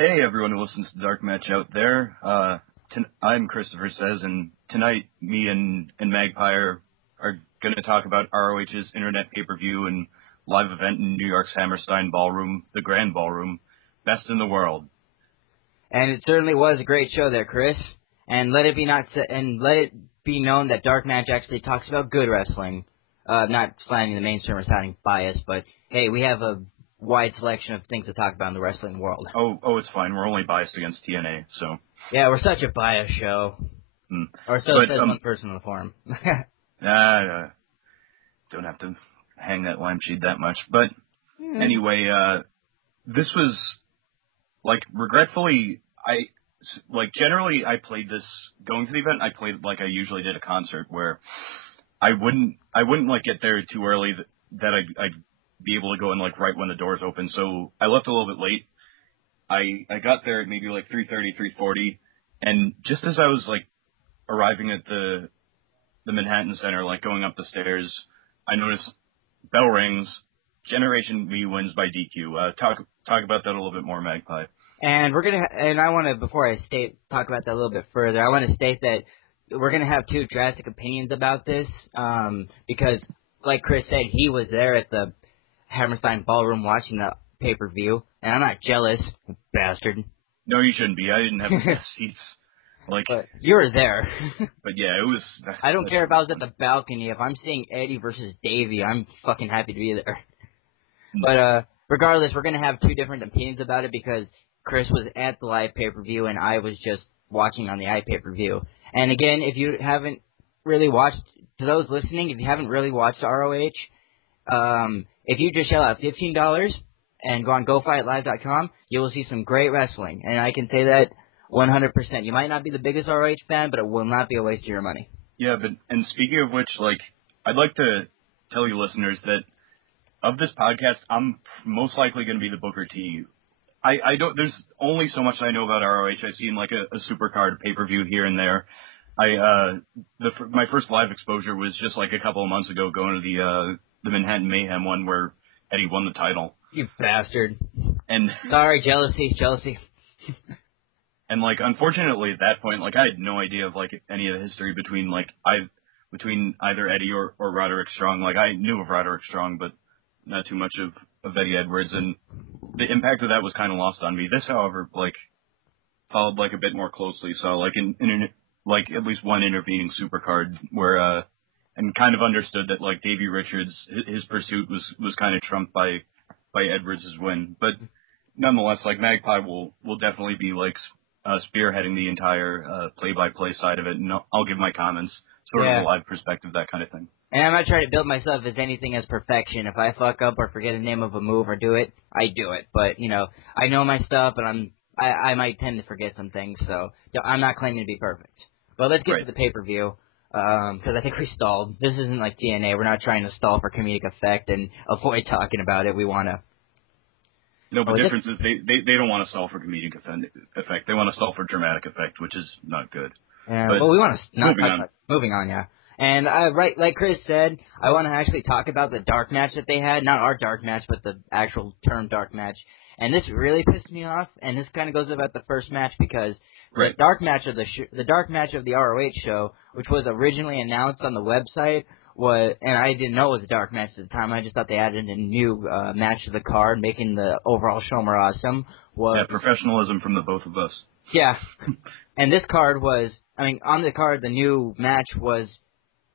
Hey, everyone who listens to DarkMatch out there. I'm ChristopherSays, and tonight me and Magpie are going to talk about ROH's internet pay-per-view and live event in New York's Hammerstein Ballroom, the Grand Ballroom, best in the world. And it certainly was a great show there, Chris. And let it be known that DarkMatch actually talks about good wrestling. Not slandering the mainstream or sounding biased, but hey, we have a wide selection of things to talk about in the wrestling world. Oh, it's fine. We're only biased against TNA, so. Yeah, we're such a biased show. Or so says one person on the forum. Don't have to hang that lime sheet that much. But anyway, this was, regretfully, generally I played this, going to the event, I played like I usually did a concert, where I wouldn't get there too early that I'd be able to go in right when the doors open. So I left a little bit late. I got there at maybe 3:30, 3:40, and just as I was arriving at the Manhattan Center, going up the stairs, I noticed bell rings. Generation Me wins by DQ. Talk about that a little bit more, Magpie. And I want to, before I talk about that a little bit further, I want to state that we're going to have two drastic opinions about this, because, like Chris said, he was there at the Hammerstein Ballroom watching the pay-per-view, and I'm not jealous, bastard. No, you shouldn't be. I didn't have the seats. But you were there. But yeah, it was. I don't care if I was at the balcony. If I'm seeing Eddie versus Davey, I'm fucking happy to be there. But regardless, we're going to have two different opinions about it, because Chris was at the live pay-per-view and I was just watching on the iPay-per-view. And again, if you haven't really watched, to those listening, if you haven't really watched ROH, if you just shell out $15 and go on GoFightLive.com, you will see some great wrestling. And I can say that 100%. You might not be the biggest ROH fan, but it will not be a waste of your money. Yeah, and speaking of which, I'd like to tell you listeners that of this podcast, I'm most likely going to be the Booker T. I don't. There's only so much I know about ROH. I've seen a supercard pay-per-view here and there. My first live exposure was just a couple of months ago, going to the Manhattan Mayhem one where Eddie won the title. You bastard. And sorry, jealousy. And unfortunately at that point, I had no idea of any of the history between either Eddie or Roderick Strong. I knew of Roderick Strong, but not too much of Eddie Edwards, and the impact of that was kind of lost on me. This, however, followed a bit more closely. So in at least one intervening supercard where and kind of understood that Davey Richards, his pursuit was kind of trumped by Edwards' win. But nonetheless, Magpie will definitely be spearheading the entire play-by-play side of it, and I'll give my comments, sort of a live perspective, that kind of thing. And I'm not trying to build myself as anything as perfection. If I fuck up or forget the name of a move or do it, I do it. But, I know my stuff, and I might tend to forget some things, so I'm not claiming to be perfect. But let's get to the pay-per-view, because I think we stalled. This isn't like TNA. We're not trying to stall for comedic effect and avoid talking about it. We want to... No, but the difference is they don't want to stall for comedic effect. They want to stall for dramatic effect, which is not good. Yeah, but we want to not talk about... Moving on, yeah. And like Chris said, I want to actually talk about the dark match that they had. Not our dark match, but the actual term dark match. And this really pissed me off. And this kind of goes about the first match, because the dark match of the ROH show, which was originally announced on the website, and I didn't know it was a dark match at the time. I just thought they added a new match to the card, making the overall show more awesome. Professionalism from the both of us. Yeah. And this card was, on the card, the new match was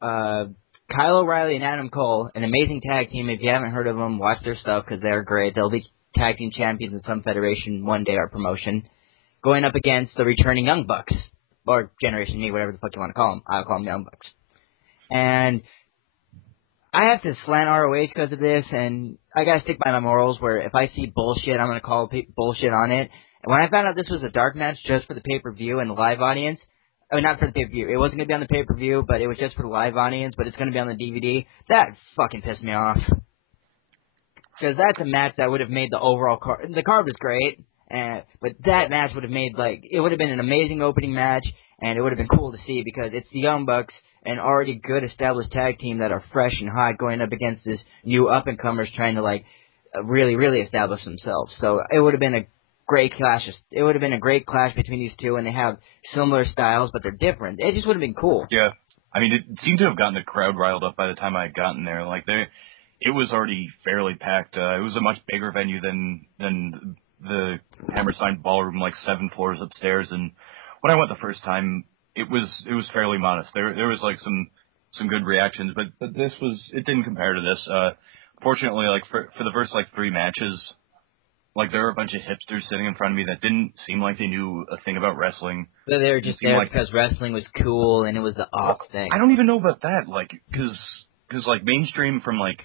Kyle O'Reilly and Adam Cole, an amazing tag team. If you haven't heard of them, watch their stuff, because they're great. They'll be tag team champions in some federation one day, our promotion, going up against the returning Young Bucks, or Generation Me, whatever the fuck you want to call them. I'll call them Young Bucks. And I have to slant ROH because of this, and I gotta stick by my morals, where if I see bullshit, I'm gonna call bullshit on it. And when I found out this was a dark match just for the pay-per-view and the live audience, not for the pay-per-view. It wasn't going to be on the pay-per-view, but it was just for the live audience, but it's going to be on the DVD. That fucking pissed me off. Because that's a match that would have made the overall card... The card was great, but that match would have made, it would have been an amazing opening match, and it would have been cool to see, because it's the Young Bucks, an already good established tag team that are fresh and hot, going up against this new up-and-comers trying to, really, really establish themselves. So it would have been great clashes. It would have been a great clash between these two, and they have similar styles, but they're different. It just would have been cool. Yeah. I mean, it seemed to have gotten the crowd riled up by the time I had gotten there. Like, it was already fairly packed. It was a much bigger venue than the Hammerstein Ballroom, like 7 floors upstairs. And when I went the first time, it was fairly modest. There was like some good reactions, but it didn't compare to this. Fortunately, like for the first like 3 matches, like there were a bunch of hipsters sitting in front of me that didn't seem like they knew a thing about wrestling. So they were just there because wrestling was cool and it was the off thing. I don't even know about that, like, cause like mainstream from like,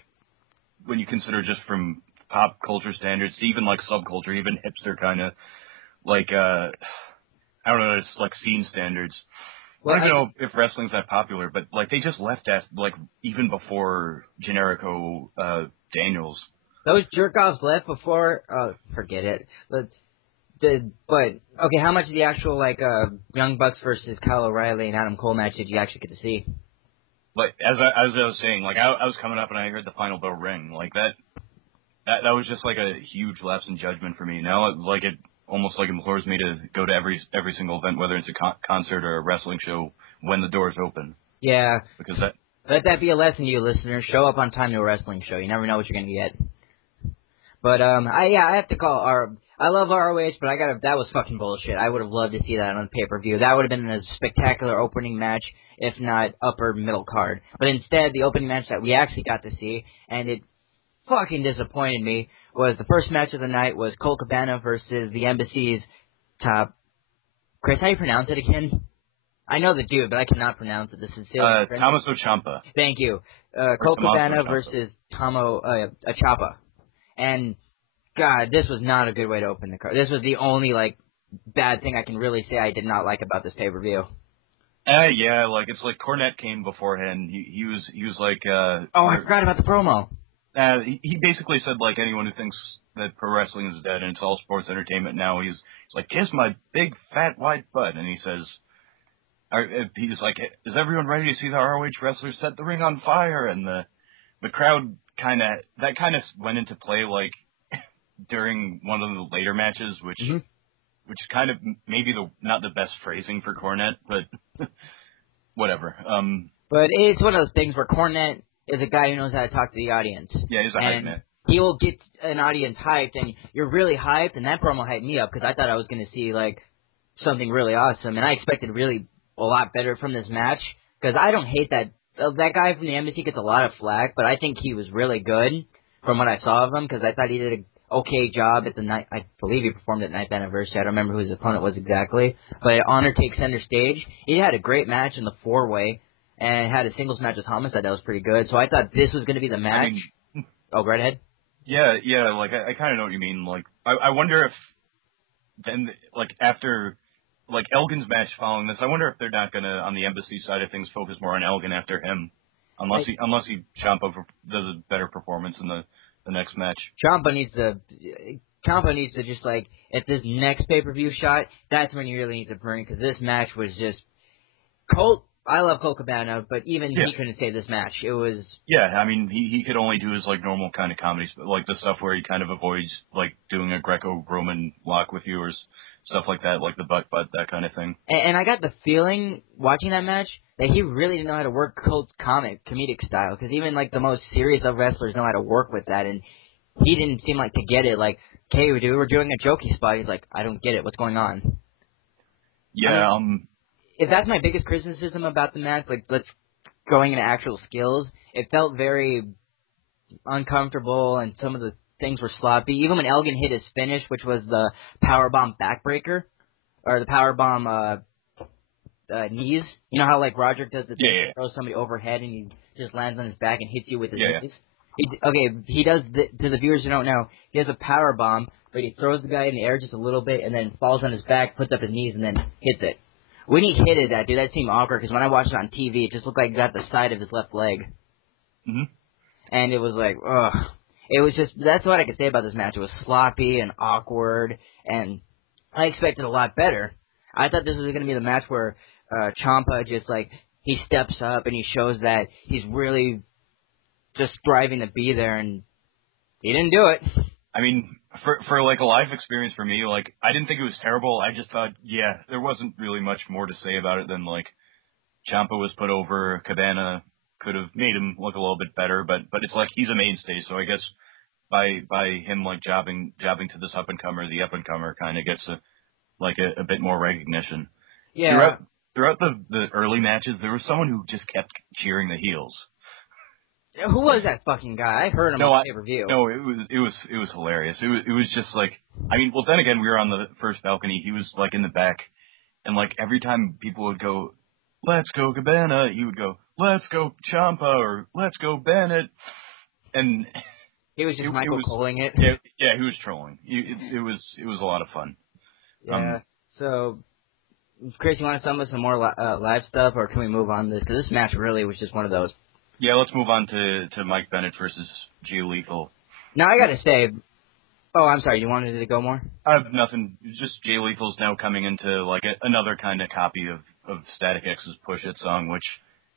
when you consider just from pop culture standards to even like subculture, even hipster kind of, like, I don't know, it's like scene standards. Well, I don't know if wrestling's that popular, but like they just left at like even before Generico Daniels. Those jerk-offs left before, forget it. But okay, how much of the actual, like, Young Bucks versus Kyle O'Reilly and Adam Cole match did you actually get to see? Like, as I was saying, like, I was coming up and I heard the final bell ring. Like, that was just, like, a huge lapse in judgment for me. Now, like, it almost, like, implores me to go to every single event, whether it's a concert or a wrestling show, when the doors open. Yeah. Because let that be a lesson to you, listeners. Show up on time to a wrestling show. You never know what you're going to get. But, I have to call I love ROH, but that was fucking bullshit. I would have loved to see that on the pay-per-view. That would have been a spectacular opening match, if not upper middle card. But instead, the opening match that we actually got to see, and it fucking disappointed me, was the first match of the night was Colt Cabana versus the Embassy's top... Chris, how do you pronounce it again? I know the dude, but I cannot pronounce it. This is Tommaso Ciampa. Thank you. Colt Cabana versus Ciampa. And, God, this was not a good way to open the card. This was the only, like, bad thing I can really say I did not like about this pay-per-view. Yeah, like, it's like Cornette came beforehand. He was like, I forgot about the promo. He basically said, like, anyone who thinks that pro wrestling is dead and it's all sports entertainment now, he's like, kiss my big, fat, white butt. And he says, he's like, is everyone ready to see the ROH wrestlers set the ring on fire? And the crowd kind of went into play, like, during one of the later matches, which is kind of maybe not the best phrasing for Cornette, but whatever. But it's one of those things where Cornette is a guy who knows how to talk to the audience. Yeah, he's a hype man. He will get an audience hyped, and you're really hyped, and that promo hyped me up because I thought I was going to see, like, something really awesome, and I expected really a lot better from this match because I don't hate that. That guy from the Embassy gets a lot of flack, but I think he was really good from what I saw of him because I thought he did a okay job at the night. I believe he performed at 9th anniversary. I don't remember who his opponent was exactly, but Honor takes center stage. He had a great match in the 4-way and had a singles match with Homicide that was pretty good. So I thought this was going to be the match. Oh, right ahead. Yeah. Like I kind of know what you mean. Like I wonder if then like after like Elgin's match following this, I wonder if they're not going to on the Embassy side of things focus more on Elgin after him, unless he Ciampa does a better performance in the next match. Ciampa needs to just, like, at this next pay-per-view shot, that's when you really need to bring, because this match was just... I love Colt Cabana, but even he couldn't save this match. It was... Yeah, I mean, he could only do his, like, normal kind of comedies, but, like, the stuff where he kind of avoids, like, doing a Greco-Roman lock with you or stuff like that, like the butt, that kind of thing. And I got the feeling, watching that match, that he really didn't know how to work Colt's comedic style, because even, like, the most serious of wrestlers know how to work with that, and he didn't seem like to get it. Like, okay, we're doing a jokey spot. He's like, I don't get it. What's going on? Yeah, if that's my biggest criticism about the match, like, let's going into actual skills, it felt very uncomfortable, and some of the things were sloppy. Even when Elgin hit his finish, which was the powerbomb backbreaker, or the powerbomb knees. You know how, like, Roderick does the thing, he throws somebody overhead and he just lands on his back and hits you with his knees? He does, to the viewers who don't know, he has a power bomb, but he throws the guy in the air just a little bit and then falls on his back, puts up his knees, and then hits it. When he hit that, dude, that seemed awkward, because when I watched it on TV, it just looked like he got the side of his left leg. Mm-hmm. And it was like, ugh. It was just, that's what I could say about this match. It was sloppy and awkward, and I expected a lot better. I thought this was going to be the match where Ciampa just, like, he steps up and he shows that he's really just striving to be there, and he didn't do it. I mean, For like a live experience for me, like I didn't think it was terrible. I just thought, yeah, there wasn't really much more to say about it than like Ciampa was put over. Cabana could have made him look a little bit better, but it's like he's a mainstay, so I guess by him like jobbing to this up and comer, the up and comer kind of gets a bit more recognition. Yeah. Throughout the early matches, there was someone who just kept cheering the heels. Who was that fucking guy? I heard him on pay-per-view. No, it was hilarious. It was just like, I mean, well then again, we were on the first balcony. He was like in the back, and like every time people would go, "Let's go Cabana," he would go, "Let's go Ciampa," or "Let's go Bennett," and he was just Michael Coling it. Yeah, he was trolling. It was a lot of fun. Yeah. So, Chris, you want to sum up some more live stuff, or can we move on to this? Because this match really was just one of those. Yeah, let's move on to Mike Bennett versus Jay Lethal. Now, I gotta say... Oh, I'm sorry, you wanted to go more? Nothing. Just Jay Lethal's now coming into, like, another kind of copy of Static X's Push It song, which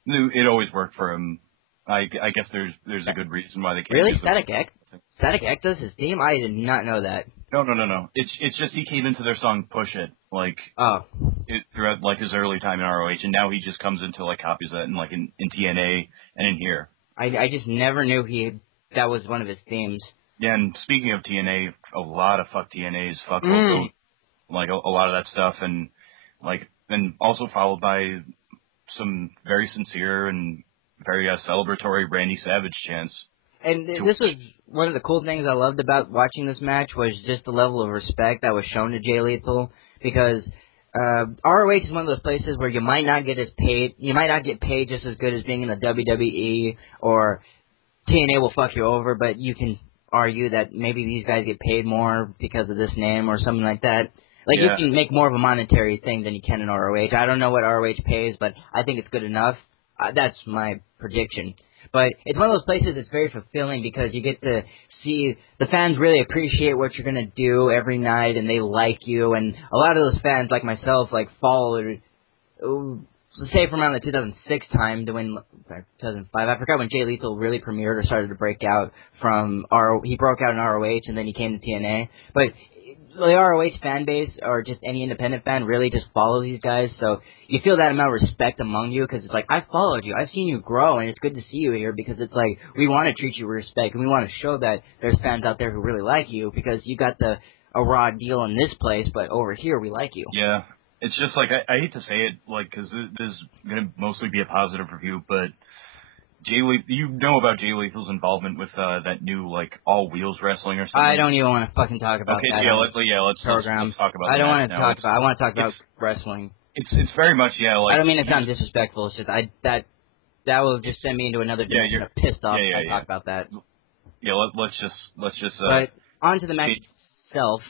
it always worked for him. I guess there's a good reason why they came. Really? Static X? Static X does his theme? I did not know that. No. It's just he came into their song Push It, like... Oh. Throughout like his early time in ROH, and now he just comes into like copies of that in like in TNA and in here. I just never knew that was one of his themes. Yeah, and speaking of TNA, a lot of fuck TNAs, fuck Loco, like a lot of that stuff, and also followed by some very sincere and very celebratory Randy Savage chants. And this was one of the cool things I loved about watching this match was just the level of respect that was shown to Jay Lethal, because ROH is one of those places where you might not get paid just as good as being in the WWE, or TNA will fuck you over, but you can argue that maybe these guys get paid more because of this name or something like that. Like, you can make more of a monetary thing than you can in ROH. I don't know what ROH pays, but I think it's good enough. That's my prediction. But it's one of those places that's very fulfilling because you get to see the fans really appreciate what you're going to do every night, and they like you. And a lot of those fans, like myself, like followed, say from around the 2006 time to when, 2005, I forgot when Jay Lethal really premiered or started to break out from he broke out in ROH and then he came to TNA. But the ROH fan base, or just any independent fan, really just follow these guys. So you feel that amount of respect among you, because it's like, I followed you, I've seen you grow, and it's good to see you here, because it's like, we want to treat you with respect, and we want to show that there's fans out there who really like you, because you got a raw deal in this place, but over here we like you. Yeah, it's just like, I hate to say it, like, because this is going to mostly be a positive review, but you know about Jay Lethal's involvement with that new, like, all wheels wrestling or something? I don't even want to fucking talk about that. Okay, let's talk about I don't want to now. talk about I want to talk about wrestling. It's very much, like... I don't mean to sound disrespectful, it's just, that will just send me into another dimension of pissed off if I talk about that. Yeah, let's just... But, on to the match itself,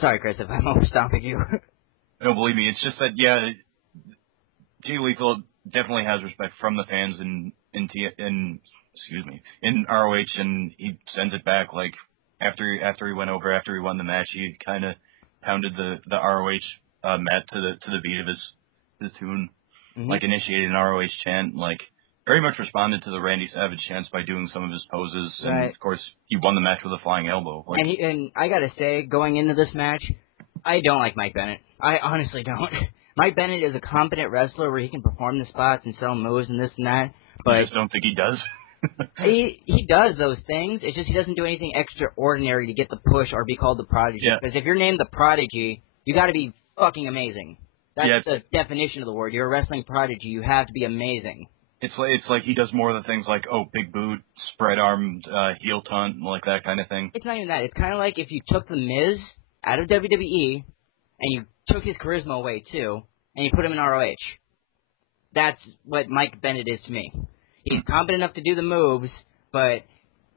sorry, Chris, if I'm overstopping you. No, believe me, it's just that, Jay Lethal definitely has respect from the fans in ROH, and he sends it back. Like after he went over, after he won the match, he kind of pounded the ROH mat to the beat of his tune, like initiated an ROH chant, like very much responded to the Randy Savage chants by doing some of his poses, and of course he won the match with a flying elbow. Like, and I gotta say, going into this match, I don't like Mike Bennett. I honestly don't. Mike Bennett is a competent wrestler where he can perform the spots and sell moves and this and that. But I just don't think he does. he does those things. It's just he doesn't do anything extraordinary to get the push or be called the Prodigy. Yeah. Because if you're named the Prodigy, you got to be fucking amazing. That's the definition of the word. You're a wrestling prodigy. You have to be amazing. It's like he does more of the things like, big boot, spread armed, heel taunt, like that kind of thing. It's not even that. It's kind of like if you took The Miz out of WWE and you took his charisma away too, and you put him in ROH. That's what Mike Bennett is to me. He's competent enough to do the moves, but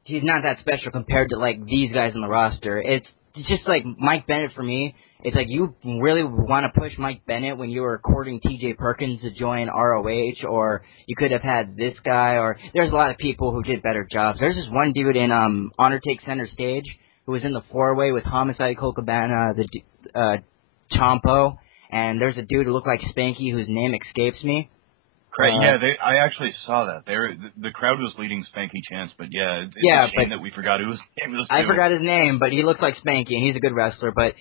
he's not that special compared to, like, these guys on the roster. It's just like Mike Bennett for me. It's like you really want to push Mike Bennett when you were courting T.J. Perkins to join ROH, or you could have had this guy, or there's a lot of people who did better jobs. There's this one dude in Honor Takes Center Stage who was in the four-way with Homicide, Colt Cabana, Ciampa, and there's a dude who looked like Spanky whose name escapes me. Right, I actually saw that. The crowd was leading Spanky Chance, but it's a shame that we forgot who his name was. I forgot his name, but he looks like Spanky, and he's a good wrestler. But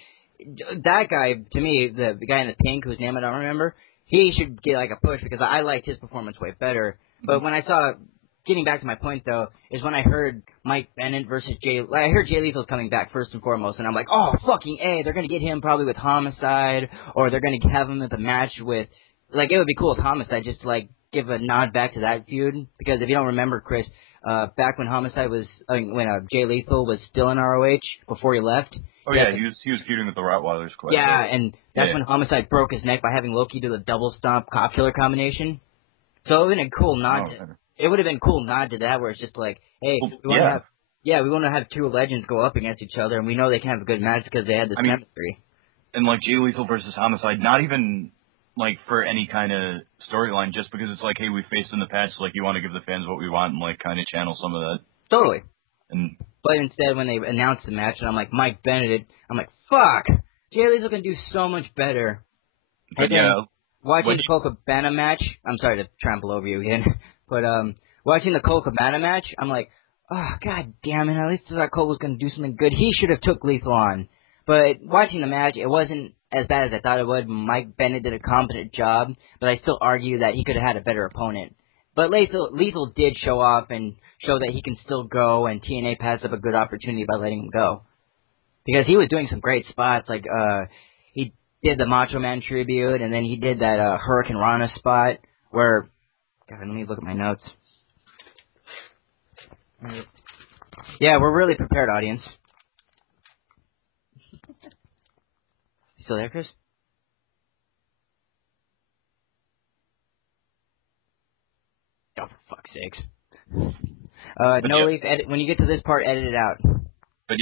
that guy, to me, the guy in the pink, whose name I don't remember, he should get like a push because I liked his performance way better. But when I saw, getting back to my point though, is when I heard Mike Bennett versus I heard Jay Lethal's coming back first and foremost, and I'm like, oh fucking A, they're gonna get him probably with Homicide, or they're gonna have him at the match with, like, it would be cool with Homicide just to like give a nod back to that feud, because if you don't remember, Chris, back when Homicide was, when Jay Lethal was still in ROH before he left. Oh yeah, he was feuding with the Rottweilers quite a bit. Yeah, and that's when Homicide broke his neck by having Loki do the double stomp cop killer combination. So it would have been a cool nod. It would have been a cool nod to that, where it's just like, hey, we want to have two legends go up against each other, and we know they can have a good match because they had this chemistry. And like Jay Lethal versus Homicide, not even like for any kind of storyline, just because it's like, hey, we faced in the past, like you want to give the fans what we want and like kind of channel some of that. Totally. And but instead, when they announced the match, and I'm like, Mike Bennett, I'm like, fuck, Jay Lethal can do so much better. But watching the Colt Cabana match, I'm sorry to trample over you again, but watching the Colt Cabana match, I'm like, oh, god damn it, at least I thought Colt was going to do something good. He should have took Lethal on. But watching the match, it wasn't as bad as I thought it would. Mike Bennett did a competent job, but I still argue that he could have had a better opponent. But Lethal did show off and show that he can still go, and TNA passed up a good opportunity by letting him go. Because he was doing some great spots, like he did the Macho Man tribute, and then he did that Hurricane Rana spot where, God, let me look at my notes. Yeah, we're really prepared, audience. You still there, Chris? Oh, for fuck's sakes. When you get to this part, edit it out. But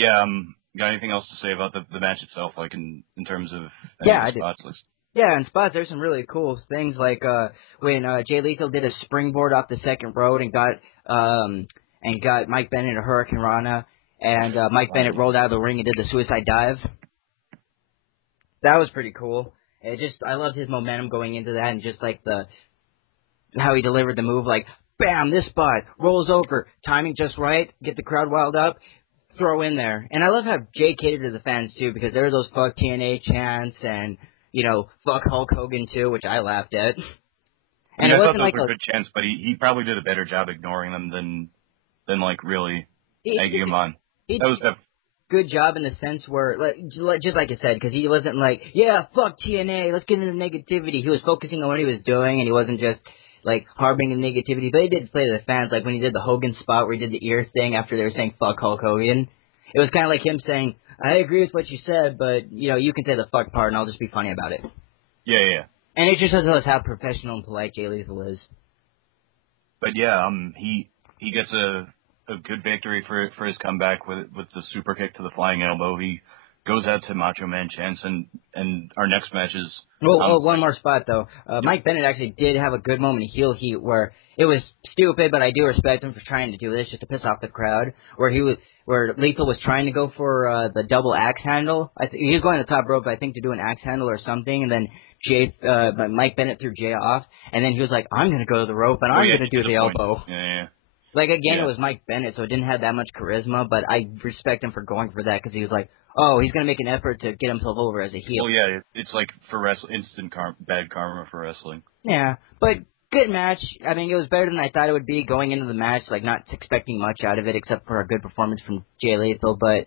got anything else to say about the match itself, like in terms of spots? Yeah, in spots, there's some really cool things, like when Jay Lethal did a springboard off the second road and got Mike Bennett a Hurricane Rana, and Mike Bennett rolled out of the ring and did the suicide dive. That was pretty cool. I loved his momentum going into that, and just like how he delivered the move, like, bam, this spot, rolls over, timing just right, get the crowd wild up, throw in there. And I love how Jay catered to the fans, too, because there were those fuck TNA chants and, fuck Hulk Hogan, too, which I laughed at. And I thought those were good chants, but he probably did a better job ignoring them than like, really egging them on. That was a good job in the sense where, just like I said, because he wasn't like, yeah, fuck TNA, let's get into negativity. He was focusing on what he was doing, and he wasn't just like harboring the negativity, but he did play to the fans, like when he did the Hogan spot where he did the ear thing after they were saying fuck Hulk Hogan. It was kind of like him saying, I agree with what you said, but, you can say the fuck part and I'll just be funny about it. Yeah. And it just shows us how professional and polite Jay Lethal is. But he gets a good victory for his comeback with the super kick to the flying elbow. He goes out to Macho Man Chance, and our next match is... one more spot, though. Mike Bennett actually did have a good moment of heel heat where it was stupid, but I do respect him for trying to do this just to piss off the crowd, where Lethal was trying to go for the double axe handle. He was going to the top rope, I think, to do an axe handle or something, and then Mike Bennett threw Jay off, and then he was like, I'm going to go to the rope, and I'm going to do the elbow. Yeah. Like, again, it was Mike Bennett, so it didn't have that much charisma, but I respect him for going for that, because he was like, oh, he's going to make an effort to get himself over as a heel. Well, yeah, it's like for wrestling, bad karma for wrestling. Yeah, but good match. I mean, it was better than I thought it would be going into the match, like not expecting much out of it except for a good performance from Jay Lethal, but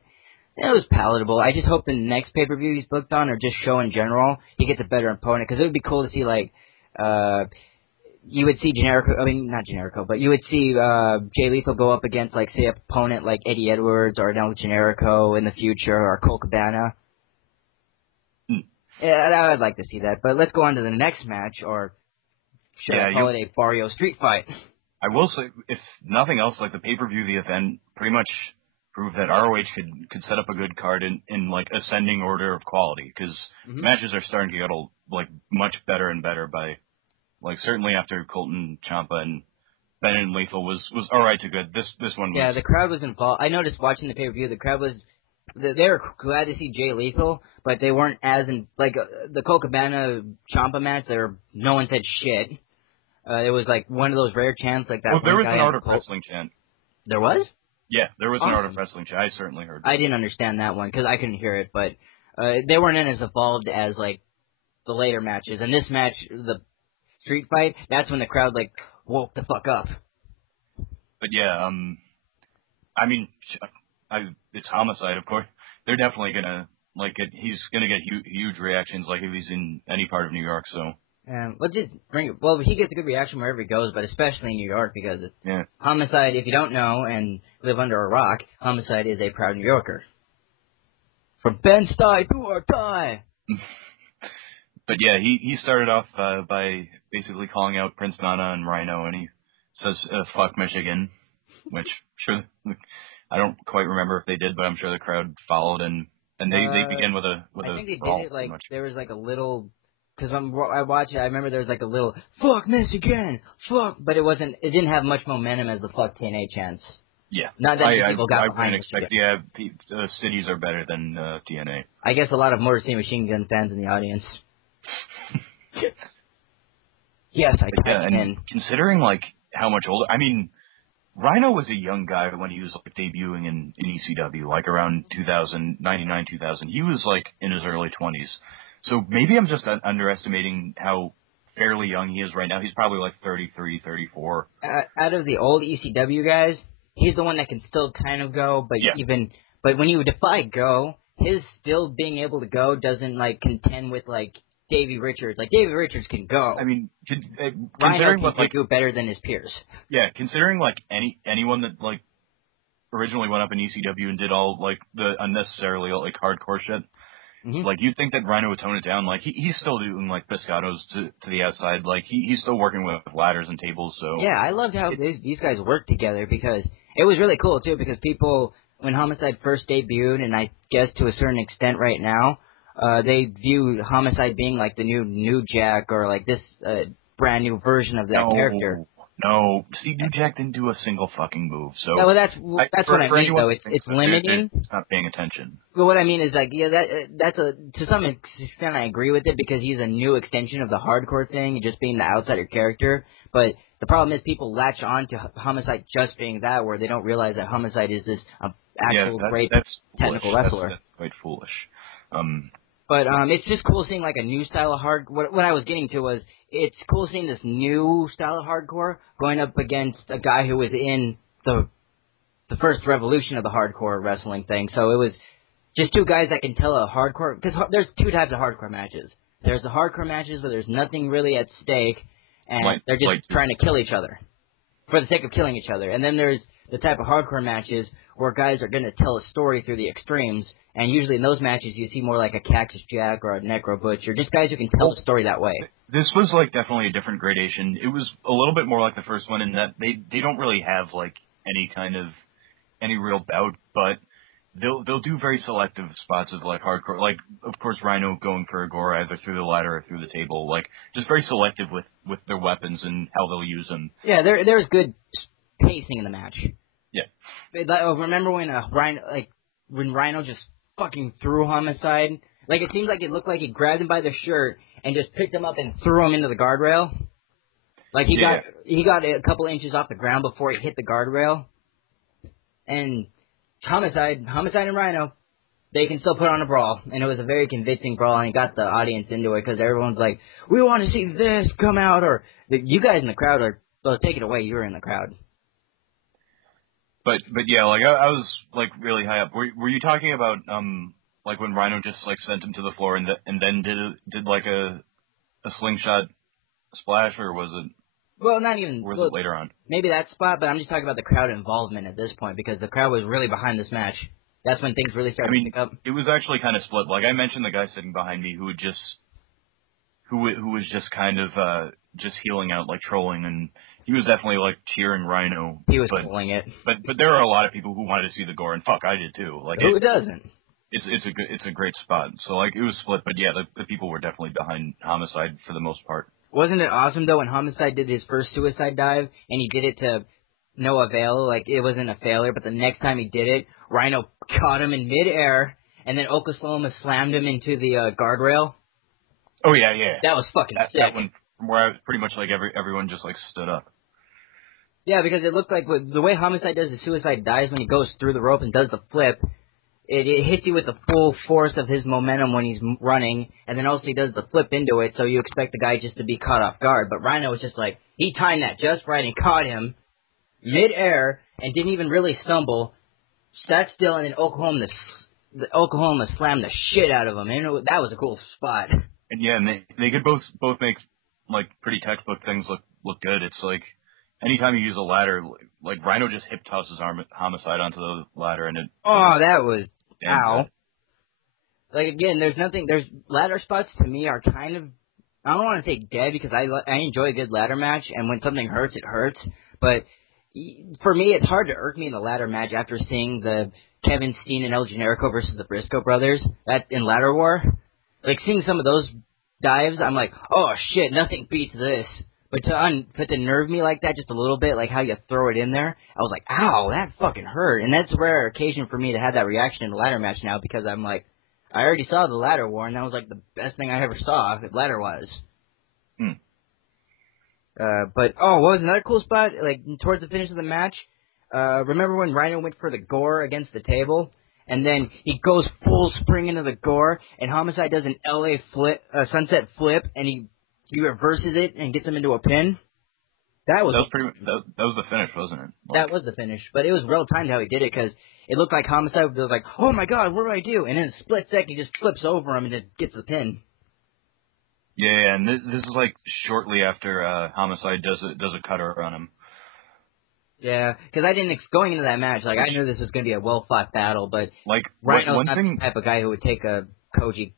it was palatable. I just hope the next pay-per-view he's booked on, or just show in general, he gets a better opponent, because it would be cool to see, like, you would see not Generico, but you would see Jay Lethal go up against, like, say, an opponent like Eddie Edwards or El Generico in the future, or Colt Cabana. Yeah, I'd like to see that. But let's go on to the next match, or should I call it a Barrio Street Fight? I will say, if nothing else, like the pay-per-view, the event pretty much proved that ROH could set up a good card in like ascending order of quality, because matches are starting to get like much better and better by. Like, certainly after Colton, Ciampa, and Bennett and Lethal was all right to good. This one was... Yeah, the crowd was involved. I noticed watching the pay-per-view, the crowd was... They were glad to see Jay Lethal, but they weren't as in... Like, the Colt Cabana Ciampa match, no one said shit. It was like one of those rare chants like that. Well, there one was guy an in Art the of cult. Wrestling chant. There was? Yeah, there was an Art of Awesome. Wrestling chant. I certainly heard it. I didn't understand that one because I couldn't hear it, but they weren't as evolved as like the later matches. And this match, the street fight, that's when the crowd like woke the fuck up. But yeah, I mean, it's Homicide, of course. They're definitely gonna he's gonna get huge reactions, like if he's in any part of New York. So. Let's just bring it. Well, he gets a good reaction wherever he goes, but especially in New York because Homicide. If you don't know and live under a rock, Homicide is a proud New Yorker. From Bed-Stuy to our tie. But yeah, he started off by basically calling out Prince Nana and Rhino, and he says "fuck Michigan," which sure I don't quite remember if they did, but I'm sure the crowd followed, and they begin with a I think they brawl, did it like there was like a little. Because I watched it, I remember there was like a little "fuck Michigan," "fuck," but it didn't have much momentum as the "fuck TNA" chants. Yeah, not that many people got behind it. Cities are better than TNA. I guess a lot of Motor City Machine Gun fans in the audience. Yes, I typed in. Considering like how much older, I mean, Rhino was a young guy when he was like debuting in ECW, like around 99, 2000. He was like in his early 20s. So maybe I'm just underestimating how fairly young he is right now. He's probably like 33, 34. Out of the old ECW guys, he's the one that can still kind of go, but but when you defy go, his still being able to go doesn't like contend with like Davey Richards. Like Davey Richards can go. I mean, considering what do better than his peers. Yeah, considering like anyone that like originally went up in ECW and did all like the unnecessarily like hardcore shit. Mm-hmm. Like, you'd think that Rhino would tone it down. Like, he's still doing, like, Piscatos to the outside. Like, he's still working with ladders and tables, so... Yeah, I loved how these guys worked together because it was really cool, too, because people, when Homicide first debuted, and I guess to a certain extent right now, they viewed Homicide being, like, the new Jack or, like, this brand new version of that character. No, see, New Jack didn't do a single fucking move, so... No, that's what I mean, though. It's limiting. It's not paying attention. But what I mean is, like, yeah, to some extent I agree with it because he's a new extension of the hardcore thing, just being the outsider character. But the problem is people latch on to Homicide just being that, where they don't realize that Homicide is this great technical wrestler. That's quite foolish. But it's just cool seeing, like, a new style of what I was getting to was, it's cool seeing this new style of hardcore going up against a guy who was in the first revolution of the hardcore wrestling thing. So it was just two guys that can tell a hardcore... Because there's two types of hardcore matches. There's the hardcore matches where there's nothing really at stake, and they're just trying to kill each other for the sake of killing each other. And then there's the type of hardcore matches where guys are going to tell a story through the extremes. And usually in those matches, you see more like a Cactus Jack or a Necro Butcher, just guys who can tell the story that way. This was like definitely a different gradation. It was a little bit more like the first one in that they don't really have like any real bout, but they'll do very selective spots of like hardcore. Like of course Rhino going for a gore either through the ladder or through the table. Like just very selective with their weapons and how they'll use them. Yeah, there's good pacing in the match. Yeah. Remember when Rhino just fucking threw Homicide? Like, it seems like it looked like he grabbed him by the shirt and just picked him up and threw him into the guardrail. Like, he got a couple inches off the ground before he hit the guardrail. And Homicide and Rhino, they can still put on a brawl. And it was a very convincing brawl, and it got the audience into it because everyone's like, we want to see this come out, or you guys in the crowd well, take it away, you were in the crowd. But yeah, like I was like really high up. Were you talking about like when Rhino just like sent him to the floor and then did like a slingshot splash, or was it? Well, not even. Or was it later on? Maybe that spot, but I'm just talking about the crowd involvement at this point because the crowd was really behind this match. That's when things really started to pick up. It was actually kind of split. Like I mentioned, the guy sitting behind me who was just kind of just healing out, like trolling, and he was definitely like cheering Rhino. He was pulling it. But there are a lot of people who wanted to see the gore, and fuck, I did too. Like who doesn't? It's a great spot. So like it was split, but yeah, the people were definitely behind Homicide for the most part. Wasn't it awesome though when Homicide did his first suicide dive and he did it to no avail? Like it wasn't a failure, but the next time he did it, Rhino caught him in midair, and then Oklahoma slammed him into the guardrail. Oh yeah. That was fucking sick. That one from where I was pretty much like everyone just like stood up. Yeah, because it looked like the way Homicide does the suicide dives when he goes through the rope and does the flip, it hits you with the full force of his momentum when he's running, and then also he does the flip into it, so you expect the guy just to be caught off guard. But Rhino was just like, he timed that just right and caught him mid-air and didn't even really stumble, sat still, and then Oklahoma slammed the shit out of him, and that was a cool spot. And yeah, and they could both make like pretty textbook things look good. It's like anytime you use a ladder, like Rhino just hip tosses Homicide onto the ladder, and it. Oh, that was ow. Good. Like again, there's ladder spots to me are kind of, I don't want to say dead because I enjoy a good ladder match, and when something hurts, it hurts. But for me, it's hard to irk me in the ladder match after seeing the Kevin Steen and El Generico versus the Briscoe brothers in Ladder War. Like seeing some of those dives, I'm like, oh shit, nothing beats this. But to nerve me like that just a little bit, like how you throw it in there, I was like, ow, that fucking hurt. And that's a rare occasion for me to have that reaction in the ladder match now because I'm like, I already saw the Ladder War, and that was like the best thing I ever saw, ladder-wise. But, what was another cool spot? Like, towards the finish of the match, remember when Rhino went for the gore against the table? And then he goes full spring into the gore, and Homicide does an LA flip, sunset flip, and he reverses it and gets him into a pin. That was the finish, wasn't it? That was the finish, but it was well timed how he did it because it looked like Homicide was like, oh my god, what do I do? And in a split second, he just flips over him and just gets the pin. Yeah, and this is like shortly after Homicide does a cutter on him. Yeah, because I didn't going into that match, like I knew this was going to be a well fought battle, but like Rhino's not the type of guy who would take a Kiku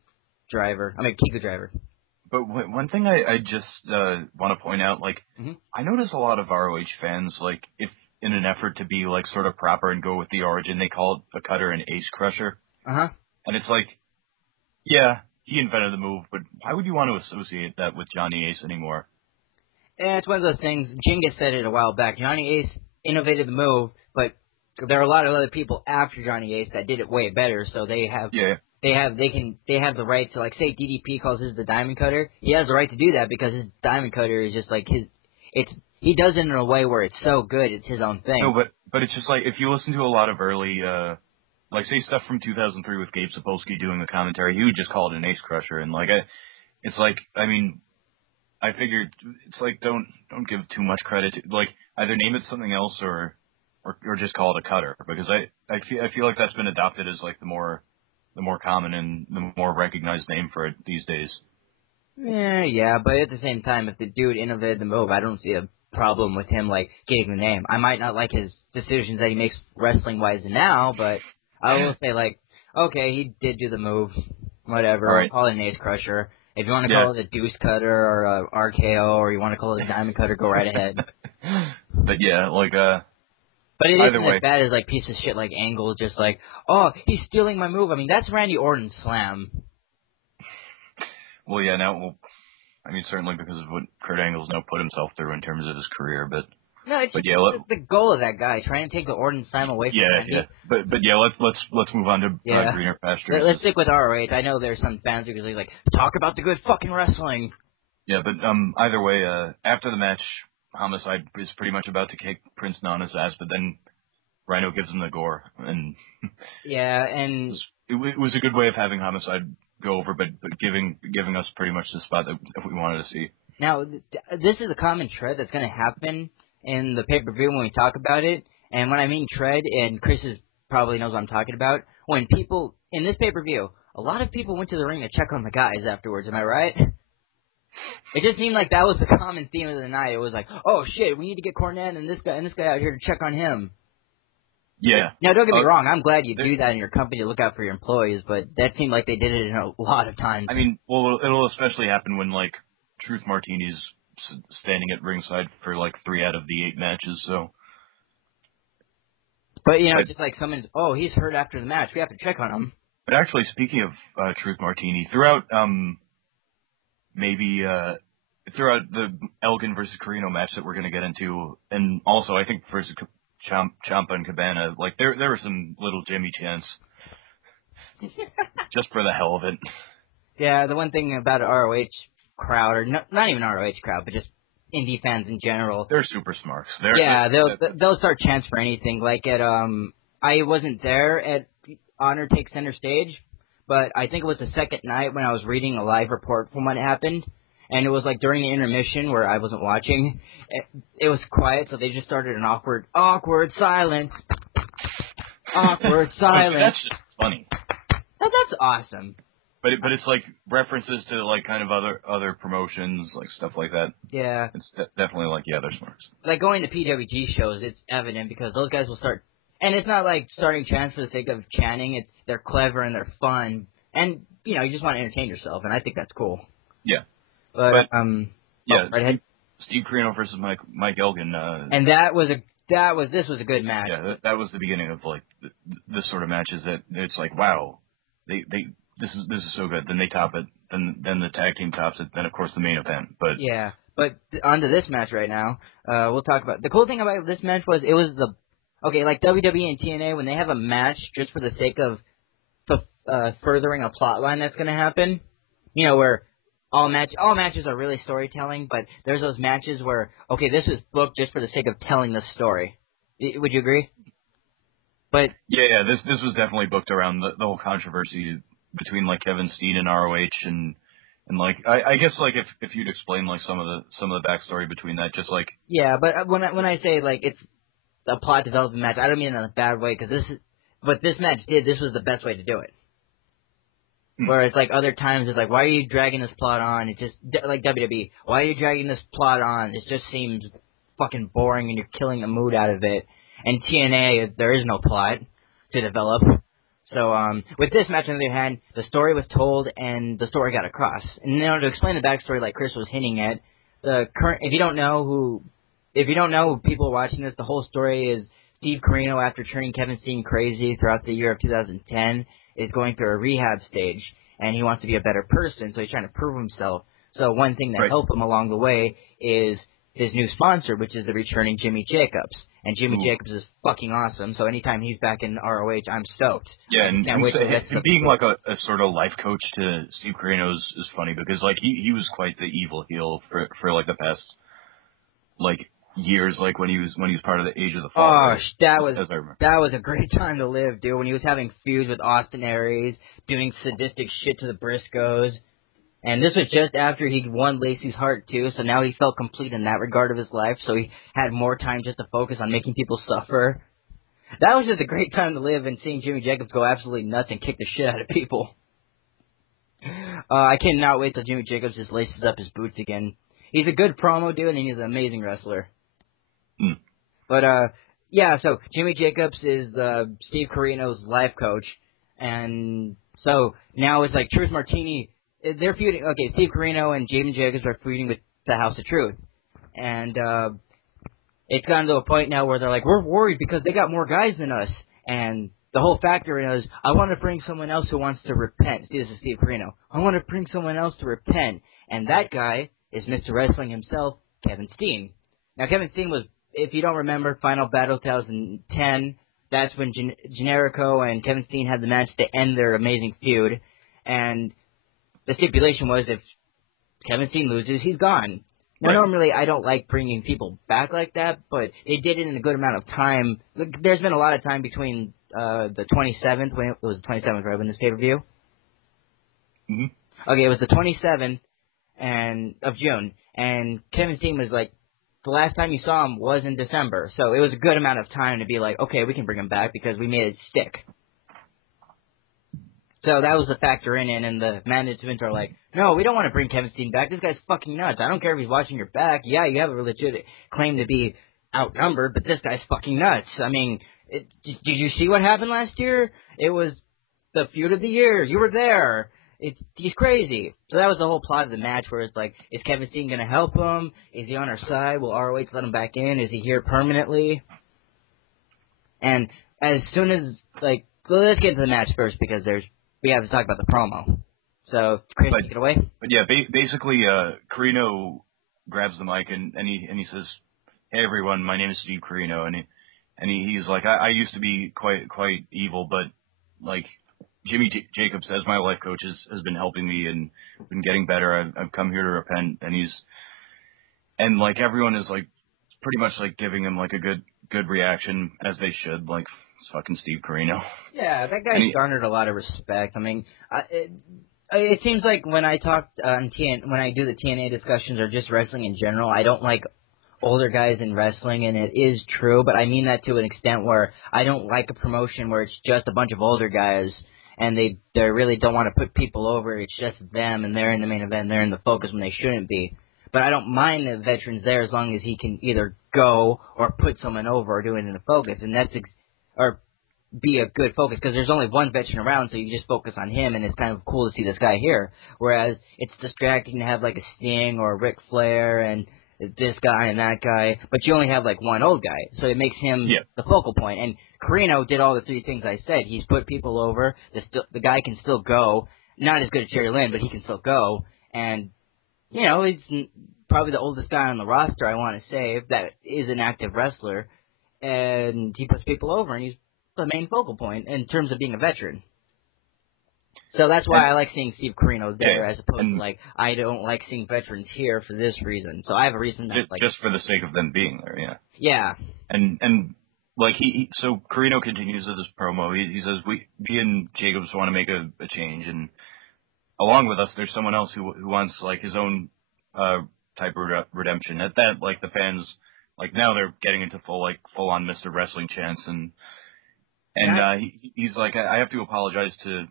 driver. But one thing I just want to point out, like, I notice a lot of ROH fans, like, if in an effort to be, like, sort of proper and go with the origin, they call it a cutter an ace crusher. And it's like, yeah, he invented the move, but why would you want to associate that with Johnny Ace anymore? Yeah, it's one of those things. Jingus said it a while back. Johnny Ace innovated the move, but there are a lot of other people after Johnny Ace that did it way better, so they have... Yeah. They have the right to, like, say DDP calls his the diamond cutter. He has the right to do that because his diamond cutter is just like he does it in a way where it's so good, it's his own thing. No, but it's just like if you listen to a lot of early, like say stuff from 2003 with Gabe Sapolsky doing the commentary, he would just call it an ace crusher, and like it's like I mean, I figured it's like don't give too much credit to, like either name it something else or just call it a cutter because I feel like that's been adopted as like the more common and the more recognized name for it these days. Yeah, but at the same time, if the dude innovated the move, I don't see a problem with him, like, getting the name. I might not like his decisions that he makes wrestling-wise now, but I will say, like, okay, he did do the move, whatever, right. Call it an ace crusher. If you want to call it a deuce cutter or a RKO or you want to call it a diamond cutter, go right ahead. But yeah, like, but it isn't as bad as, like, piece of shit like Angle, just like, oh, he's stealing my move. I mean, that's Randy Orton's slam. Well, yeah, I mean, certainly because of what Kurt Angle's now put himself through in terms of his career, but... No, it's the goal of that guy, trying to take the Orton slam away from Randy. Yeah, but yeah, let's move on to greener pastures. Let's stick with ROH. I know there's some fans who are like, talk about the good fucking wrestling. Yeah, but either way, after the match, Homicide is pretty much about to kick Prince Nana's ass, but then Rhino gives him the gore, and yeah, and it was a good way of having Homicide go over, but giving us pretty much the spot that we wanted to see. Now, this is a common tread that's going to happen in the pay-per-view when we talk about it, and when I mean tread, and Chris probably knows what I'm talking about, when people in this pay-per-view, a lot of people went to the ring to check on the guys afterwards. Am I right? It just seemed like that was the common theme of the night. It was like, oh shit, we need to get Cornette and this guy out here to check on him. Yeah. Now, don't get me wrong. I'm glad you do that in your company to look out for your employees, but that seemed like they did it in a lot of times. I mean, well, it'll especially happen when, like, Truth Martini's standing at ringside for, like, 3 out of the 8 matches, so... But, you know, just like someone's, oh, he's hurt after the match. We have to check on him. But actually, speaking of Truth Martini, throughout throughout the Elgin versus Carino match that we're going to get into, and also I think versus Ciampa and Cabana, like there was some little Jimmy chants just for the hell of it. Yeah, the one thing about ROH crowd, or not even ROH crowd, but just indie fans in general. They're super smarks. They'll start chants for anything. Like at I wasn't there at Honor Takes Center Stage, but I think it was the second night when I was reading a live report from what happened, and it was like during the intermission where I wasn't watching. It was quiet, so they just started an awkward silence. Awkward silence. That's just funny. That's awesome. But it's like references to like kind of other promotions, like stuff like that. Yeah. It's definitely like, yeah, they're smart. Like going to PWG shows, it's evident because those guys will start, and it's not like starting chants for the sake of chanting. They're clever and they're fun, and you just want to entertain yourself, and I think that's cool. Yeah. But yeah. Right ahead. Steve Corino versus Mike Elgin. And this was a good match. Yeah, that was the beginning of like this sort of matches that it's like, wow, this is so good. Then they top it. Then the tag team tops it. Then of course the main event. But yeah, but on to this match right now. We'll talk about the cool thing about this match was like WWE and TNA when they have a match just for the sake of furthering a plot line that's going to happen. Where all matches are really storytelling, but there's those matches where this is booked just for the sake of telling the story. Would you agree? But yeah, this was definitely booked around the whole controversy between like Kevin Steen and ROH and like I guess like if you'd explain like some of the backstory between that, just like but when I say like it's a plot development match, I don't mean in a bad way because this match this was the best way to do it. Whereas like other times it's like, why are you dragging this plot on? It's just like WWE. Why are you dragging this plot on? It just seems fucking boring and you're killing the mood out of it. And TNA, there is no plot to develop. So with this match, on the other hand, the story was told and the story got across. And to explain the backstory, like Chris was hinting at, if you don't know people watching this, the whole story is Steve Corino, after turning Kevin Steen crazy throughout the year of 2010, is going through a rehab stage, and he wants to be a better person, so he's trying to prove himself. So one thing that helped him along the way is his new sponsor, which is the returning Jimmy Jacobs. And Jimmy Jacobs is fucking awesome, so anytime he's back in ROH, I'm stoked. Yeah, and being like a sort of life coach to Steve Corino is funny, because like he was quite the evil heel for like the past like years, like when he was part of the Age of the Fall. Oh, that was a great time to live, dude. When he was having feuds with Austin Aries, doing sadistic shit to the Briscoes, and this was just after he won Lacey's heart too. So now he felt complete in that regard of his life. So he had more time just to focus on making people suffer. That was just a great time to live, and seeing Jimmy Jacobs go absolutely nuts and kick the shit out of people. I cannot wait till Jimmy Jacobs just laces up his boots again. He's a good promo dude, and he's an amazing wrestler. But, so Jimmy Jacobs is Steve Corino's life coach, and so now it's like Truth Martini, they're feuding, Steve Corino and Jimmy Jacobs are feuding with the House of Truth, and it's gotten to a point now where they're like, we're worried because they got more guys than us, and the whole factor is, I want to bring someone else who wants to repent. See, this is Steve Corino. I want to bring someone else to repent, and that guy is Mr. Wrestling himself, Kevin Steen. Now, Kevin Steen was, if you don't remember, Final Battle 2010, that's when Generico and Kevin Steen had the match to end their amazing feud. And the stipulation was if Kevin Steen loses, he's gone. Now, normally I don't like bringing people back like that, but they did it in a good amount of time. There's been a lot of time between the 27th, when it was the 27th, right, when this pay-per-view? Mm-hmm. Okay, it was the 27th of June, and Kevin Steen was like, the last time you saw him was in December, so it was a good amount of time to be like, okay, we can bring him back because we made it stick. So that was the factor in it, and the management are like, no, we don't want to bring Kevin Steen back. This guy's fucking nuts. I don't care if he's watching your back. Yeah, you have a legit claim to be outnumbered, but this guy's fucking nuts. I mean, did you see what happened last year? It was the feud of the year. You were there. He's crazy. So that was the whole plot of the match, where it's like, is Kevin Steen going to help him? Is he on our side? Will ROH let him back in? Is he here permanently? And as soon as, let's get into the match first, because we have to talk about the promo. So, Chris, take it away. But yeah, basically, Corino grabs the mic and he says, "Hey everyone, my name is Steve Corino," and he's like, I used to be quite evil, but like Jimmy Jacobs, as my life coach, has been helping me and been getting better. I've come here to repent, and like everyone is like pretty much like giving him like a good reaction, as they should. Like it's fucking Steve Corino. Yeah, that guy garnered a lot of respect. I mean, it seems like when I talk on when I do the TNA discussions or just wrestling in general, I don't like older guys in wrestling, and it is true, but I mean that to an extent where I don't like a promotion where it's just a bunch of older guys and they really don't want to put people over. It's just them, and they're in the main event, they're in the focus when they shouldn't be. But I don't mind the veterans there as long as he can either go or put someone over or do it in the focus, and that's or be a good focus, because there's only one veteran around, so you just focus on him, and it's kind of cool to see this guy here. Whereas it's distracting to have like a Sting or a Ric Flair and this guy and that guy, but you only have like one old guy, so it makes him the focal point. And Corino did all the three things I said. He's put people over. The guy can still go. Not as good as Jerry Lynn, but he can still go. And, you know, he's probably the oldest guy on the roster, I want to say, that is an active wrestler. And he puts people over, and he's the main focal point in terms of being a veteran. So that's why I like seeing Steve Corino there, as opposed to, like, I don't like seeing veterans here for this reason. So I have a reason that, just for the sake of them being there, yeah. Yeah. And like, so Corino continues with his promo. He says, we and Jacobs want to make a change, and along with us, there's someone else who wants, like, his own type of redemption. At that, like, the fans, like, now they're getting into full-on Mr. Wrestling chants, and he's like, I have to apologize to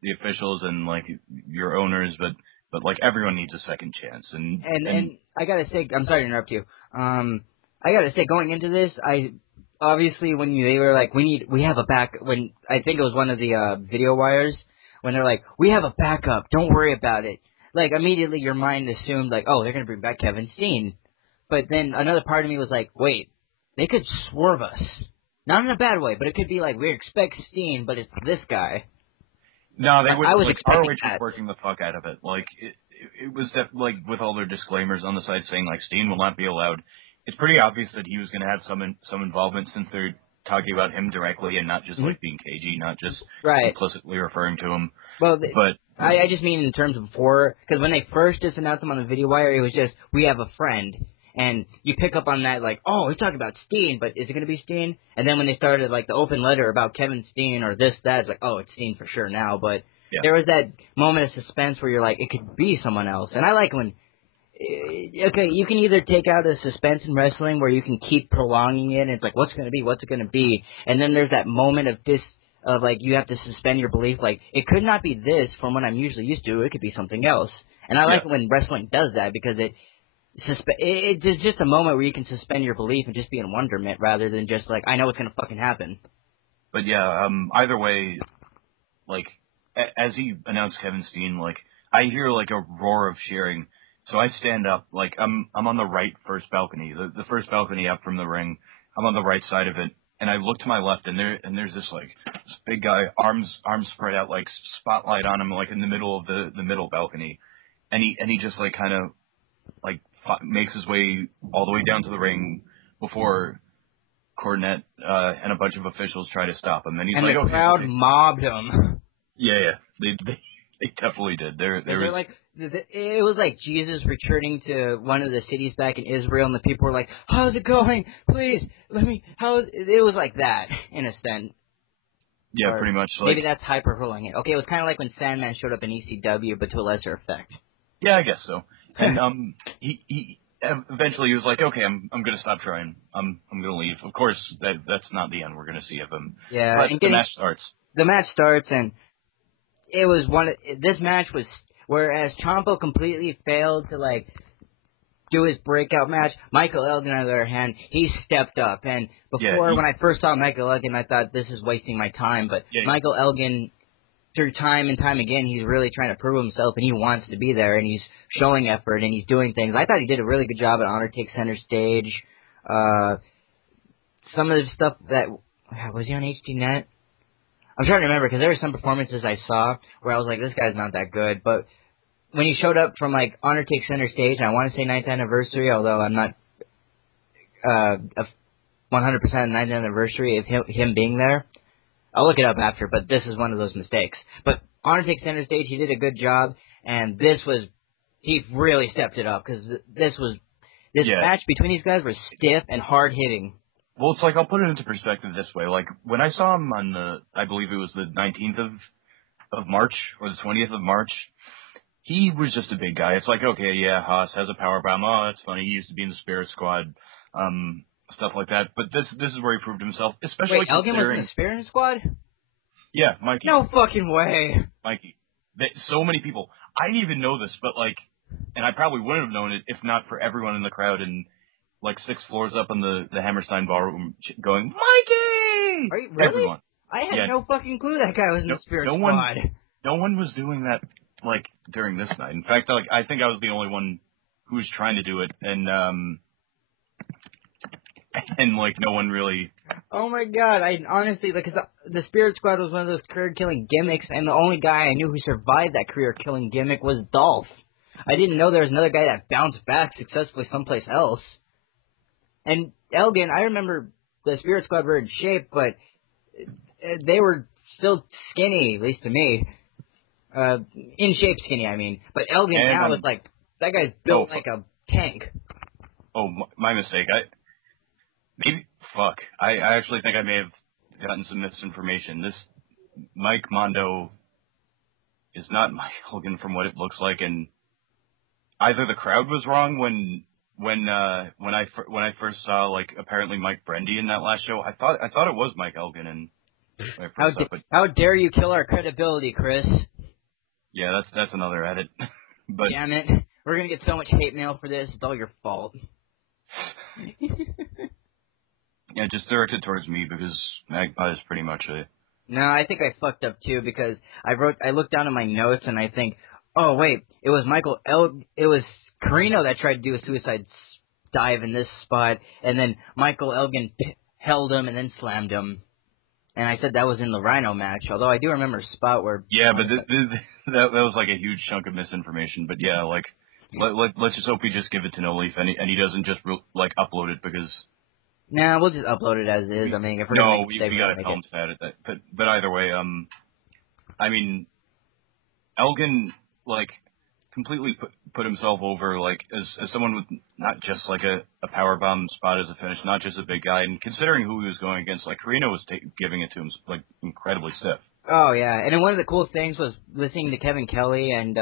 the officials and like your owners, but like everyone needs a second chance. And I gotta say, I'm sorry to interrupt you. I gotta say, going into this, obviously when they were like, we have a when I think it was one of the video wires, when they're like, we have a backup, don't worry about it. Like immediately your mind assumed like, oh, they're gonna bring back Kevin Steen. But then another part of me was like, wait, they could swerve us. Not in a bad way, but it could be like, we expect Steen, but it's this guy. No, they would. I was like, expecting ROH was working the fuck out of it. Like, it was like with all their disclaimers on the side saying like Steen will not be allowed. It's pretty obvious that he was going to have some involvement, since they're talking about him directly and not just like being cagey, not just implicitly referring to him. Well, but I just mean in terms of before, because when they first just announced him on the video wire, it was just, we have a friend. And you pick up on that, like, oh, he's talking about Steen, but is it going to be Steen? And then when they started, like, the open letter about Kevin Steen or this, that, it's like, oh, it's Steen for sure now. But there was that moment of suspense where you're like, it could be someone else. And I like when, okay, you can either take out a suspense in wrestling where you can keep prolonging it, and it's like, what's it going to be? And then there's that moment of like, you have to suspend your belief, like, it could not be this from what I'm usually used to, it could be something else. And I like when wrestling does that, because it's just a moment where you can suspend your belief and just be in wonderment rather than just like, I know what's going to fucking happen. But yeah, either way, like, as he announced Kevin Steen, like, I hear like a roar of cheering. So I stand up, like, I'm on the right first balcony, the first balcony up from the ring. I'm on the right side of it, and I look to my left, and there's this big guy, arms spread out, like spotlight on him, like in the middle of the middle balcony, and he just like kind of like makes his way all the way down to the ring before Cornette and a bunch of officials try to stop him, and he's like, the crowd mobbed him. Yeah, they definitely did. It was like Jesus returning to one of the cities back in Israel, and the people were like, "How's it going? Please, let me." It was like that in a sense. Yeah, or pretty much. Maybe that's hyperboling it. Okay, it was kind of like when Sandman showed up in ECW, but to a lesser effect. Yeah, I guess so. And he eventually he was like, okay, I'm going to stop trying. I'm going to leave. Of course, that's not the end we're going to see of him. Yeah, but the match starts. The match starts, and it was this match was, whereas Ciampa completely failed to like do his breakout match, Michael Elgin, on the other hand, he stepped up. And before, when I first saw Michael Elgin, I thought this is wasting my time. But Michael Elgin, through time and time again, he's really trying to prove himself, and he wants to be there, and he's showing effort, and he's doing things. I thought he did a really good job at Honor Takes Center Stage. Some of the stuff that was he on HDNet? I'm trying to remember, because there were some performances I saw where I was like, this guy's not that good. But when he showed up from like Honor Takes Center Stage, and I want to say 9th anniversary, although I'm not 100% 9th anniversary of him being there. I'll look it up after, but this is one of those mistakes. But Undertaker center stage, he did a good job, and he really stepped it up, because this match between these guys was stiff and hard-hitting. Well, it's like, I'll put it into perspective this way. Like, when I saw him on I believe it was the 19th of March, or the 20th of March, he was just a big guy. It's like, okay, yeah, Haas has a powerbomb. Oh, that's funny. He used to be in the Spirit Squad, stuff like that. But this is where he proved himself, especially Elgin was in the Spirit Squad? Yeah, Mikey. No fucking way. Mikey. So many people. I didn't even know this, but like, and I probably wouldn't have known it if not for everyone in the crowd and like 6 floors up in the Hammerstein ballroom going, Mikey! Are you really? Everyone. I had no fucking clue that guy was in the Spirit Squad. No one was doing that, like, during this night. In fact, like, I think I was the only one who was trying to do it, and like, no one really... Oh my god, I honestly, because the Spirit Squad was one of those career-killing gimmicks, and the only guy I knew who survived that career-killing gimmick was Dolph. I didn't know there was another guy that bounced back successfully someplace else. And Elgin, I remember the Spirit Squad were in shape, but they were still skinny, at least to me. In shape skinny, I mean. But Elgin now is like, that guy's built like a tank. Oh, my mistake. I actually think I may have gotten some misinformation. This Mike Mondo is not Mike Elgin from what it looks like, and either the crowd was wrong when I first saw, like, apparently Mike Brendy in that last show. I thought it was Mike Elgin, and how dare you kill our credibility, Chris? Yeah, that's another edit. But damn it, we're gonna get so much hate mail for this. It's all your fault. Yeah, just direct it towards me, because Magpie is pretty much a... No, I think I fucked up too, because I looked down at my notes and I think, oh wait, it was Carino that tried to do a suicide dive in this spot, and then Michael Elgin held him and then slammed him. And I said that was in the Rhino match, although I do remember a spot where... Yeah, but that was like a huge chunk of misinformation. But yeah, like, let's just hope we just give it to No Leaf and he doesn't just, like, upload it, because... Nah, we'll just upload it as is. I mean, if we're we gotta tell him sad at that. But either way, I mean, Elgin, like, completely put himself over, like, as someone with not just like a powerbomb spot as a finish, not just a big guy, and considering who he was going against, like, Carino was giving it to him, like, incredibly stiff. Oh yeah, and then one of the cool things was listening to Kevin Kelly and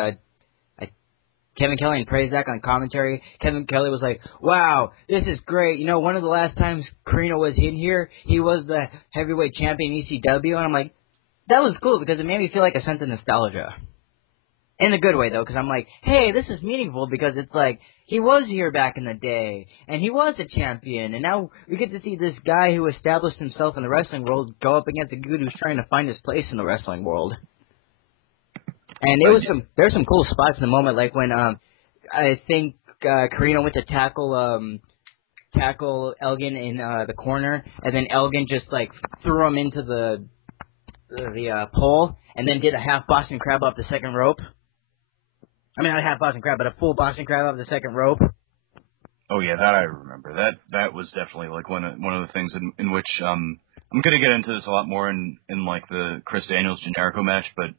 Prazak on commentary. Kevin Kelly was like, wow, this is great. You know, one of the last times Carino was in here, he was the heavyweight champion ECW, and I'm like, that was cool because it made me feel like a sense of nostalgia. In a good way, though, because I'm like, hey, this is meaningful because it's like, he was here back in the day, and he was a champion, and now we get to see this guy who established himself in the wrestling world go up against a dude who's trying to find his place in the wrestling world. And there's some cool spots in the moment, like when I think Carino went to tackle Elgin in the corner, and then Elgin just like threw him into the pole, and then did a half Boston Crab off the second rope. I mean, not a half Boston Crab, but a full Boston Crab off the second rope. Oh yeah, that I remember. That was definitely like one of the things in which I'm gonna get into this a lot more in like the Chris Daniels Generico match, but.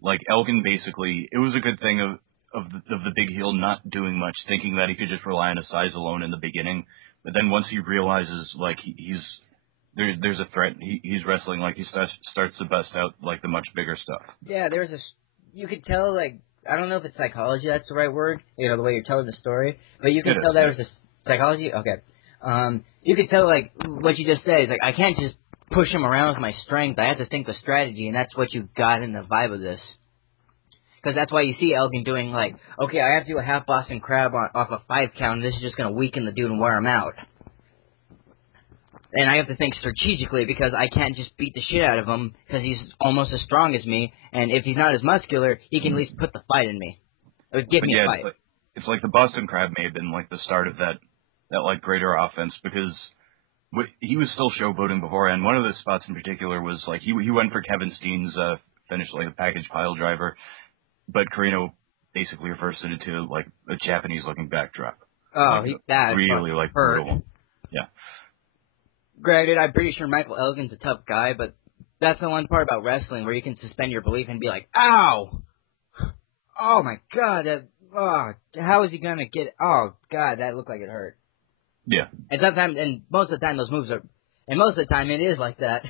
Like, Elgin basically, it was a good thing of the big heel not doing much, thinking that he could just rely on his size alone in the beginning. But then once he realizes, like, there's a threat, he's wrestling, like, he starts to bust out, like, the much bigger stuff. Yeah, you could tell, like, I don't know if it's psychology, that's the right word, you know, the way you're telling the story, but you can tell there was a psychology? Okay. You could tell, like, what you just said is, like, I can't just push him around with my strength. I have to think the strategy, and that's what you got in the vibe of this. Because that's why you see Elgin doing, like, okay, I have to do a half Boston Crab off a 5 count, and this is just going to weaken the dude and wear him out. And I have to think strategically, because I can't just beat the shit out of him, because he's almost as strong as me, and if he's not as muscular, he can at least put the fight in me. Or give me a fight. It's like the Boston Crab may have been, like, the start of that like, greater offense, because... he was still showboating beforehand. One of the spots in particular was, like, he went for Kevin Steen's finish, like, a package pile driver, but Carino basically reversed it into, like, a Japanese-looking backdrop. Oh, like, that really, like, brutal. Yeah. Granted, I'm pretty sure Michael Elgin's a tough guy, but That's the one part about wrestling where you can suspend your belief and be like, ow! Oh my god, how is he gonna get, oh god, that looked like it hurt. Yeah. And sometimes, and most of the time those moves are, and most of the time it is like that.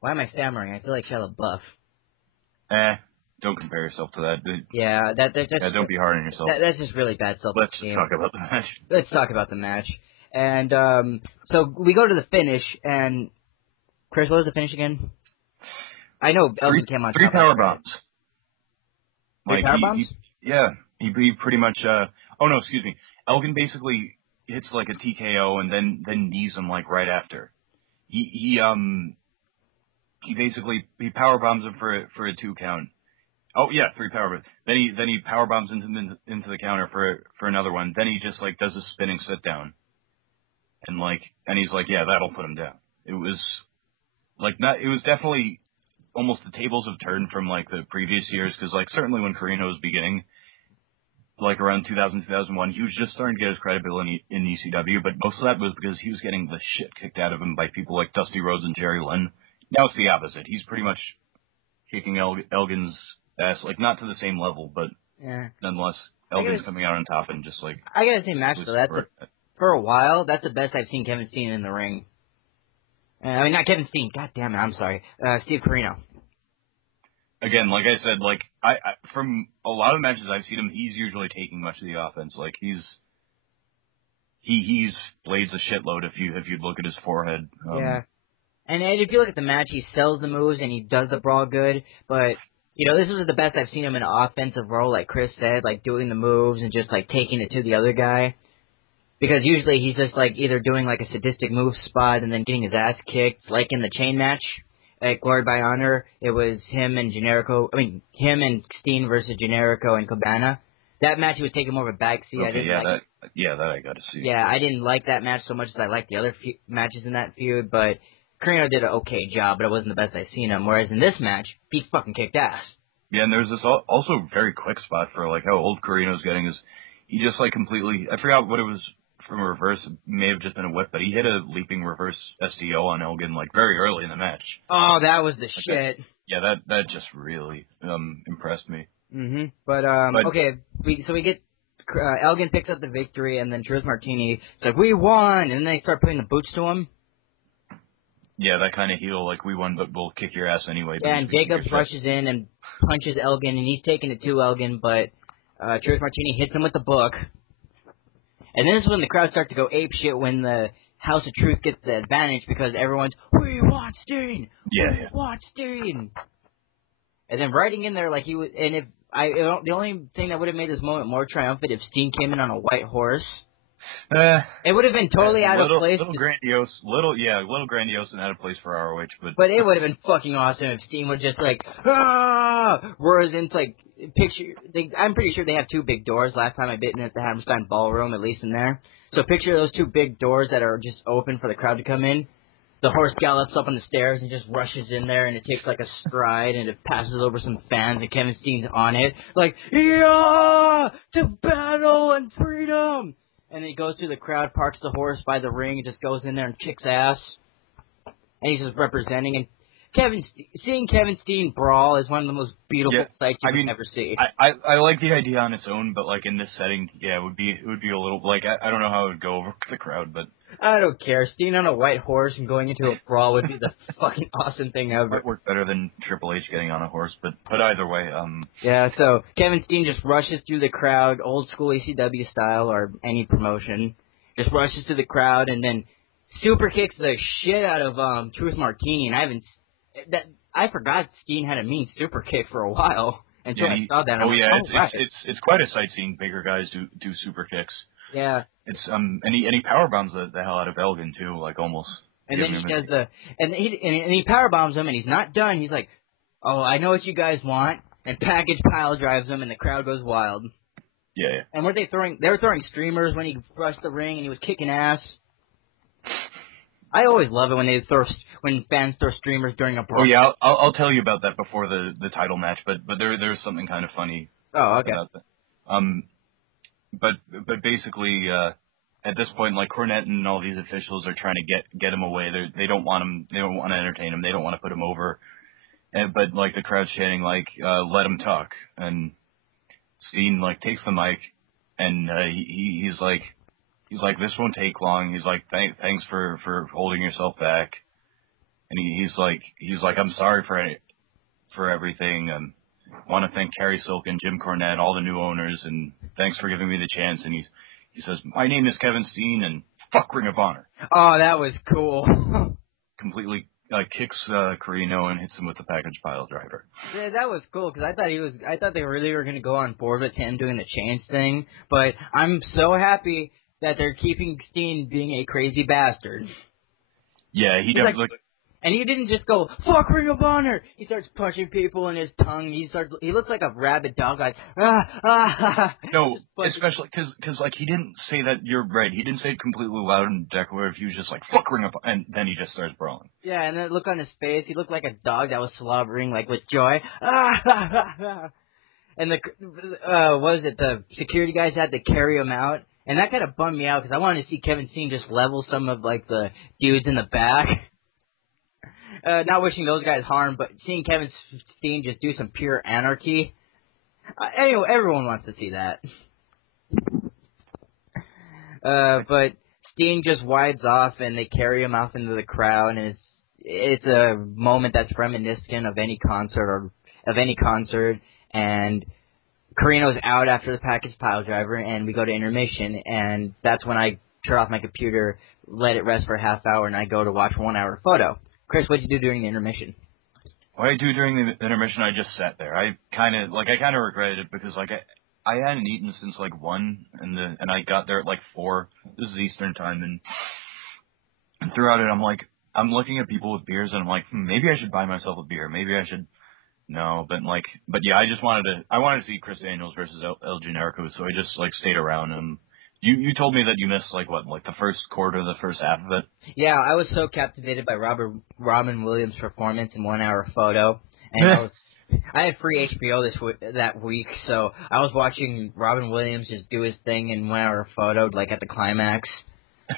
Why am I stammering? I feel like Shia LaBeouf. Don't compare yourself to that. Yeah, that's just... Yeah, don't be hard on yourself. That's just really bad self-esteem. Let's talk about the match. Let's talk about the match. And, so we go to the finish, and... Chris, what was the finish again? I know Elgin came on top. 3 power bombs. 3 power bombs? He pretty much, oh no, excuse me. Elgin basically hits like a TKO and then knees him like right after. He basically, he power bombs him for a 2 count. Oh yeah, 3 power bombs. Then he power bombs into the counter for another one. Then he just like does a spinning sit down. And he's like, yeah, that'll put him down. It was definitely almost the tables have turned from like the previous years, because like certainly when Carino was beginning, like around 2000, 2001, he was just starting to get his credibility in ECW, but most of that was because he was getting the shit kicked out of him by people like Dusty Rhodes and Jerry Lynn. Now it's the opposite. He's pretty much kicking Elgin's ass, like not to the same level, but nonetheless, Elgin's coming out on top and just like... I gotta say, match though, for a while, that's the best I've seen Kevin Steen in the ring. I mean, not Kevin Steen. God damn it, I'm sorry. Steve Corino. Again, like I said, like I from a lot of matches I've seen him, he's usually taking much of the offense. Like he's blades a shitload if you look at his forehead. Yeah. And if you look at the match, he sells the moves and he does the brawl good. But you know, this is the best I've seen him in an offensive role, like Chris said, like doing the moves and just like taking it to the other guy. Because usually he's just like either doing like a sadistic move spot and then getting his ass kicked, like in the chain match at Glory by Honor. It was him and Steen versus Generico and Cabana. That match he was taking more of a backseat. Okay, that I got to see. Yeah, I didn't like that match so much as I liked the other matches in that feud, but Carino did an okay job, but it wasn't the best I've seen him. Whereas in this match, he fucking kicked ass. Yeah, and there's this also very quick spot for like how old Carino's getting is he just like completely, I forgot what it was from a reverse, it may have just been a whip, but he hit a leaping reverse STO on Elgin like very early in the match. Oh, that was the shit. That just really impressed me. But okay, we get Elgin picks up the victory, and then Truth Martini is like, we won, and then they start putting the boots to him. Yeah, that kind of heel, like, we won, but we'll kick your ass anyway. Yeah, and Jacobs rushes in and punches Elgin, and he's taking it to Elgin, but Truth Martini hits him with the book. And then this is when the crowd starts to go ape shit when the House of Truth gets the advantage because everyone's, we want Steen! We want Steen! And then riding in there like he was, and the only thing that would have made this moment more triumphant if Steen came in on a white horse. It would have been totally out of place. Little grandiose and out of place for ROH, but it would have been fucking awesome if Steen would just like, whereas in like I'm pretty sure they have 2 big doors. Last time I've been at the Hammerstein Ballroom, at least in there. So picture those 2 big doors that are just open for the crowd to come in. The horse gallops up on the stairs and just rushes in there, and it takes like a stride, and it passes over some fans, and Kevin Steen's on it, like, yeah, to battle and freedom. And then he goes through the crowd, parks the horse by the ring, and just goes in there and kicks ass. And he's just representing. And seeing Kevin Steen brawl is one of the most beautiful sights you can ever see. I like the idea on its own, but like in this setting, it would be a little like I don't know how it would go over the crowd, but I don't care. Steen on a white horse and going into a brawl would be the fucking awesome thing ever. It worked better than Triple H getting on a horse, but either way, Yeah, so Kevin Steen just rushes through the crowd, old school ECW style or any promotion. Just rushes through the crowd and then super kicks the shit out of Truth Martini, and I forgot Steen had a mean super kick for a while until I saw that. It's quite a sight seeing bigger guys do super kicks. Yeah. It's and he power bombs the hell out of Elgin too, like almost. And then he does he power bombs him, and he's not done. He's like, "Oh, I know what you guys want," and package pile drives him, and the crowd goes wild. Yeah. And were they throwing? They were throwing streamers when he rushed the ring, and he was kicking ass. I always love it when fans throw streamers during a brawl. Oh yeah, I'll tell you about that before the title match, but there's something kind of funny. Oh, okay. About that. But basically, at this point, like Cornette and all these officials are trying to get him away. They don't want him. They don't want to entertain him. They don't want to put him over. But like the crowd's chanting like, "Let him talk." And Steen like takes the mic, and he's like, "This won't take long." He's like, "Thanks for holding yourself back." And he's like, "I'm sorry for everything. Want to thank Kerry Silk and Jim Cornette, all the new owners, and thanks for giving me the chance." And he says, "My name is Kevin Steen, and fuck Ring of Honor." Oh, that was cool. Completely kicks Carino and hits him with the package pile driver. Yeah, that was cool because I thought they really were going to go on board with him doing the chains thing, but I'm so happy that they're keeping Steen being a crazy bastard. Yeah, he definitely. And he didn't just go, "Fuck Ring of Honor!" He starts punching people in his tongue. He looks like a rabid dog, like, No, especially because like, he didn't say that, you're right, he didn't say it completely loud and declarative. He was just like, "Fuck Ring of Honor," and then he just starts brawling. Yeah, and then look on his face, he looked like a dog that was slobbering, like, with joy. And the security guys had to carry him out. And that kind of bummed me out, because I wanted to see Kevin Steen just level some of, like, the dudes in the back. Not wishing those guys harm, but seeing Kevin Steen just do some pure anarchy. Anyway, everyone wants to see that. But Steen just wides off, and they carry him off into the crowd, and it's a moment that's reminiscent of any concert, and Carino's out after the package pile driver, and we go to intermission, and that's when I turn off my computer, let it rest for a half hour, and I go to watch 1 hour photo. Chris, what'd you do during the intermission? What I do during the intermission, I just sat there. I kind of regretted it because like I hadn't eaten since like 1, and I got there at like 4. This is Eastern time, and throughout it, I'm looking at people with beers, and I'm like, maybe I should buy myself a beer. Maybe I should. No, but yeah, I wanted to see Chris Daniels versus El Generico, so I just like stayed around him. You told me that you missed like the first quarter, the first half of it. Yeah, I was so captivated by Robin Williams' performance in 1 hour photo, and I had free HBO that week, so I was watching Robin Williams just do his thing in 1 hour photo, like at the climax,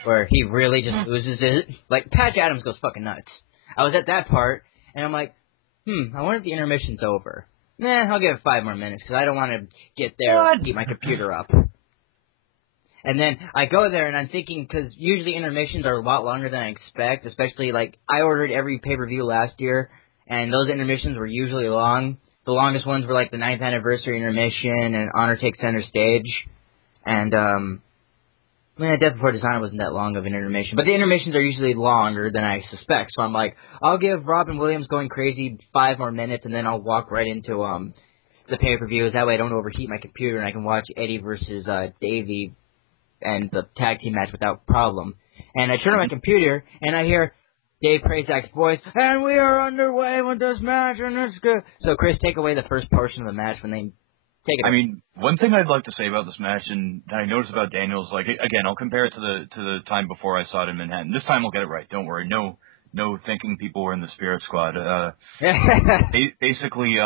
where he really just loses it. Like Patch Adams goes fucking nuts. I was at that part, and I'm like, I wonder if the intermission's over. I'll give it 5 more minutes, because I don't want to get there and keep my computer up. And then I go there, and I'm thinking, because usually intermissions are a lot longer than I expect, especially, like, I ordered every pay-per-view last year, and those intermissions were usually long. The longest ones were, like, the 9th anniversary intermission and Honor Takes Center Stage. And, Death Before Dishonor wasn't that long of an intermission. But the intermissions are usually longer than I suspect, so I'm like, I'll give Robin Williams going crazy 5 more minutes, and then I'll walk right into the pay-per-views. That way I don't overheat my computer, and I can watch Eddie versus Davey and the tag team match without problem. And I turn on my computer, and I hear Dave Prazak's voice, "And we are underway with this match, and it's good." So, Chris, take away the first portion of the match when they take it. I mean, one thing I'd like to say about this match, and that I noticed about Daniels, like, again, I'll compare it to the time before I saw it in Manhattan. This time we'll get it right. Don't worry. No thinking people were in the Spirit Squad. Basically,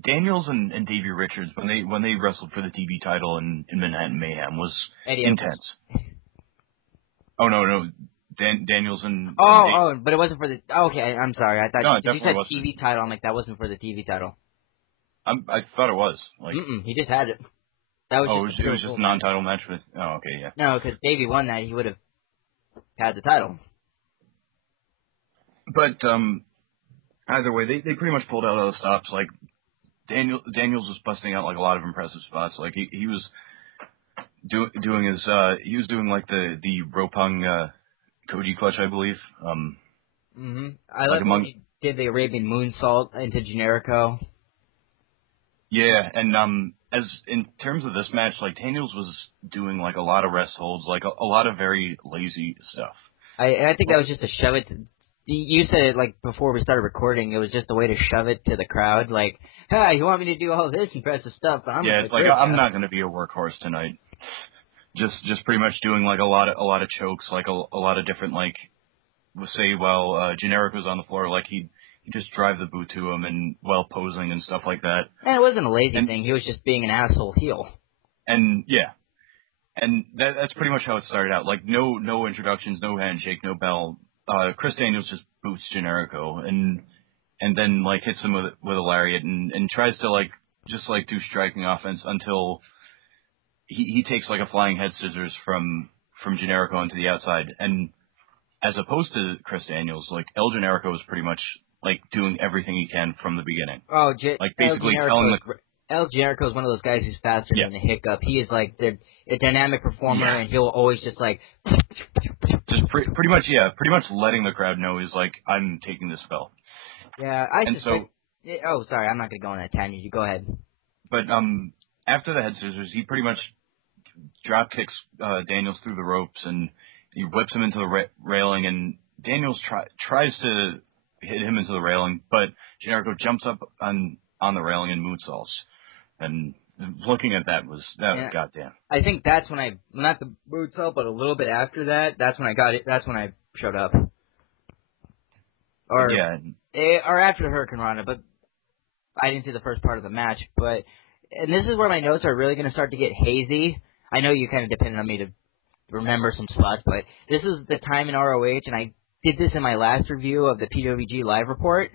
Daniels and Davey Richards, when they wrestled for the TV title in Manhattan Mayhem, was intense. Oh no, Daniels and but it wasn't for the. Okay, I'm sorry. I thought you said wasn't. TV title. I'm like, that wasn't for the TV title. I thought it was. Like, he just had it. That was it was just a non-title match with. Oh, okay, yeah. No, because Davey won that, he would have had the title. But either way, they pretty much pulled out all the stops. Like, Daniels was busting out like a lot of impressive spots. Like he was doing like the rope hung Koji clutch, I believe. I like when he did the Arabian moonsault into Generico. Yeah, and as in terms of this match, like Daniels was doing like a lot of rest holds, like a lot of very lazy stuff. I think that was just to shove it. You said it like before we started recording. It was just a way to shove it to the crowd. Like, hey, you want me to do all this impressive stuff? But it's like I'm not going to be a workhorse tonight. Just pretty much doing like a lot of chokes, like a lot of different like, let's say while Generic was on the floor, like he'd just drive the boot to him and while posing and stuff like that. And it wasn't a lazy thing. He was just being an asshole heel. And yeah. And that's pretty much how it started out. Like, no introductions, no handshake, no bell. Chris Daniels just boots Generico and then, like, hits him with a lariat and tries to, like, just, like, do striking offense until he takes, like, a flying head scissors from Generico into the outside. And as opposed to Chris Daniels, like, El Generico is pretty much, like, doing everything he can from the beginning. Oh, like, basically telling El Generico is one of those guys who's faster than the Hiccup. He is, like, a dynamic performer, and he'll always just, like... Just pretty much letting the crowd know he's like, I'm taking this belt. Yeah, oh, sorry, I'm not going to go on that tangent. You go ahead. But after the head scissors, he pretty much drop kicks Daniels through the ropes, and he whips him into the railing, and Daniels tries to hit him into the railing, but Generico jumps up on the railing and moonsaults. And looking at that was goddamn. I think that's when not the moonsault, but a little bit after that, that's when I got it. That's when I showed up. Or after the Hurricane Rana, but I didn't see the first part of the match. And this is where my notes are really going to start to get hazy. I know you kind of depended on me to remember some spots, but this is the time in ROH, and I did this in my last review of the PWG live report.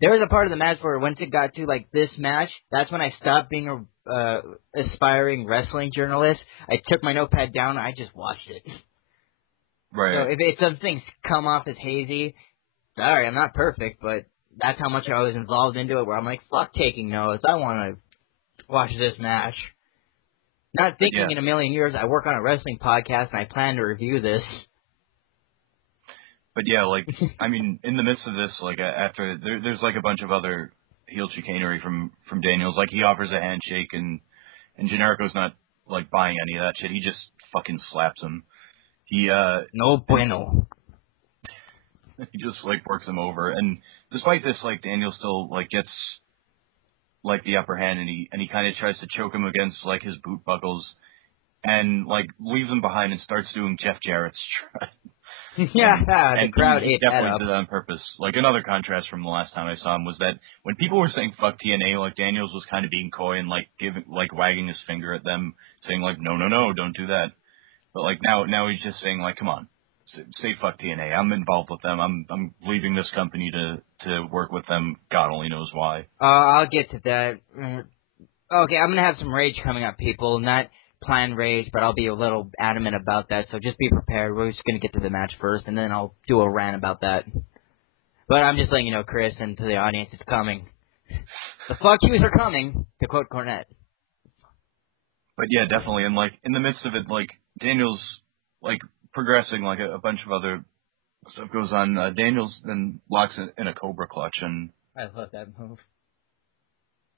There was a part of the match where once it got to, like, this match, that's when I stopped being a aspiring wrestling journalist. I took my notepad down and I just watched it. Right. So if some things come off as hazy, sorry, I'm not perfect, but that's how much I was involved into it, where I'm like, fuck taking notes. I want to watch this match. Not thinking in a million years I work on a wrestling podcast and I plan to review this. But yeah, like, I mean, in the midst of this, like, after, there's, like, a bunch of other heel chicanery from Daniels. Like, he offers a handshake, and Generico's not, like, buying any of that shit. He just fucking slaps him. No bueno. He just, like, works him over. And despite this, like, Daniels still, like, gets, like, the upper hand, and he kind of tries to choke him against, like, his boot buckles, and, like, leaves him behind and starts doing Jeff Jarrett's the crowd ate that up. Definitely did that on purpose. Like, another contrast from the last time I saw him was that when people were saying fuck TNA, like, Daniels was kind of being coy and, like, wagging his finger at them, saying, like, no, don't do that. But, like, now he's just saying, like, come on, say fuck TNA. I'm involved with them. I'm leaving this company to work with them. God only knows why. I'll get to that. Okay, I'm going to have some rage coming up, people. Not planned rage, but I'll be a little adamant about that, so just be prepared. We're just going to get to the match first, and then I'll do a rant about that. But I'm just letting you know, Chris, and to the audience, it's coming. The fuck yous are coming, to quote Cornette. But yeah, definitely, and, like, in the midst of it, like, Daniels, like, progressing, like, a bunch of other stuff goes on. Daniels then locks in a Cobra Clutch, and I love that move.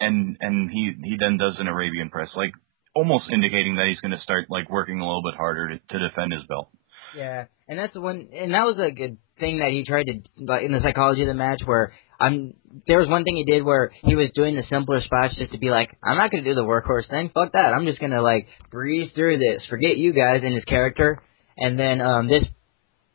And he then does an Arabian Press, like, almost indicating that he's going to start, like, working a little bit harder to defend his belt. Yeah, and that's the one, and that was a good thing that he tried to, like, in the psychology of the match, where there was one thing he did where he was doing the simpler spots just to be like, I'm not going to do the workhorse thing, fuck that, I'm just going to, like, breeze through this, forget you guys and his character, and then this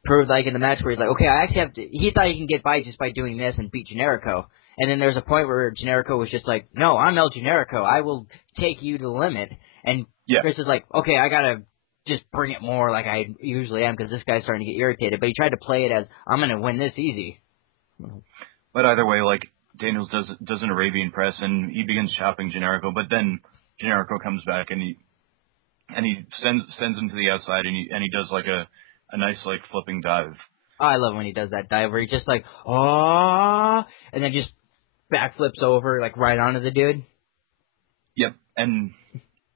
proved, like, in the match where he's like, okay, I actually have to, he thought he can get by just by doing this and beat Generico. And then there's a point where Generico was just like, no, I'm El Generico. I will take you to the limit. And Chris is like, okay, I got to just bring it more like I usually am because this guy's starting to get irritated. But he tried to play it as, I'm going to win this easy. But either way, like, Daniels does an Arabian Press, and he begins chopping Generico. But then Generico comes back, and he sends him to the outside, and he does, like, a nice, like, flipping dive. Oh, I love when he does that dive where he's just like, oh, and then just backflips over, like, right onto the dude. Yep, and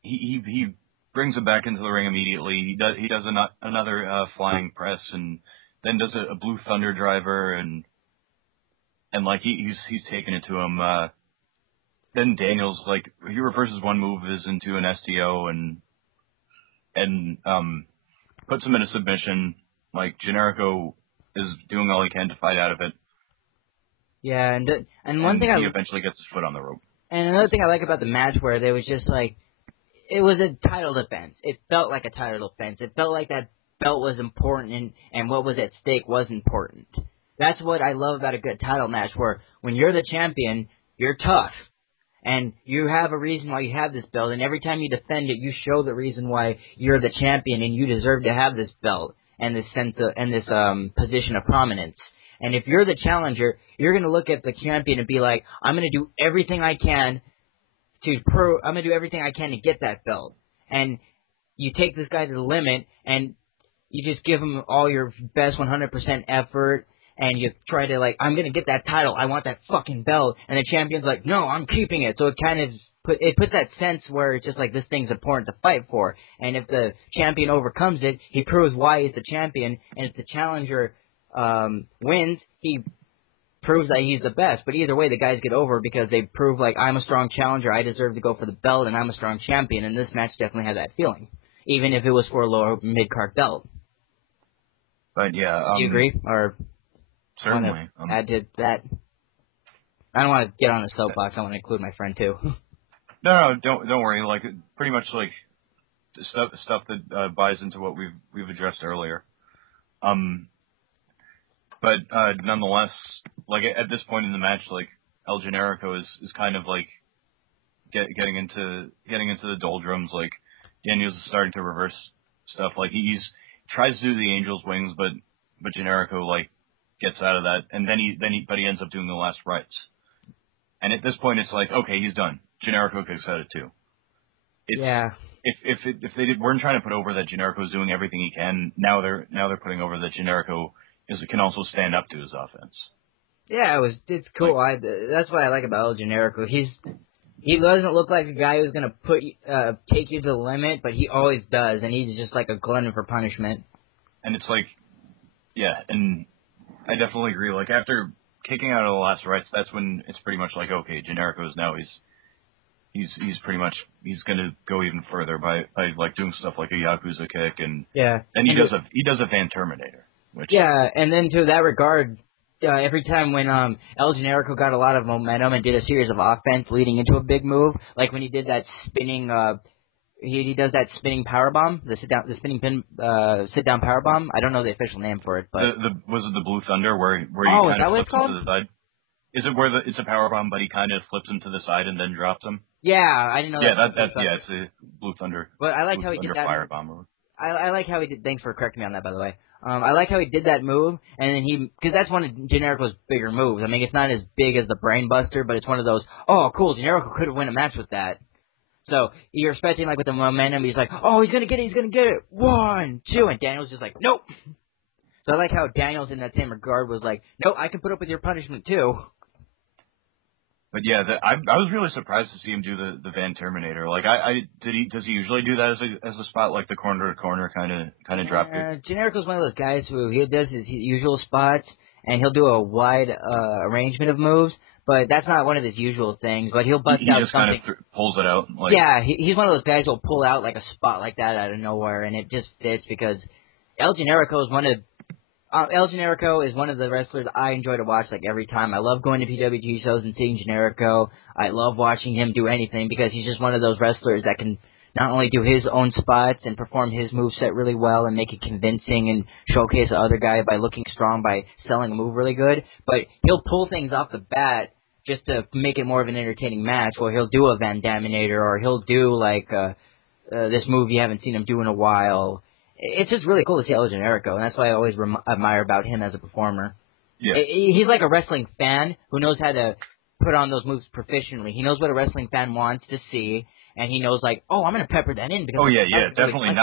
he brings him back into the ring immediately. He does another flying press, and then does a Blue Thunder driver, and like he's taking it to him. Then Daniels, like, he reverses one move into an STO, and puts him in a submission. Like, Generico is doing all he can to fight out of it. Yeah, and one thing he eventually gets his foot on the rope. And another thing I like about the match where there was just like, it was a title defense. It felt like a title defense. It felt like that belt was important and what was at stake was important. That's what I love about a good title match, where when you're the champion, you're tough. And you have a reason why you have this belt, and every time you defend it, you show the reason why you're the champion and you deserve to have this belt and this position of prominence. And if you're the challenger, you're going to look at the champion and be like, I'm going to do everything I can to get that belt. And you take this guy to the limit, and you just give him all your best 100% effort, and you try to, like, I'm going to get that title. I want that fucking belt. And the champion's like, no, I'm keeping it. So it kind of puts that sense where it's just like this thing's important to fight for. And if the champion overcomes it, he proves why he's the champion. And if the challenger wins, he proves that he's the best. But either way, the guys get over because they prove, like, I'm a strong challenger. I deserve to go for the belt, and I'm a strong champion. And this match definitely had that feeling, even if it was for a lower mid-card belt. But, yeah. Do you agree? Or... Certainly. Add to that. I don't want to get on a soapbox. I want to include my friend too. No, don't worry. Like pretty much like stuff that buys into what we've addressed earlier. But nonetheless, like at this point in the match, like El Generico is kind of like getting into the doldrums. Like Daniels is starting to reverse stuff. Like he tries to do the Angel's Wings, but Generico like gets out of that, and then he ends up doing the last rites. And at this point, it's like, okay, he's done. Generico gets out of too. Yeah. If they weren't trying to put over that Generico's doing everything he can, now they're putting over that Generico can also stand up to his offense. Yeah, it's cool. That's what I like about El Generico. He doesn't look like a guy who's gonna take you to the limit, but he always does, and he's just like a glutton for punishment. And it's like, yeah, and I definitely agree. Like, after kicking out of the last rites, that's when it's pretty much like, okay, Generico's now he's pretty much, he's gonna go even further by like doing stuff like a Yakuza kick, and yeah, and he does a Van Terminator, which and then to that regard, every time when El Generico got a lot of momentum and did a series of offense leading into a big move, like when he did that spinning he does that spinning power bomb, the spinning pin sit down power bomb. I don't know the official name for it, but was it the Blue Thunder where he kind of flips him to the side? Is it where it's a power bomb, but he kind of flips him to the side and then drops him? Yeah, I didn't know. Yeah, it's a Blue Thunder. But I like how he did that. Fire bomb. I like how he did. Thanks for correcting me on that, by the way. I like how he did that move, and then because that's one of Generico's bigger moves. I mean, it's not as big as the Brain Buster, but it's one of those. Oh, cool! Generico could win a match with that. So you're expecting, like, with the momentum, he's like, oh, he's gonna get it, 1, 2, and Daniel's just like, nope. So I like how Daniels in that same regard was like, nope, I can put up with your punishment too. But yeah, I was really surprised to see him do the Van Terminator. Like, does he usually do that as a spot, like the corner to corner kind of drop kick? Generico's one of those guys who he does his usual spots, and he'll do a wide arrangement of moves. But that's not one of his usual things. But he'll bust out something. He just kind of pulls it out. Like, yeah, he's one of those guys who'll pull out like a spot like that out of nowhere, and it just fits because El Generico is one of the wrestlers I enjoy to watch like every time. I love going to PWG shows and seeing Generico. I love watching him do anything because he's just one of those wrestlers that can not only do his own spots and perform his moveset really well and make it convincing and showcase the other guy by looking strong by selling a move really good, but he'll pull things off the bat just to make it more of an entertaining match, or he'll do a Van Daminator, or he'll do like this move you haven't seen him do in a while. It's just really cool to see El Generico, and that's why I always admire about him as a performer. Yeah. He's like a wrestling fan who knows how to put on those moves proficiently. He knows what a wrestling fan wants to see, and he knows, like, oh, I'm going to pepper that in. Because definitely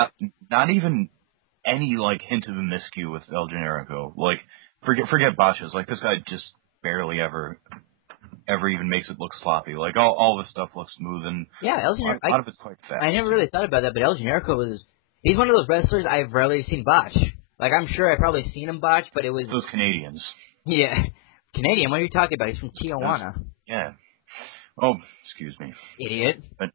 not even any, like, hint of a miscue with El Generico. Like, forget botches. Like, this guy just barely ever even makes it look sloppy. Like, all this stuff looks smooth, and El Generico, a lot of it's quite fast. I never really thought about that, but El Generico he's one of those wrestlers I've rarely seen botch. Like, I'm sure I've probably seen him botch, but it was... Those Canadians. Yeah. Canadian? What are you talking about? He's from Tijuana. Yeah. Oh, excuse me. Idiot. But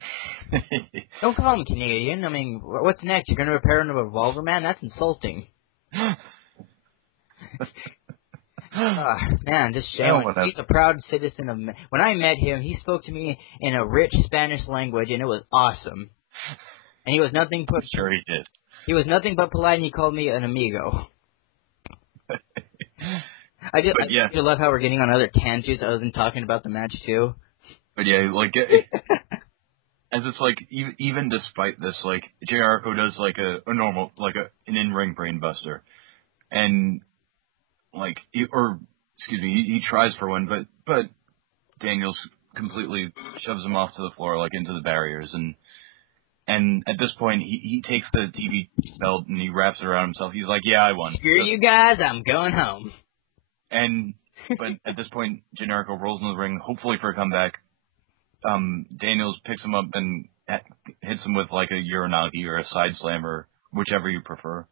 don't call him Canadian. I mean, what's next? You're going to repair him a revolver, man? That's insulting. Man, just shame. He's a proud citizen of... When I met him, he spoke to me in a rich Spanish language, and it was awesome. And he was nothing but... Sure he did. He was nothing but polite, and he called me an amigo. I love how we're getting on other tangents other than talking about the match, too. But yeah, like, as it's like, even despite this, like, Jericho does like a normal, like an in-ring brain buster. And, like, he tries for one, but Daniels completely shoves him off to the floor, like, into the barriers. And at this point, he takes the TV belt and he wraps it around himself. He's like, yeah, I won. Screw you guys, I'm going home. But at this point, Generico rolls in the ring, hopefully for a comeback. Daniels picks him up and hits him with like a Uranagi or a side slam or whichever you prefer.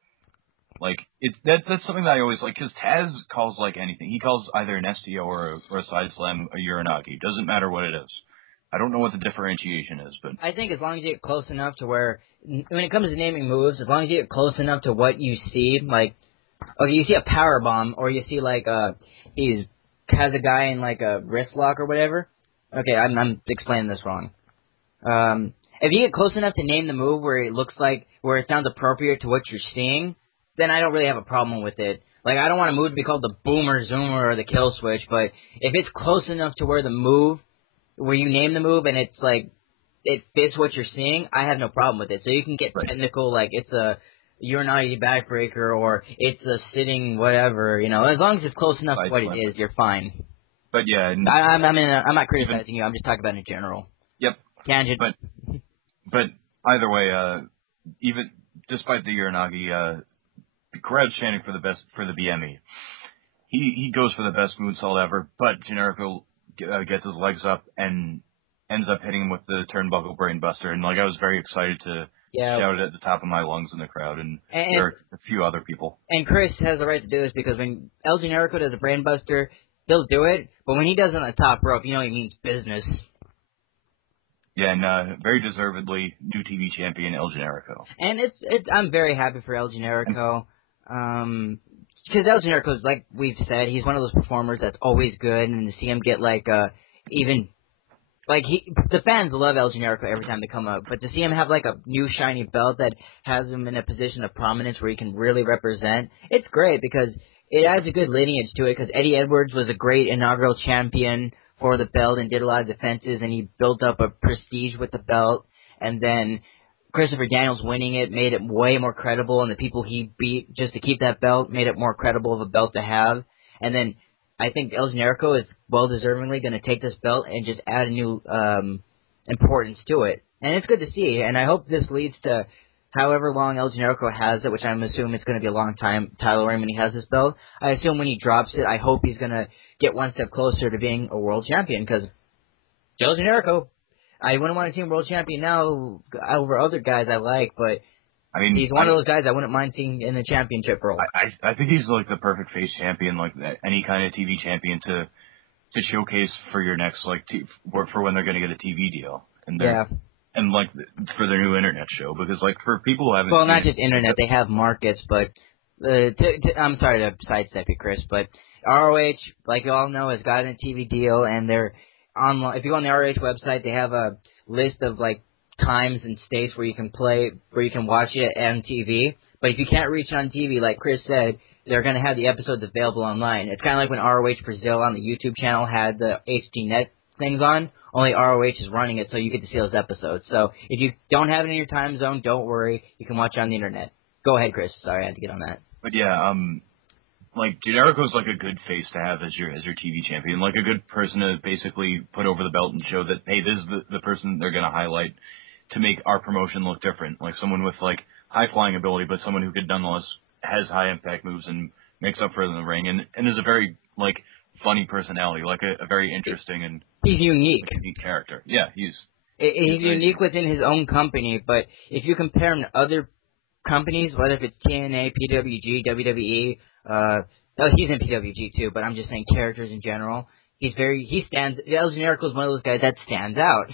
Like that's something that I always like because Taz calls like anything. He calls either an STO or a side slam a Uranagi. Doesn't matter what it is. I don't know what the differentiation is, but I think as long as you get close enough to where when it comes to naming moves, as long as you get close enough to what you see, like okay, you see a power bomb or you see like he has a guy in like a wrist lock or whatever. Okay, I'm explaining this wrong. If you get close enough to name the move where it looks like, where it sounds appropriate to what you're seeing, then I don't really have a problem with it. Like, I don't want a move to be called the Boomer Zoomer or the Kill Switch, but if it's close enough to where the move, where you name the move and it's like, it fits what you're seeing, I have no problem with it. So you can get technical, like it's a Uranagi backbreaker or it's a sitting whatever, you know, as long as it's close enough to what it is, you're fine. But yeah, I'm not criticizing you. I'm just talking about it in general. Yep. Tangent. But either way, even despite the Uranagi, the crowd's chanting for the BME. He goes for the best moonsault ever, but Generico gets his legs up and ends up hitting him with the turnbuckle brain buster. And like I was very excited to shout it at the top of my lungs in the crowd, and there are a few other people. And Chris has the right to do this because when El Generico does a brain buster, he'll do it, but when he does it on the top rope, you know he means business. Yeah, and very deservedly new TV champion El Generico. And I'm very happy for El Generico. Because El Generico, like we've said, he's one of those performers that's always good, and to see him get like the fans love El Generico every time they come up, but to see him have like a new shiny belt that has him in a position of prominence where he can really represent, it's great because it adds a good lineage to it because Eddie Edwards was a great inaugural champion for the belt and did a lot of defenses, and he built up a prestige with the belt, and then Christopher Daniels winning it made it way more credible, and the people he beat just to keep that belt made it more credible of a belt to have. And then I think El Generico is well-deservingly going to take this belt and just add a new importance to it. And it's good to see, and I hope this leads to however long El Generico has it, which I'm assuming it's going to be a long time, Tyler Ray, when he has this belt. I assume when he drops it, I hope he's going to get one step closer to being a world champion, because El Generico, I wouldn't want to see him world champion now over other guys I like, but I mean, he's one of those guys I wouldn't mind seeing in the championship role. I think he's like the perfect face champion, like any kind of TV champion to showcase for your next for when they're going to get a TV deal. And and like for their new internet show, because like for people who haven't not just internet, they have markets, but I'm sorry to sidestep you, Chris, but ROH, like you all know, has gotten a TV deal, and they're online. If you go on the ROH website, they have a list of like times and states where you can watch it on TV. But if you can't reach it on TV, like Chris said, they're going to have the episodes available online. It's kind of like when ROH Brazil on the YouTube channel had the HDNet things on. Only ROH is running it, so you get to see those episodes. So if you don't have it in your time zone, don't worry. You can watch it on the internet. Go ahead, Chris. Sorry, I had to get on that. But yeah, like Generico's like a good face to have as your TV champion, like a good person to basically put over the belt and show that, hey, this is the person they're going to highlight to make our promotion look different. Like someone with like high flying ability, but someone who could nonetheless has high impact moves and makes up for it in the ring, and is a very like funny personality, like a very interesting and he's unique character. Yeah, he's unique within his own company. But if you compare him to other companies, whether if it's TNA, PWG, WWE, he's in PWG too, but I'm just saying characters in general. El Generico is one of those guys that stands out.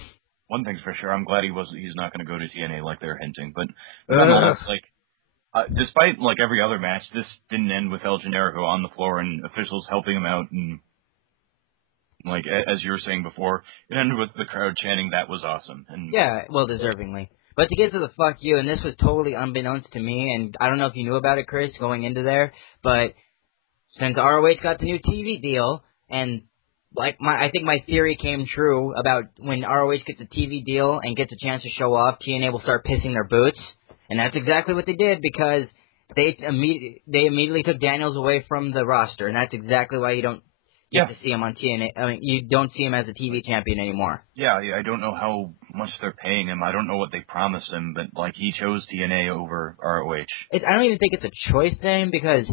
One thing's for sure, I'm glad he's not going to go to TNA like they're hinting, but nonetheless, despite like every other match, this didn't end with El Generico on the floor and officials helping him out, and like as you were saying before, it ended with the crowd chanting, "That was awesome." And yeah, well, deservingly. But to get to the fuck you, and this was totally unbeknownst to me, and I don't know if you knew about it, Chris, going into there, but since ROH got the new TV deal, and I think my theory came true about when ROH gets a TV deal and gets a chance to show off, TNA will start pissing their boots, and that's exactly what they did because they immediately took Daniels away from the roster, and that's exactly why you don't get to see him on TNA. I mean, you don't see him as a TV champion anymore. Yeah, I don't know how much they're paying him. I don't know what they promised him, but like he chose TNA over ROH. I don't even think it's a choice thing because,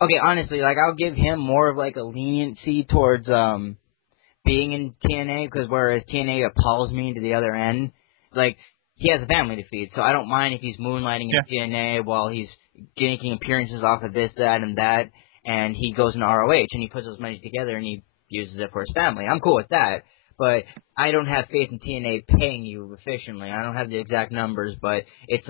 okay, honestly, like I'll give him more of like a leniency towards being in TNA because whereas TNA appalls me to the other end, like he has a family to feed, so I don't mind if he's moonlighting in TNA while he's making appearances off of this, that, and that. And he goes into ROH, and he puts those money together, and he uses it for his family. I'm cool with that, but I don't have faith in TNA paying you efficiently. I don't have the exact numbers, but it's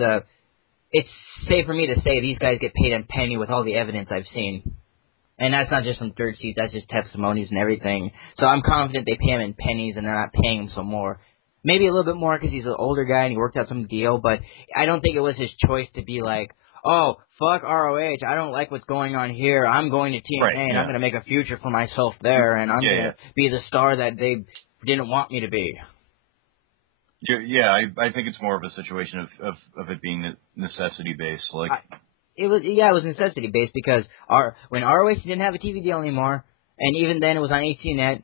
safe for me to say these guys get paid a penny with all the evidence I've seen. And that's not just from third seat, that's just testimonies and everything. So I'm confident they pay him in pennies, and they're not paying him some more. Maybe a little bit more because he's an older guy, and he worked out some deal, but I don't think it was his choice to be like, oh, fuck ROH, I don't like what's going on here. I'm going to TNA, and I'm going to make a future for myself there, and I'm going to be the star that they didn't want me to be. Yeah, I think it's more of a situation of it being necessity-based. Like it was necessity-based because when ROH didn't have a TV deal anymore, and even then it was on HCNet,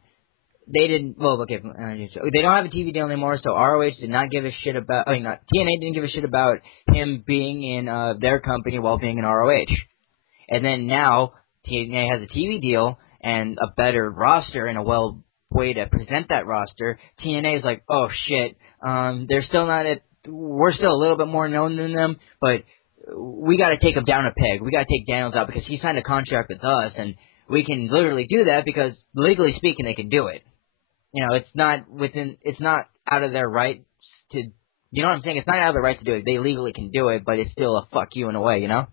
they didn't. Well, okay, they don't have a TV deal anymore, so ROH did not give a shit about. I mean, TNA didn't give a shit about him being in their company while being in ROH. And then now TNA has a TV deal and a better roster and a way to present that roster. TNA is like, oh shit, they're still not at. We're still a little bit more known than them, but we got to take them down a peg. We got to take Daniels out because he signed a contract with us, and we can literally do that because legally speaking, they can do it. You know, it's not out of their right to, you know what I'm saying? It's not out of their right to do it. They legally can do it, but it's still a fuck you in a way, you know?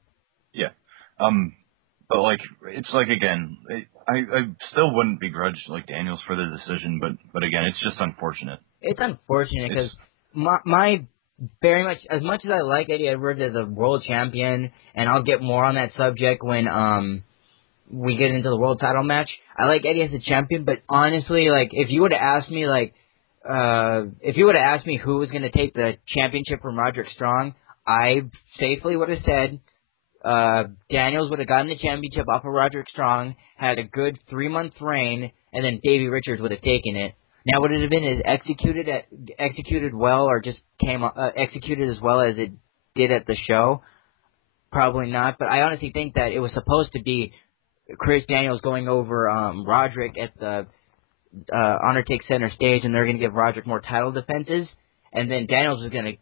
Yeah. But like, it's like, again, I still wouldn't begrudge like Daniels for the decision, but again, it's just unfortunate. It's unfortunate because my very much, as much as I like Eddie Edwards as a world champion, and I'll get more on that subject when, we get into the world title match. I like Eddie as a champion, but honestly, like, if you would have asked me, who was going to take the championship from Roderick Strong, I safely would have said, Daniels would have gotten the championship off of Roderick Strong, had a good 3-month reign, and then Davey Richards would have taken it. Now, would it have been executed well, or just executed as well as it did at the show? Probably not, but I honestly think that it was supposed to be Chris Daniels going over Roderick at the Honor Take Center stage, and they're going to give Roderick more title defenses, and then Daniels was going to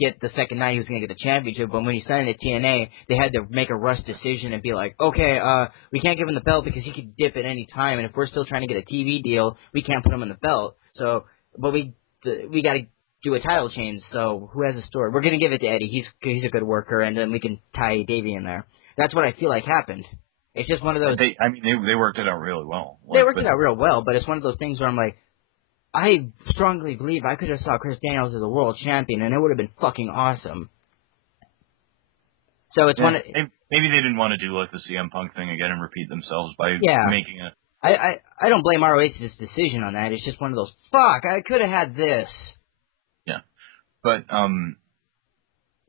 get the second night he was going to get the championship, but when he signed at TNA, they had to make a rush decision and be like, okay, we can't give him the belt because he could dip at any time, and if we're still trying to get a TV deal, we can't put him in the belt. So, but we got to do a title change, so who has a story? We're going to give it to Eddie. He's a good worker, and then we can tie Davey in there. That's what I feel like happened. It's just one of those... They worked it out really well. They worked it out real well, but it's one of those things where I'm like, I strongly believe I could have saw Chris Daniels as a world champion, and it would have been fucking awesome. So it's one of... Maybe they didn't want to do like the CM Punk thing again and repeat themselves by making a... I don't blame ROH's decision on that. It's just one of those, fuck, I could have had this. Yeah. But,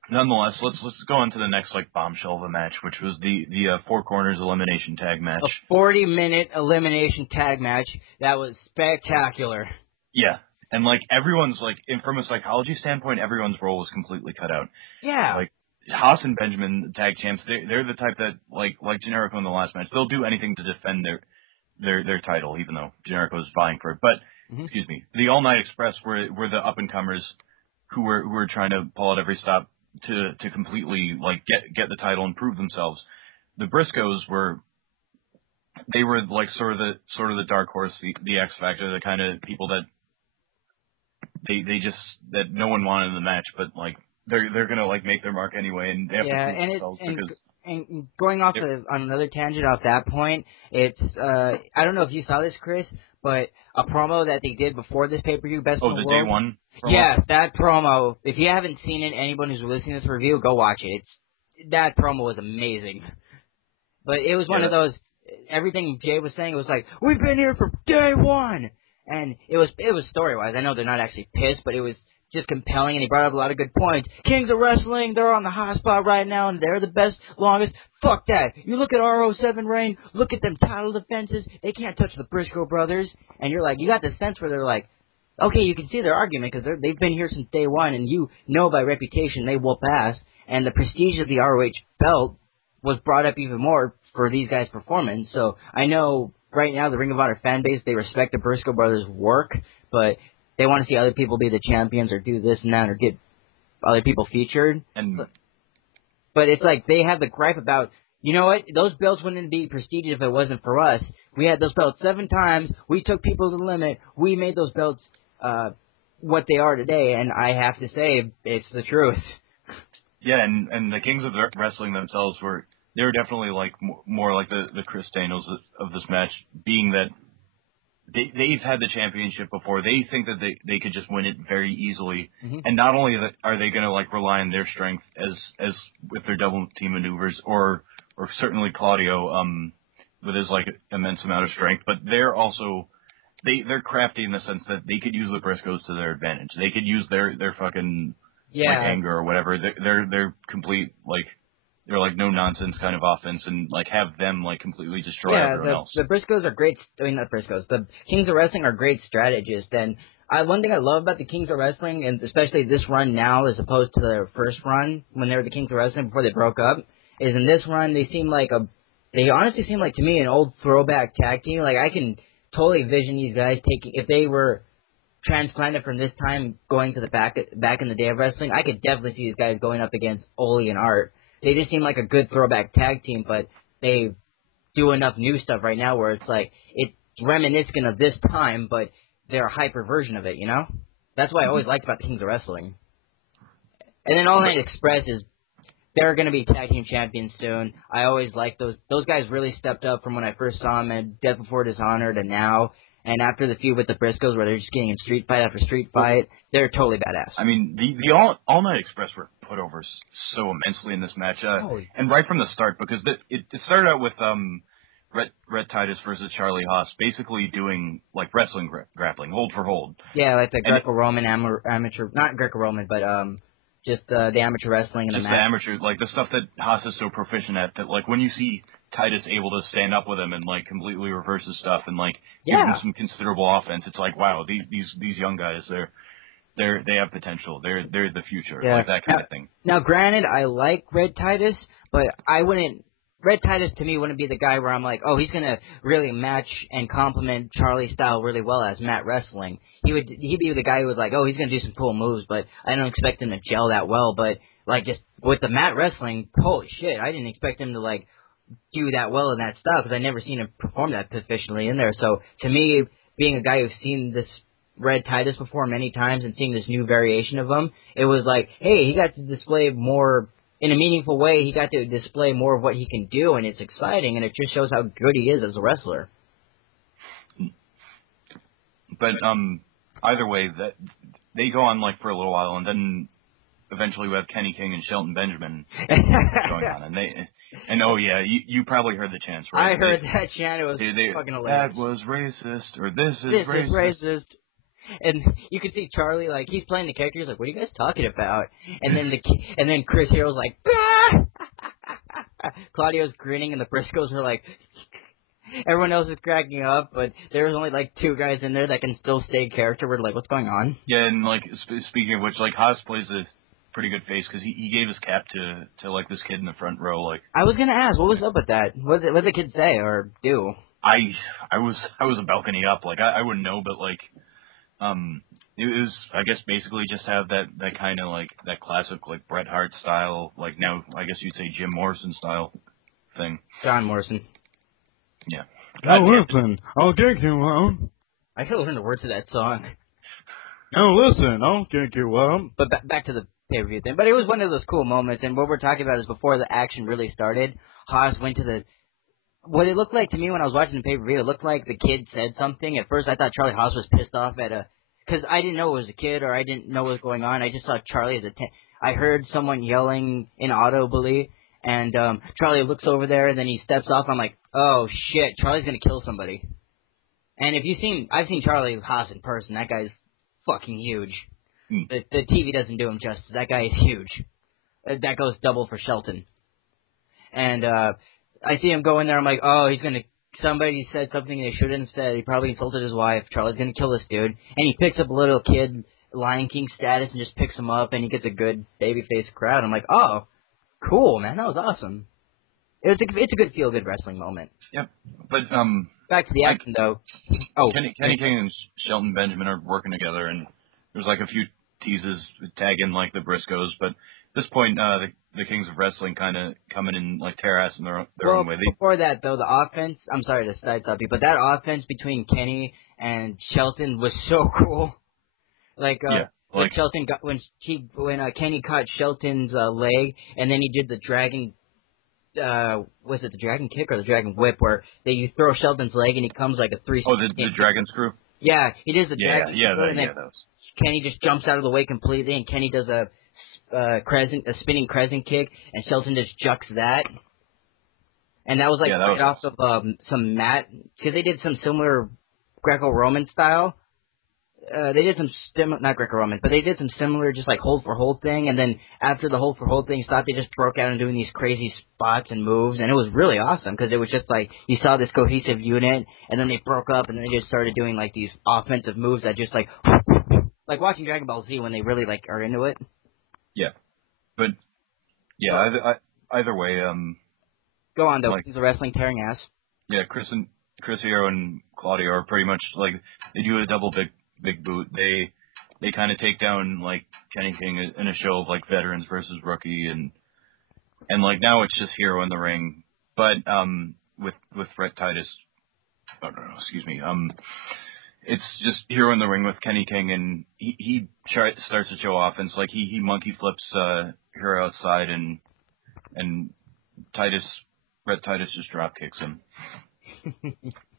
nonetheless, let's go on to the next like bombshell of a match, which was the Four Corners elimination tag match. A 40-minute elimination tag match that was spectacular. Yeah, and like everyone's like, from a psychology standpoint, everyone's role was completely cut out. Yeah. Like Haas and Benjamin, the tag champs, they're the type that like Generico in the last match, they'll do anything to defend their title, even though Generico was vying for it. But excuse me, the All Night Express were the up and comers who were trying to pull out every stop to completely like get the title and prove themselves. The Briscoes were like sort of the dark horse, the X Factor, the kind of people that they just that no one wanted in the match, but like they're gonna like make their mark anyway, and they have to prove themselves because. And going off on another tangent off that point, it's I don't know if you saw this, Chris, but a promo that they did before this pay-per-view, Best in the World. Day one promo? Yeah, that promo. If you haven't seen it, anyone who's listening to this review, go watch it. That promo was amazing. But it was one of those, everything Jay was saying was like, we've been here for day one. And it was story-wise. I know they're not actually pissed, but it was just compelling, and he brought up a lot of good points. Kings of Wrestling, they're on the hot spot right now, and they're the best, longest. Fuck that. You look at RO7 reign, look at them title defenses. They can't touch the Briscoe brothers. And you're like, you got the sense where they're like, okay, you can see their argument because they've been here since day one, and you know by reputation they whoop ass. And the prestige of the ROH belt was brought up even more for these guys' performance. So I know right now the Ring of Honor fan base, they respect the Briscoe brothers' work, but they want to see other people be the champions or do this and that or get other people featured. But it's like they have the gripe about, you know what, those belts wouldn't be prestigious if it wasn't for us. We had those belts 7 times. We took people to the limit. We made those belts what they are today, and I have to say, it's the truth. Yeah, and the Kings of Wrestling themselves they were definitely like more like the Chris Daniels of this match, being that they've had the championship before. They think that they could just win it very easily. Mm-hmm. And not only are they going to like rely on their strength as with their double team maneuvers or certainly Claudio with his like immense amount of strength, but they're also they're crafty in the sense that they could use the Briscoes to their advantage. They could use their fucking like anger or whatever. They're complete like they're like no nonsense kind of offense and like have them like completely destroy everyone else. The Briscoes are great. I mean, not Briscoes. The Kings of Wrestling are great strategists. And one thing I love about the Kings of Wrestling, and especially this run now as opposed to their first run when they were the Kings of Wrestling before they broke up, is in this run they honestly seem like to me an old throwback tag team. Like I can totally vision these guys taking, if they were transplanted from this time going to the back in the day of wrestling, I could definitely see these guys going up against Ole and Art. They just seem like a good throwback tag team, but they do enough new stuff right now where it's like, it's reminiscent of this time, but they're a hyper version of it, you know? That's what I always liked about the Kings of Wrestling. And then All Night Express they're going to be tag team champions soon. I always liked those. Those guys really stepped up from when I first saw them at Death Before Dishonor to now. And after the feud with the Briscoes where they're just getting in street fight after street fight, they're totally badass. I mean, the All Night Express were put over so immensely in this match. And right from the start, because it started out with Rhett Titus versus Charlie Haas, basically doing like wrestling grappling, hold for hold. Yeah, like the Greco-Roman amateur, not Greco-Roman, but just the amateur wrestling in the match. Just the amateur, like the stuff that Haas is so proficient at that, like when you see Titus able to stand up with him and like completely reverse his stuff and like give him some considerable offense, it's like, wow, these young guys, they have potential. They're the future, like that kind of thing. Now, granted, I like Red Titus, but Red Titus to me wouldn't be the guy where I'm like, oh, he's gonna really match and complement Charlie's style really well as Matt Wrestling. He'd be the guy who was like, oh, he's gonna do some cool moves, but I don't expect him to gel that well. But like just with the Matt Wrestling, holy shit, I didn't expect him to like do that well in that style because I never seen him perform that proficiently in there. So to me, being a guy who's seen this Red Titus before many times and seeing this new variation of him, it was like, hey, he got to display more in a meaningful way. He got to display more of what he can do, and it's exciting, and it just shows how good he is as a wrestler. But either way, that they go on like for a little while, and then eventually we have Kenny King and Shelton Benjamin going on, and oh yeah, you probably heard the chants, right? I heard that chant. It was fucking hilarious. That was racist, or this is racist. And you can see Charlie, like, he's playing the character. He's like, what are you guys talking about? And then Chris Hero's like, ah! Claudio's grinning, and the Briscoes are like, everyone else is cracking up, but there's only like 2 guys in there that can still stay character. We're like, what's going on? Yeah, and like, speaking of which, like, Haas plays a pretty good face because he gave his cap to like this kid in the front row. Like, I was gonna ask, what was up with that? What did the kid say or do? I was a balcony up. Like, I wouldn't know, but like, it was, I guess, basically just have that kind of like that classic like Bret Hart style, like now I guess you'd say Jim Morrison style thing. John Morrison. Yeah. Now listen, I'll get you one. I could learn the words of that song. Now listen, I'll get you one. But back to the pay-per-view thing. But it was one of those cool moments, and what we're talking about is before the action really started, Haas went to what it looked like to me when I was watching the pay-per-view, it looked like the kid said something. At first, I thought Charlie Haas was pissed off because I didn't know it was a kid or I didn't know what was going on. I just saw Charlie as I heard someone yelling inaudibly, and Charlie looks over there, and then he steps off. I'm like, oh shit, Charlie's gonna kill somebody. And I've seen Charlie Haas in person. That guy's fucking huge. The TV doesn't do him justice. That guy is huge. That goes double for Shelton. And I see him go in there. I'm like, oh, somebody said something they shouldn't have said. He probably insulted his wife. Charlie's gonna kill this dude. And he picks up a little kid, Lion King status, and just picks him up, and he gets a good babyface crowd. I'm like, oh, cool, man. That was awesome. It's a good feel-good wrestling moment. Yep. But back to the action though. Oh, Kenny King and Shelton Benjamin are working together, and there's like a few teases tagging like the Briscoes, but at this point, the Kings of Wrestling kind of coming in like tear ass in their own way. Before that though, the offense. I'm sorry to side stop you, but that offense between Kenny and Shelton was so cool. When Shelton got when Kenny caught Shelton's leg, and then he did the dragon. Was it the dragon kick or the dragon whip where you throw Shelton's leg and he comes like a 360? Oh, the dragon screw? Yeah, he does the dragon screw, and then that was... Kenny just jumps out of the way completely, and Kenny does a spinning crescent kick, and Shelton just jucks that. And that was off of some mat, because they did some similar Greco-Roman style. They did some not Greco-Roman, but they did some similar just like hold for hold thing, and then after the hold for hold thing stopped, they just broke out and doing these crazy spots and moves, and it was really awesome because it was just like you saw this cohesive unit, and then they broke up and then they just started doing like these offensive moves that just like watching Dragon Ball Z when they really like are into it. Yeah, but yeah, either way, go on though. He's a wrestling tearing ass. Yeah, Chris Hero and Claudio are pretty much like they do a double big boot. They kind of take down like Kenny King in a show of like veterans versus rookie, and like now it's just Hero in the ring, but with Rhett Titus, it's just Hero in the ring with Kenny King, and he starts to show offense. Like he monkey flips Hero outside, and Rhett Titus just drop kicks him.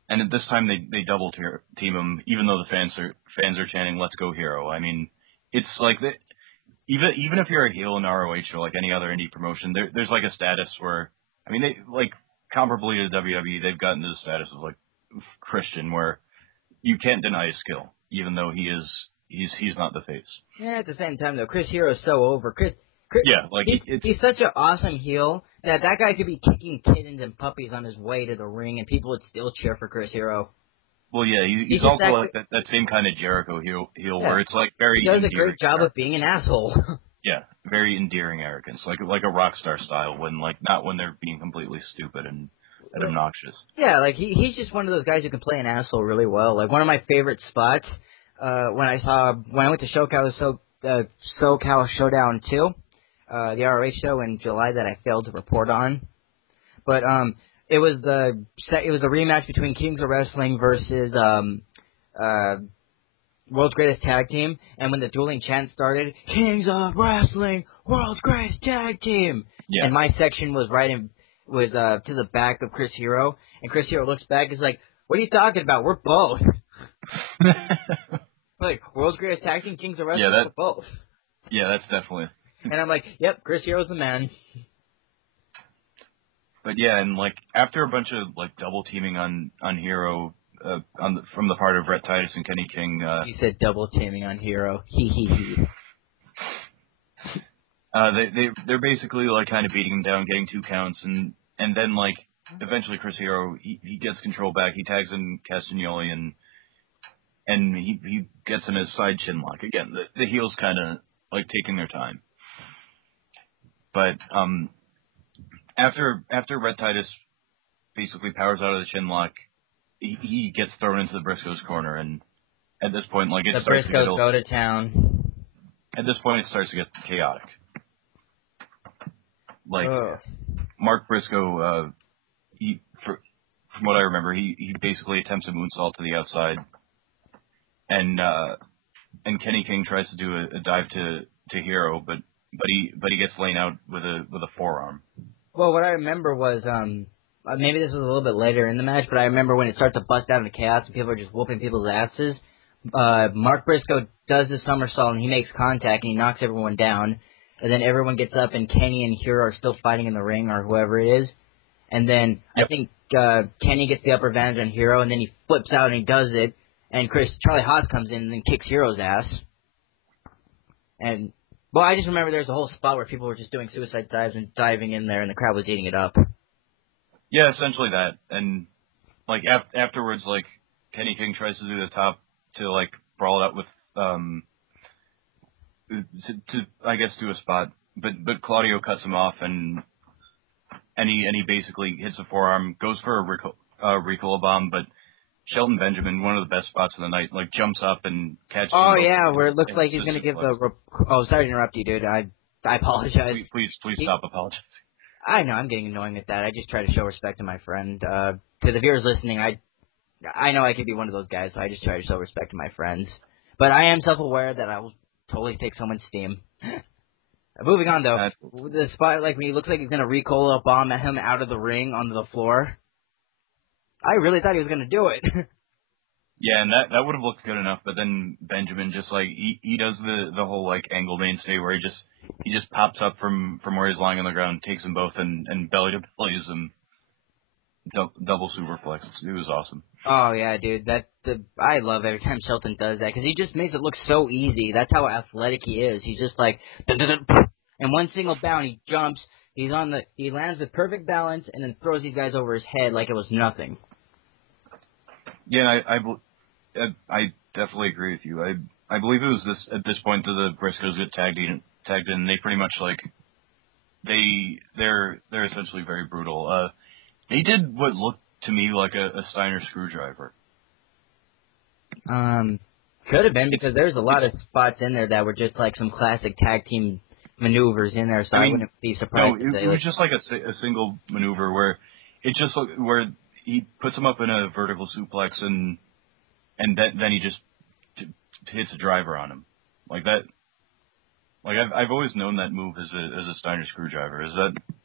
And at this time they double team him, even though the fans are chanting "Let's go Hero." I mean, it's like that. Even if you're a heel in ROH or like any other indie promotion, there's like a status where, I mean, they like comparably to WWE, they've gotten to the status of like Christian, where you can't deny his skill, even though he's not the face. Yeah, at the same time though, Chris Hero is so over. Chris yeah, like he's such an awesome heel that guy could be kicking kittens and puppies on his way to the ring, and people would still cheer for Chris Hero. Well, yeah, he's also like that same kind of Jericho heel where it's like very. He does a great job of being an asshole. Yeah, very endearing arrogance, like a rock star style, when like not when they're being completely stupid and obnoxious. Yeah, like he's just one of those guys who can play an asshole really well. Like one of my favorite spots when I went to SoCal Showdown 2. The ROH show in July that I failed to report on, but it was the rematch between Kings of Wrestling versus World's Greatest Tag Team, and when the dueling chant started, Kings of Wrestling, World's Greatest Tag Team, and my section was to the back of Chris Hero, and Chris Hero looks back and is like, "What are you talking about? We're both." Like World's Greatest Tag Team, Kings of Wrestling, we're both. Yeah, that's definitely. And I'm like, yep, Chris Hero's the man. But yeah, and like after a bunch of like double teaming on Hero from the part of Rhett Titus and Kenny King. You said double teaming on Hero. They're basically like kind of beating him down, getting 2 counts, and then like eventually Chris Hero he gets control back. He tags in Castagnoli and he gets in his side chin lock again. The heels kind of like taking their time. But after Rhett Titus basically powers out of the chin lock, he gets thrown into the Briscoes corner, and at this point, like it starts to go to town. At this point, it starts to get chaotic. Like Mark Briscoe, from what I remember, he basically attempts a moonsault to the outside, and Kenny King tries to do a dive to Hero, but he gets laid out with a forearm. Well, what I remember was maybe this was a little bit later in the match, but I remember when it starts to bust out into chaos and people are just whooping people's asses. Mark Briscoe does the somersault and he makes contact and he knocks everyone down, and then everyone gets up and Kenny and Hero are still fighting in the ring or whoever it is, and then I think Kenny gets the upper advantage on Hero, and then he flips out and he does it, and Charlie Haas comes in and then kicks Hero's ass. And, well, I just remember there was a whole spot where people were just doing suicide dives and diving in there, and the crowd was eating it up. Yeah, essentially that. And, like, afterwards, like, Kenny King tries to do the top to, like, brawl it out with, to I guess, do a spot. But Claudio cuts him off, and he basically hits a forearm, goes for a recoil bomb, but Shelton Benjamin, one of the best spots of the night, like, jumps up and catches him. Oh, yeah, where it looks like he's going to give the... Oh, sorry to interrupt you, dude. I apologize. Please stop apologizing. I know, I'm getting annoying with that. I just try to show respect to my friend. To the viewers listening, I know I could be one of those guys, so I just try to show respect to my friends. But I am self-aware that I will totally take someone's steam. Moving on, though. The spot, like, when he looks like he's going to recoil a bomb at him out of the ring onto the floor. I really thought he was going to do it. Yeah, and that would have looked good enough, but then Benjamin just, like, he does the whole, like, angle mainstay where he just pops up from where he's lying on the ground, takes them both, and belly to belly him. Double superplex. It was awesome. Oh, yeah, dude. I love every time Shelton does that, because he just makes it look so easy. That's how athletic he is. He's just like, and one single bound, he jumps, he lands with perfect balance, and then throws these guys over his head like it was nothing. Yeah, I definitely agree with you. I believe it was at this point that the Briscoes get tagged in. They pretty much, like, they're essentially very brutal. They did what looked to me like a Steiner screwdriver. Could have been, because there's a lot of spots in there that were just like some classic tag team maneuvers in there, so I wouldn't be surprised. No, it was just like a single maneuver where it just looked where he puts him up in a vertical suplex and then he just hits a driver on him like that. Like I've always known that move as a Steiner screwdriver.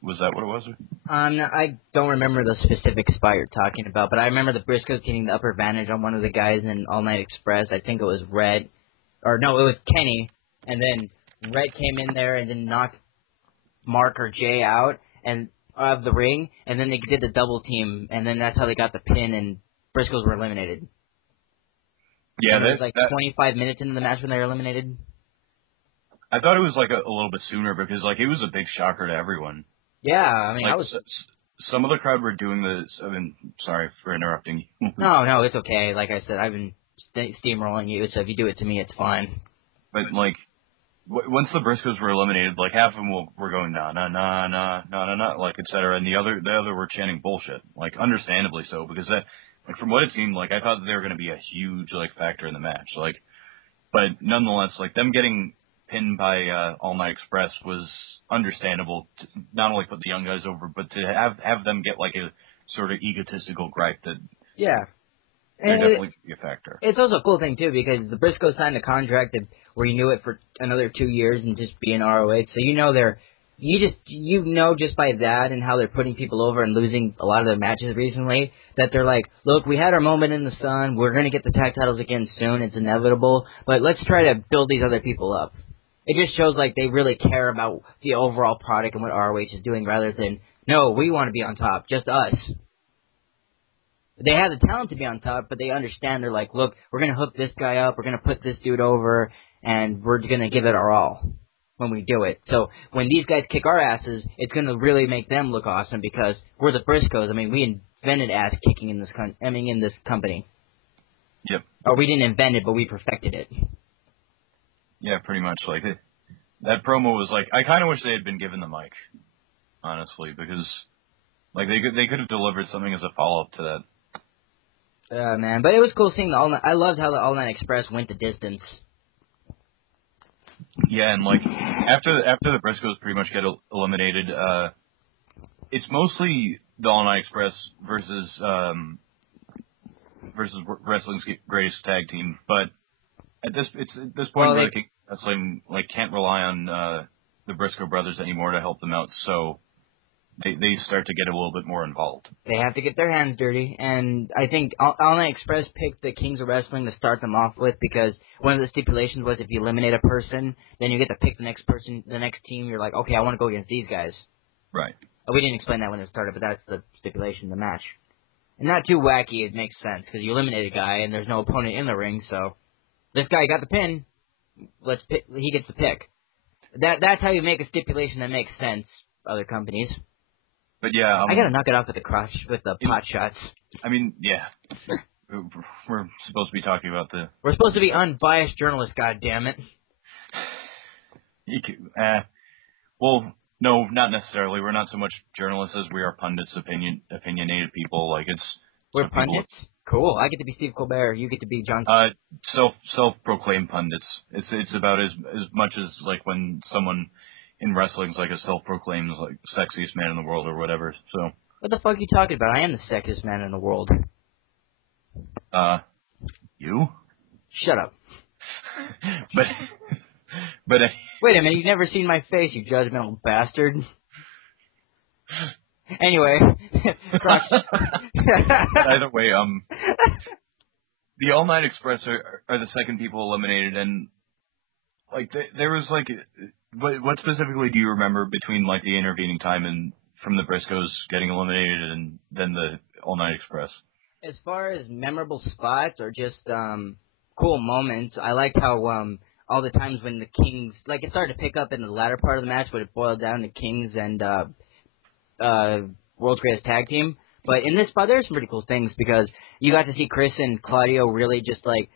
Was that what it was? I don't remember the specific spot you're talking about, but I remember the Briscoes getting the upper advantage on one of the guys in All Night Express. I think it was Red, or no, it was Kenny, and then Red came in there and then knocked Mark or Jay out and of the ring, and then they did the double team, and then that's how they got the pin, and Briscoes were eliminated. Yeah, it was like 25 minutes into the match when they were eliminated. I thought it was like a little bit sooner because like it was a big shocker to everyone. Yeah, I mean, like, some of the crowd were doing this. I mean, sorry for interrupting you. No, it's okay. Like I said, I've been steamrolling you, so if you do it to me, it's fine. But like, once the Briscoes were eliminated, like half of them were going nah, like etc. And the other were chanting bullshit, like understandably so, because that, like from what it seemed like, I thought that they were going to be a huge like factor in the match, like, but nonetheless, like them getting pinned by All Night Express was understandable to not only put the young guys over, but to have them get like a sort of egotistical gripe that they're definitely be a factor. It's also a cool thing too because the Briscoes signed a contract where you knew it for another 2 years and just be in ROH, so you know just by that and how they're putting people over and losing a lot of their matches recently that they're like, look, we had our moment in the sun, we're going to get the tag titles again soon, it's inevitable, but let's try to build these other people up. It just shows like they really care about the overall product and what ROH is doing rather than, no, we want to be on top, just us. They have the talent to be on top, but they understand. They're like, look, we're going to hook this guy up, we're going to put this dude over, and we're going to give it our all when we do it. So when these guys kick our asses, it's going to really make them look awesome because we're the Briscoes. I mean, we invented ass kicking in this company. Yep. Or we didn't invent it, but we perfected it. Yeah, pretty much. Like that promo was like, I kind of wish they had been given the mic, honestly, because like they could have delivered something as a follow up to that. Man, but it was cool seeing the All Night. I loved how the All Night Express went the distance. Yeah, and like after the Briscoes pretty much get eliminated, it's mostly the All Night Express versus Wrestling's greatest tag team, but at this point, wrestling like can't rely on the Briscoe brothers anymore to help them out, so they start to get a little bit more involved. They have to get their hands dirty, and I think All Night Express picked the Kings of Wrestling to start them off with because one of the stipulations was if you eliminate a person, then you get to pick the next person, the next team. You're like, okay, I want to go against these guys. Right. We didn't explain that when it started, but that's the stipulation of the match. And not too wacky, it makes sense, because you eliminate a guy and there's no opponent in the ring, so this guy got the pin, he gets the pick. That's how you make a stipulation that makes sense, other companies. But yeah, I gotta knock it off with the pot shots. I mean, yeah. We're supposed to be talking about We're supposed to be unbiased journalists, goddammit. Well, no, not necessarily. We're not so much journalists as we are pundits, opinionated people. Like, it's... We're pundits? Cool. I get to be Steve Colbert. You get to be John... Self-proclaimed pundits. It's about as much as, like, when someone in wrestling's, like, a self-proclaimed, like, sexiest man in the world or whatever, so... What the fuck are you talking about? I am the sexiest man in the world. You? Shut up. But wait a minute, you've never seen my face, you judgmental bastard. Anyway. Either way, the All Night Express are the second people eliminated, and, like, there was, like, what specifically do you remember between, like, the intervening time and from the Briscoes getting eliminated and then the All Night Express? As far as memorable spots or just cool moments, I liked how all the times when the Kings, like, it started to pick up in the latter part of the match, but it boiled down to Kings and World's Greatest Tag Team. But in this spot, there's some pretty cool things because you got to see Chris and Claudio really just do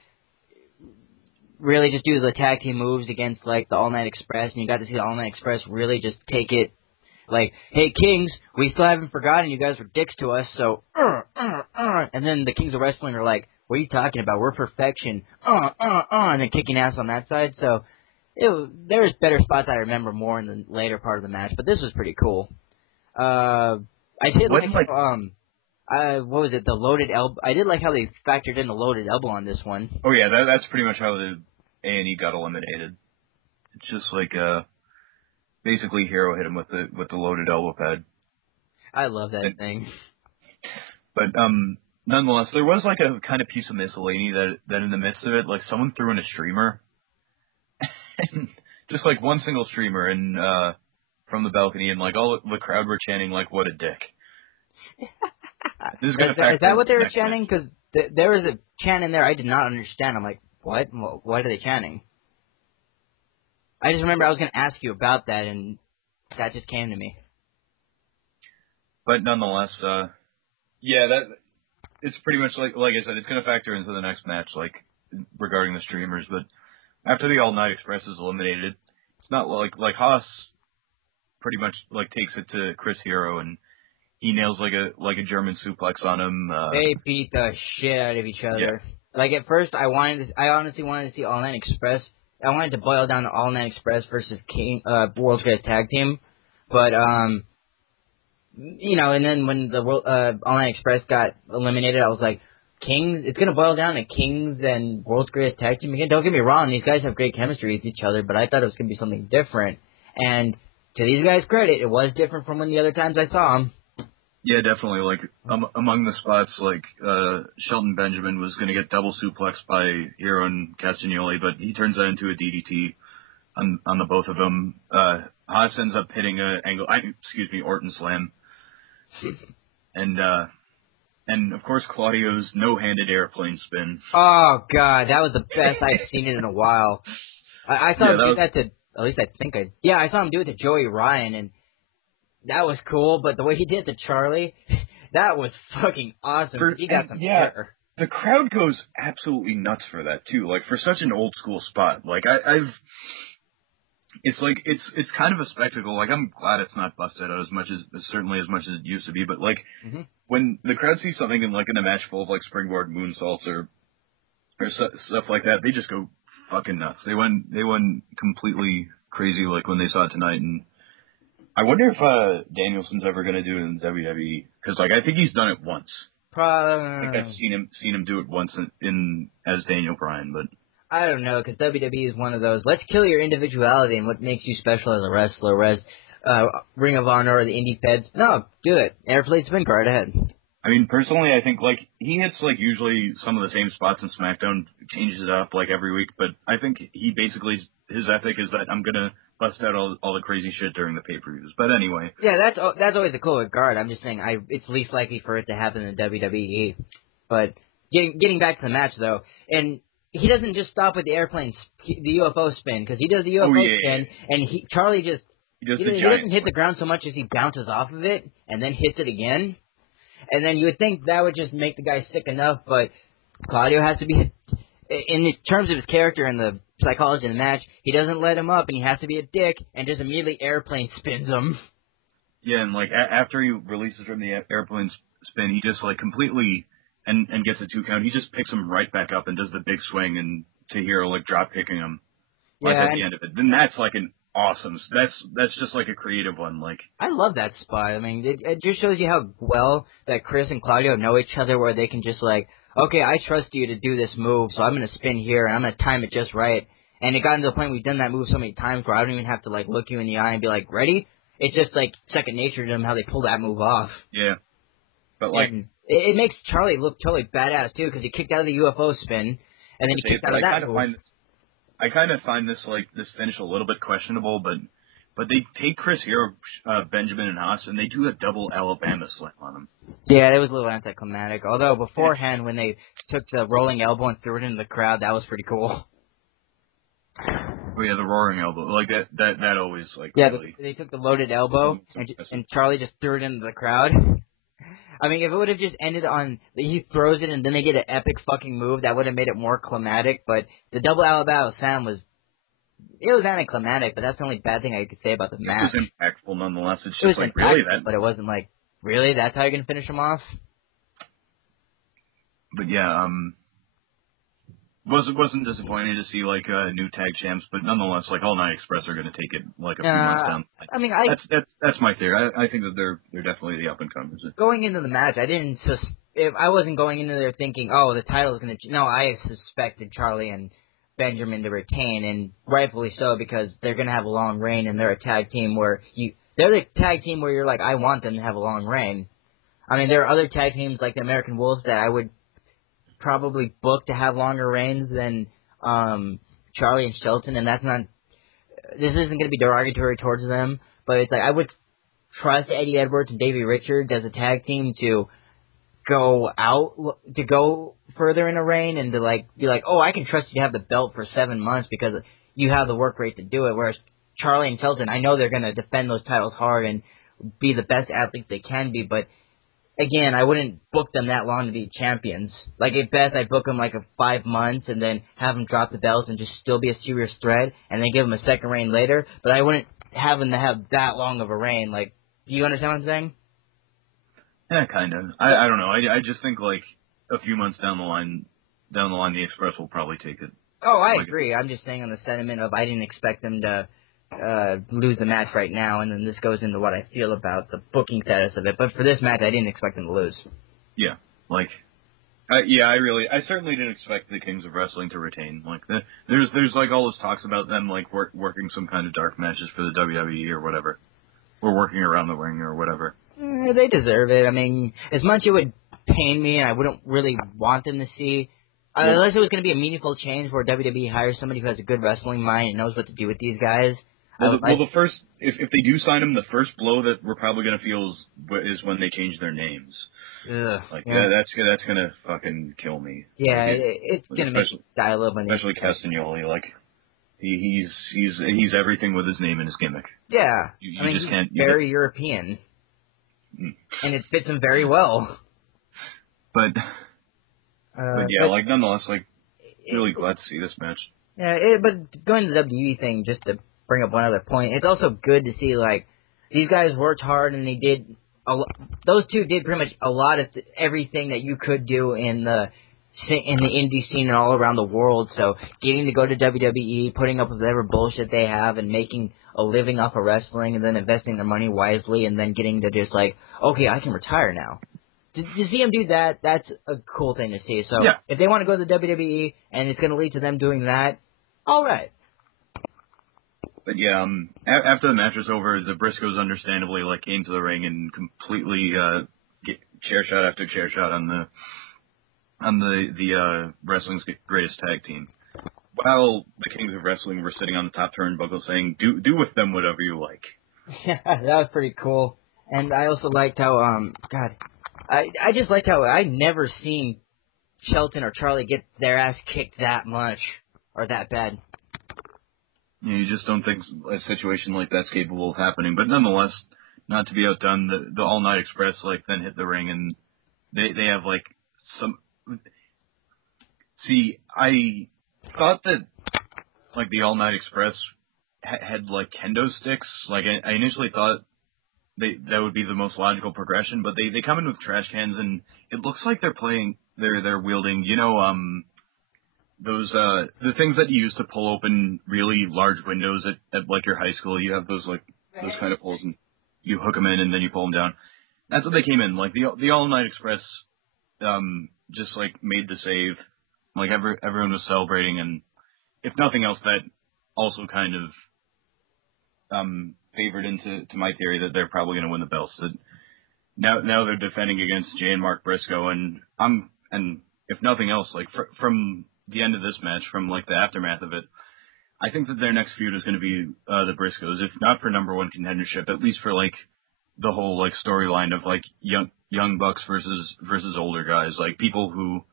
the tag team moves against, like, the All Night Express, and you got to see the All Night Express really just take it. Like, hey, Kings, we still haven't forgotten you guys were dicks to us, so, and then the Kings of Wrestling are like, what are you talking about? We're perfection, and then kicking ass on that side, so there's better spots I remember more in the later part of the match, but this was pretty cool. I did what was it, the loaded elbow? I did like how they factored in the loaded elbow on this one. Oh yeah, that's pretty much how the A&E got eliminated. It's just like, basically, Hero hit him with the loaded elbow pad. I love that thing. But nonetheless, there was like a kind of piece of miscellany that in the midst of it, like someone threw in a streamer, just like one single streamer, and from the balcony, and like all the crowd were chanting like, "What a dick." Is that what they were chanting? Because there was a chant in there I did not understand. I'm like, what? What are they chanting? I just remember I was going to ask you about that, and that just came to me. But nonetheless, yeah, it's pretty much like I said, it's going to factor into the next match, like regarding the streamers. But after the All Night Express is eliminated, it's not like Haas pretty much like takes it to Chris Hero, and he nails like a German suplex on him. They beat the shit out of each other. Yeah. Like at first, I honestly wanted to see All Night Express. I wanted to boil down to All Night Express versus World's Greatest Tag Team, but you know, and then when the All Night Express got eliminated, I was like, Kings. It's gonna boil down to Kings and World's Greatest Tag Team again. Don't get me wrong; these guys have great chemistry with each other, but I thought it was gonna be something different. And to these guys' credit, it was different from when the other times I saw them. Yeah, definitely. Like among the spots, like Shelton Benjamin was going to get double suplexed by Hero and Castagnoli, but he turns that into a DDT on the both of them. Haas ends up hitting Orton Slam, and of course Claudio's no-handed airplane spin. Oh God, that was the best I've seen it in a while. I saw him do that to. At least I think I. Yeah, I saw him do it to Joey Ryan, and that was cool, but the way he did it to Charlie, that was fucking awesome. He got some hair. The crowd goes absolutely nuts for that too. Like for such an old school spot. Like it's kind of a spectacle. Like I'm glad it's not busted out as much as it used to be. But like when the crowd sees something in a match full of like springboard moonsaults or stuff like that, they just go fucking nuts. They went completely crazy like when they saw it tonight, and I wonder if Danielson's ever going to do it in WWE, because like I think he's done it once. I think I've seen him do it once as Daniel Bryan, but I don't know, because WWE is one of those let's kill your individuality and what makes you special as a wrestler. Whereas Ring of Honor or the Indie Feds, no, do it. Airplane spin card ahead. I mean, personally, I think like he hits like usually some of the same spots in SmackDown, changes it up like every week, but I think he basically his ethic is that I'm gonna bust out all the crazy shit during the pay-per-views. But anyway. Yeah, that's always a cool regard. I'm just saying it's least likely for it to happen in WWE. But getting back to the match though, and he doesn't just stop with the the UFO spin, because he does the UFO spin, and Charlie just he doesn't hit the ground so much as he bounces off of it and then hits it again. And then you would think that would just make the guy sick enough, but Claudio has to be, in terms of his character and the psychology in the match, he doesn't let him up, and he has to be a dick, and just immediately airplane spins him. Yeah, and like after he releases from the airplane spin, he just like completely and gets a 2 count. He just picks him right back up and does the big swing, and Tahiro like drop kicking him like at the end of it. Then that's like an awesome. That's just like a creative one. Like I love that spot. I mean, it just shows you how well that Chris and Claudio know each other, where they can just like, okay, I trust you to do this move, so I'm gonna spin here and I'm gonna time it just right. And it got to the point we've done that move so many times where I don't even have to like look you in the eye and be like, ready? It's just like second nature to them how they pull that move off. Yeah, but like it makes Charlie look totally badass too, because he kicked out of the UFO spin and then he kicked out of that move. I kind of find this finish a little bit questionable, but they take Chris Hero, Benjamin, and Haas, and they do a double Alabama slam on him. Yeah, it was a little anticlimactic. Although beforehand, when they took the rolling elbow and threw it into the crowd, that was pretty cool. Oh yeah, the roaring elbow, like that always like. Yeah, really they took the loaded elbow and Charlie just threw it into the crowd. I mean, if it would have just ended on he throws it and then they get an epic fucking move, that would have made it more climatic. But the double Alabama Slam was anticlimactic, but that's the only bad thing I could say about the match. It was impactful nonetheless. It's just like really that, but it wasn't like really that's how you're gonna finish him off. But yeah, wasn't disappointed to see like new tag champs, but nonetheless, like All Night Express are gonna take it like a few months down. I mean, that's my theory. I think that they're definitely the up and comers. Going into the match, if I wasn't going into there thinking, oh, the title is gonna. No, I suspected Charlie and Benjamin to retain, and rightfully so, because they're gonna have a long reign, and they're a tag team where they're the tag team where you're like, I want them to have a long reign. I mean, there are other tag teams like the American Wolves that I would probably book to have longer reigns than Charlie and Shelton, and that's not. This isn't going to be derogatory towards them, but it's like I would trust Eddie Edwards and Davey Richards as a tag team to go further in a reign and to like be like, oh, I can trust you to have the belt for 7 months because you have the work rate to do it. Whereas Charlie and Shelton, I know they're going to defend those titles hard and be the best athletes they can be, but again, I wouldn't book them that long to be champions. Like, at best, I'd book them like 5 months and then have them drop the belts and just still be a serious threat and then give them a second reign later. But I wouldn't have them to have that long of a reign. Like, do you understand what I'm saying? Yeah, kind of. I don't know. I just think, like, a few months down the line, the Express will probably take it. Oh, I agree. I'm just saying on the sentiment of I didn't expect them to lose the match right now, and then this goes into what I feel about the booking status of it. But for this match, I didn't expect them to lose. Yeah, like, I certainly didn't expect the Kings of Wrestling to retain. Like, there's like all those talks about them like working some kind of dark matches for the WWE or whatever, or working around the ring or whatever. They deserve it. I mean, as much it would pain me, and I wouldn't really want them to see. Unless it was going to be a meaningful change where WWE hires somebody who has a good wrestling mind and knows what to do with these guys. The first, if they do sign them, the first blow that we're probably going to feel is when they change their names. That's gonna fucking kill me. Yeah, it's gonna make me die a little bit. Especially Castagnoli, like he's everything with his name and his gimmick. Yeah, you just can't. Very European, and it fits him very well. But like nonetheless, like really glad to see this match. Yeah, but going to the WWE thing, just to bring up one other point, it's also good to see like these guys worked hard and they did. Those two did pretty much a lot of everything that you could do in the indie scene and all around the world. So getting to go to WWE, putting up with whatever bullshit they have, and making a living off of wrestling, and then investing their money wisely, and then getting to just like, okay, I can retire now. To see them do that, that's a cool thing to see. So if they want to go to the WWE and it's going to lead to them doing that, all right. But yeah, after the match was over, the Briscoes understandably like came to the ring and completely get chair shot after chair shot on the wrestling's greatest tag team. while the Kings of Wrestling were sitting on the top turnbuckle saying, do with them whatever you like. Yeah, that was pretty cool. And I also liked how, I just liked how I never seen Shelton or Charlie get their ass kicked that much or that bad. Yeah, you just don't think a situation like that's capable of happening. But nonetheless, not to be outdone, the All Night Express then hit the ring, and they have some. See, I thought that the All Night Express had kendo sticks. I initially thought that would be the most logical progression, but they come in with trash cans, and it looks like they're wielding, those the things that you use to pull open really large windows at your high school. You have those kind of pulls, and you hook them in and then you pull them down. That's what they came in. The All Night Express just made the save. Everyone was celebrating, and if nothing else, that also kind of favored into my theory that they're probably going to win the belts. That now they're defending against Jay and Mark Briscoe, and if nothing else, from the end of this match, from the aftermath of it, I think that their next feud is going to be the Briscoes, if not for number one contendership, at least for the whole storyline of young bucks versus older guys, people who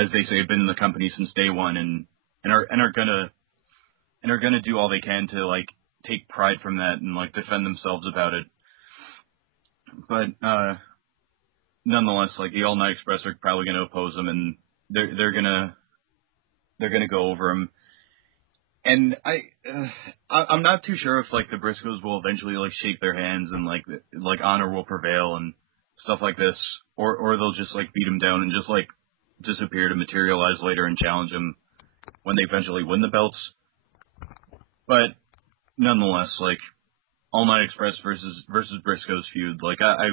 as they say have been in the company since day one and are gonna do all they can to take pride from that and defend themselves about it. But nonetheless, the All Night Express are probably gonna oppose them, and they're gonna go over them. And I'm not too sure if the Briscoes will eventually shake their hands and honor will prevail and stuff like this, or they'll just beat them down and just disappear to materialize later and challenge them when they eventually win the belts. But nonetheless, All Night Express versus Briscoes feud, I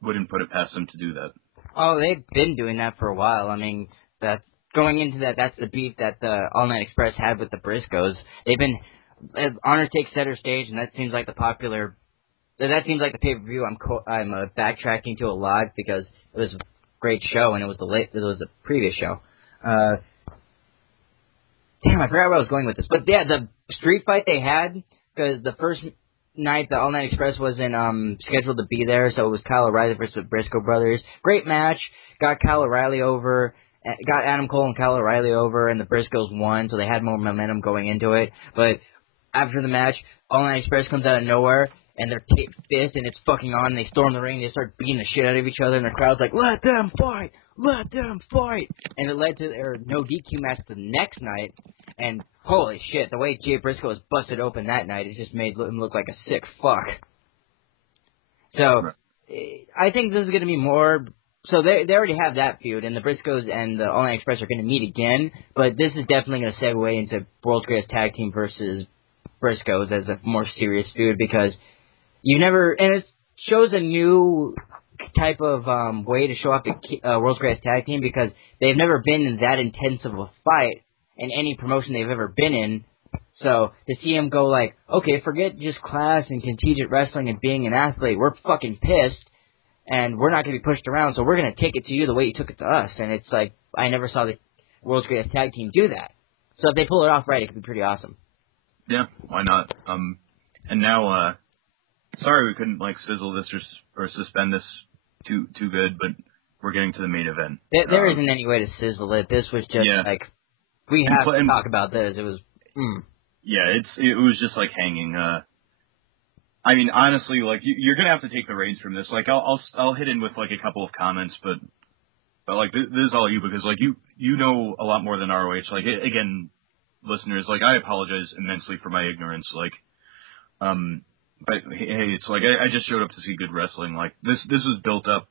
wouldn't put it past them to do that. Oh, they've been doing that for a while. I mean, that's going into that. That's the beef that the All Night Express had with the Briscoes. They've been Honor takes center stage, and that seems like the popular. That seems like the pay-per-view I'm backtracking to a lot because it was a great show and it was the previous show. Damn, I forgot where I was going with this. But yeah, the street fight they had, because the first night the All Night Express wasn't scheduled to be there, so it was Kyle O'Reilly versus the Briscoe brothers. Great match. Got Kyle O'Reilly over. Got Adam Cole and Kyle O'Reilly over, and the Briscoes won, so they had more momentum going into it. But after the match, All Night Express comes out of nowhere, and they're taped fist, and it's fucking on, and they storm the ring, and they start beating the shit out of each other, and the crowd's like, let them fight! Let them fight! And it led to their no DQ match the next night, and holy shit, the way Jay Briscoe was busted open that night, it just made him look like a sick fuck. So, I think this is going to be more. So they already have that feud, and the Briscoes and the All Night Express are going to meet again, but this is definitely going to segue into World's Greatest Tag Team versus Briscoes as a more serious feud, because and it shows a new type of way to show off the World's Greatest Tag Team, because they've never been in that intense of a fight in any promotion they've ever been in. So to see them go okay, forget just class and collegiate wrestling and being an athlete, we're fucking pissed, and we're not going to be pushed around, so we're going to take it to you the way you took it to us. And it's I never saw the World's Greatest Tag Team do that. So if they pull it off right, it could be pretty awesome. Yeah, why not? And now, sorry we couldn't sizzle this or suspend this too good, but we're getting to the main event. There isn't any way to sizzle it. This was just we have to talk about this. It was. Yeah, it was just hanging. I mean, honestly, you're gonna have to take the reins from this. I'll hit in with a couple of comments, but this is all you, because you know a lot more than ROH. Again, listeners, I apologize immensely for my ignorance. But hey, it's I just showed up to see good wrestling. This was built up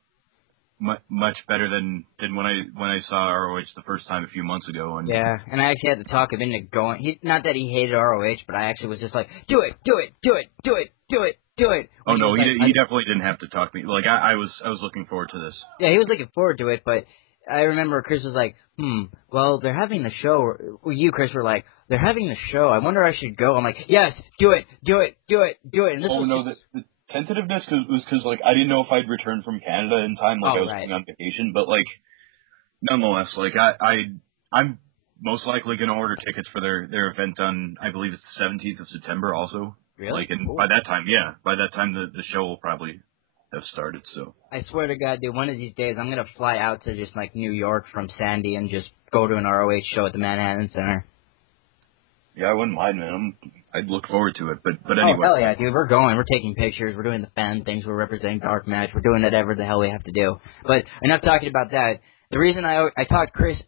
much better than when I saw ROH the first time a few months ago. And yeah, and I actually had to talk him into going. Not that he hated ROH, but I actually was just do it, do it, do it, do it, do it, do it. Oh no, he definitely didn't have to talk me. I was looking forward to this. Yeah, he was looking forward to it, but I remember Chris was well, they're having the show. You, Chris, were they're having the show. I wonder if I should go. I'm yes, do it, do it, do it, do it. And this the tentativeness was because I didn't know if I'd return from Canada in time. I was going on vacation, but nonetheless, I'm most likely going to order tickets for their event on, I believe it's the 17th of September also. Really? Like, and Cool. by that time, the show will probably have started, so. I swear to God, dude, one of these days I'm going to fly out to just, like, New York from Sandy and just go to an ROH show at the Manhattan Center. Yeah, I wouldn't mind, man. I'd look forward to it, but anyway. Oh, hell yeah, dude. We're going. We're taking pictures. We're doing the fan things. We're representing DarkMatch. We're doing whatever the hell we have to do. But enough talking about that. The reason I talked Chris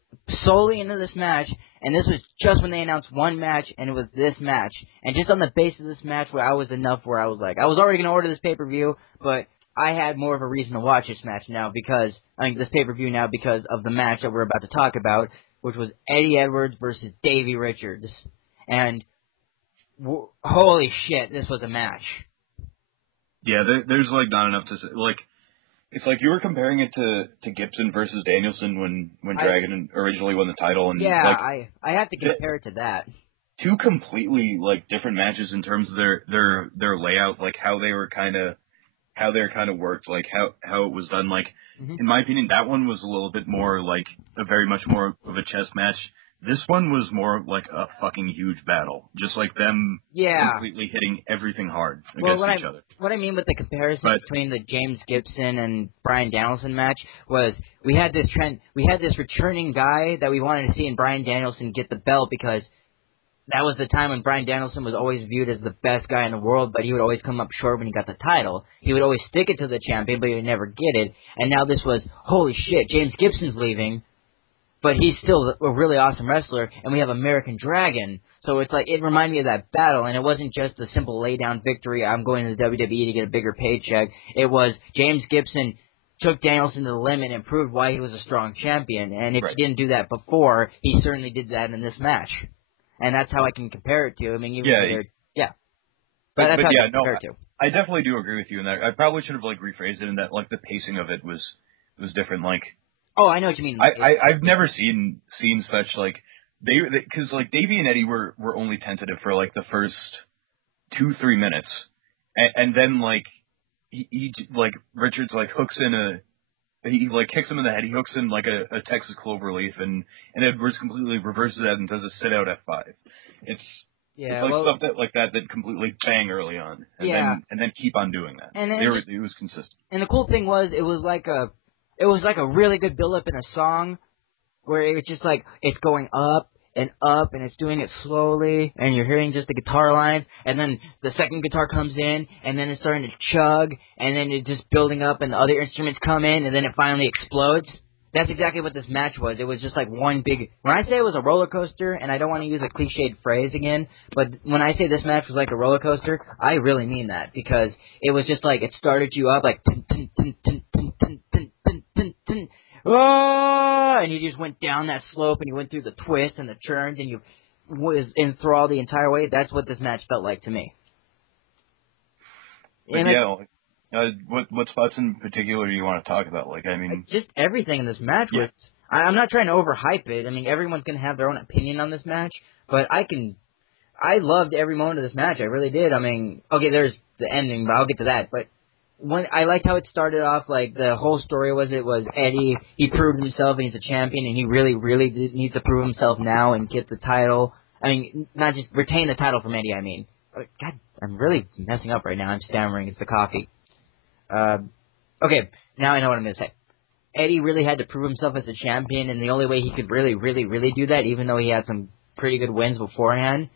solely into this match, and this was just when they announced one match, and it was this match. And just on the base of this match, where I was already going to order this pay-per-view, but I had more of a reason to watch this match now this pay-per-view now because of the match that we're about to talk about, which was Eddie Edwards versus Davey Richards. And holy shit, this was a match. Yeah, there's like not enough to say. Like, it's like you were comparing it to Gibson versus Danielson when Dragon originally won the title, and yeah, like, I have to compare it to that. Two completely like different matches in terms of their layout, like how they were kind of worked, like how it was done. Like, in my opinion, that one was a little bit more like a very much more of a chess match. This one was more like a fucking huge battle, just like them completely hitting everything hard against each other. What I mean with the comparison between the James Gibson and Bryan Danielson match was we had this returning guy that we wanted to see in Bryan Danielson get the belt because that was the time when Bryan Danielson was always viewed as the best guy in the world, but he would always come up short when he got the title. He would always stick it to the champion, but he would never get it. And now this was, holy shit, James Gibson's leaving, but he's still a really awesome wrestler, and we have American Dragon. So it's like, it reminded me of that battle, and it wasn't just a simple lay-down victory, I'm going to the WWE to get a bigger paycheck. It was James Gibson took Danielson to the limit and proved why he was a strong champion. And if he didn't do that before, he certainly did that in this match. And that's how I can compare it to. I mean, But that's how I can compare it to. I definitely do agree with you in that. I probably should have like rephrased it in that like the pacing of it was different. Like, oh, I know what you mean. I've never seen such like because like Davey and Eddie were only tentative for like the first 2-3 minutes, and then like he like Richards like hooks in he like kicks him in the head. He hooks in like a Texas cloverleaf, and Edwards completely reverses that and does a sit out F5. It's like stuff that completely bang early on, and then keep on doing that. And it was consistent. And the cool thing was it was like a really good build up in a song where it was just like it's going up and up, and it's doing it slowly, and you're hearing just the guitar lines, and then the second guitar comes in, and then it's starting to chug, and then it's just building up, and the other instruments come in, and then it finally explodes. That's exactly what this match was. It was just like one big... When I say it was a roller coaster, and I don't want to use a cliched phrase again, but when I say this match was like a roller coaster, I really mean that, because it was just like, it started you up like... Oh, and you just went down that slope, and you went through the twists and the turns, and you was enthralled the entire way. That's what this match felt like to me. But what spots in particular do you want to talk about? Like, I mean, just everything in this match was. I'm not trying to overhype it. I mean, everyone's gonna have their own opinion on this match, but I loved every moment of this match. I really did. I mean, okay, there's the ending, but I'll get to that. But I liked how it started off. Like, the whole story it was Eddie. He proved himself, and he's a champion, and he really, really needs to prove himself now and get the title. I mean, not just retain the title from Eddie. I mean, God, I'm really messing up right now. I'm stammering. It's the coffee. Okay, now I know what I'm going to say. Eddie really had to prove himself as a champion, and the only way he could really, really, really do that, even though he had some pretty good wins beforehand,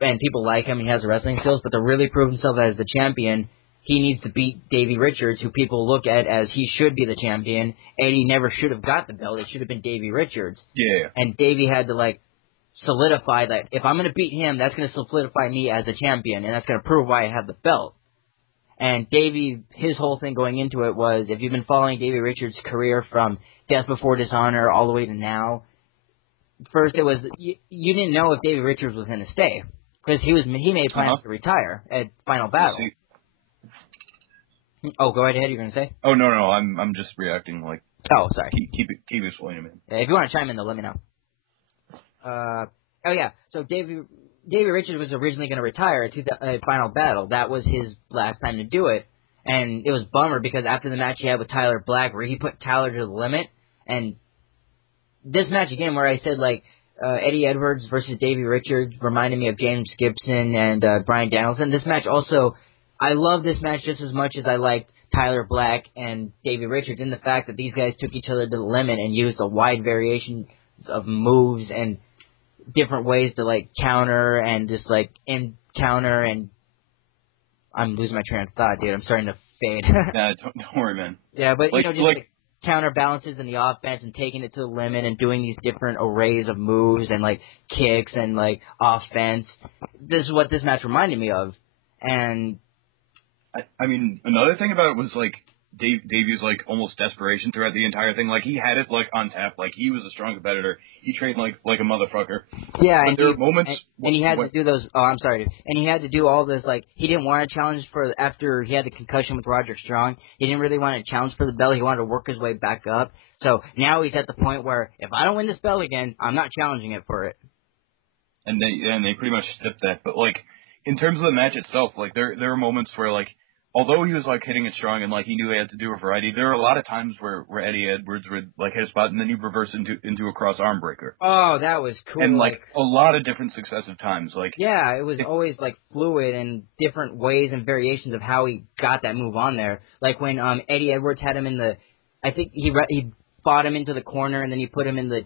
and people like him, he has wrestling skills, but to really prove himself as the champion, he needs to beat Davey Richards, who people look at as he should be the champion. Eddie never should have got the belt. It should have been Davey Richards. Yeah. And Davey had to, like, solidify that. If I'm going to beat him, that's going to solidify me as a champion, and that's going to prove why I have the belt. And Davey, his whole thing going into it was, if you've been following Davey Richards' career from Death Before Dishonor all the way to now, first it was, you didn't know if Davey Richards was going to stay, because he made plans to retire at Final Battle. Oh, go right ahead, you're going to say? Oh, no, I'm just reacting like... Oh, sorry. Keep explaining, man. If you want to chime in, though, let me know. So Davey Richards was originally going to retire at Final Battle. That was his last time to do it. And it was a bummer because after the match he had with Tyler Black, where he put Tyler to the limit, and this match again where I said, like, Eddie Edwards versus Davey Richards reminded me of James Gibson and Bryan Danielson. This match also, I love this match just as much as I liked Tyler Black and Davey Richards, in the fact that these guys took each other to the limit and used a wide variation of moves and different ways to like counter and just like in counter, and I'm losing my train of thought, dude. I'm starting to fade. Nah, don't worry, man. Yeah, but Like, you know, just like counterbalances in the offense and taking it to the limit and doing these different arrays of moves and like kicks and like offense. This is what this match reminded me of. And I mean, another thing about it was like Davey's like almost desperation throughout the entire thing. Like he had it like on tap. Like he was a strong competitor. He trained like a motherfucker. Yeah, but and there were moments and he had to do those. Oh, I'm sorry. And he had to do all this. Like he didn't want to challenge for after he had the concussion with Roderick Strong. He didn't really want to challenge for the belt. He wanted to work his way back up. So now he's at the point where if I don't win this belt again, I'm not challenging it for it. And they pretty much stepped that. But like in terms of the match itself, like there were moments where like, although he was like hitting it strong and like he knew he had to do a variety, there were a lot of times where Eddie Edwards would like hit a spot and then he'd reverse into a cross arm breaker. Oh, that was cool. And like a lot of different successive times. Like yeah, it was always like fluid and different ways and variations of how he got that move on there. Like when Eddie Edwards had him in the, I think he fought him into the corner and then he put him in the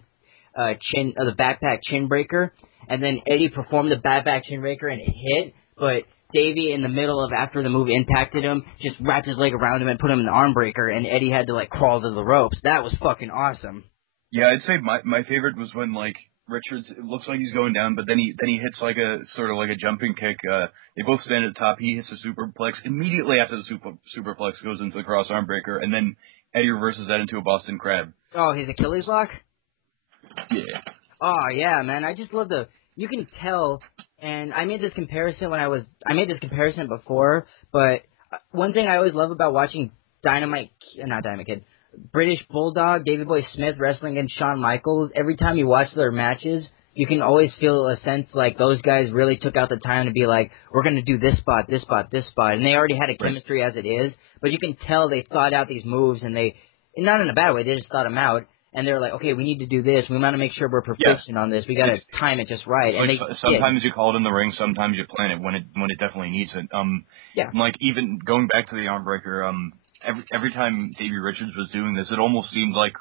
the backpack chin breaker, and then Eddie performed the backpack chin breaker and it hit, but Davey, in the middle of after the move impacted him, just wrapped his leg around him and put him in the arm breaker, and Eddie had to like crawl to the ropes. That was fucking awesome. Yeah, I'd say my favorite was when like Richards, it looks like he's going down, but then he hits like a sort of like a jumping kick. They both stand at the top. He hits a superplex. Immediately after the superplex goes into the cross arm breaker, and then Eddie reverses that into a Boston Crab. Oh, his Achilles lock? Yeah. Oh yeah, man. I just love you can tell. And I made this comparison before, but one thing I always love about watching British Bulldog, Davey Boy Smith wrestling against Shawn Michaels, every time you watch their matches, you can always feel a sense like those guys really took out the time to be like, we're going to do this spot, this spot, this spot. And they already had a chemistry as it is, but you can tell they thought out these moves, and not in a bad way, they just thought them out. And they're like, okay, we need to do this. We want to make sure we're proficient on this. We got to time it just right. Like and sometimes you call it in the ring. Sometimes you plan it when it definitely needs it. Like even going back to the arm breaker, every time Davey Richards was doing this, it almost seemed like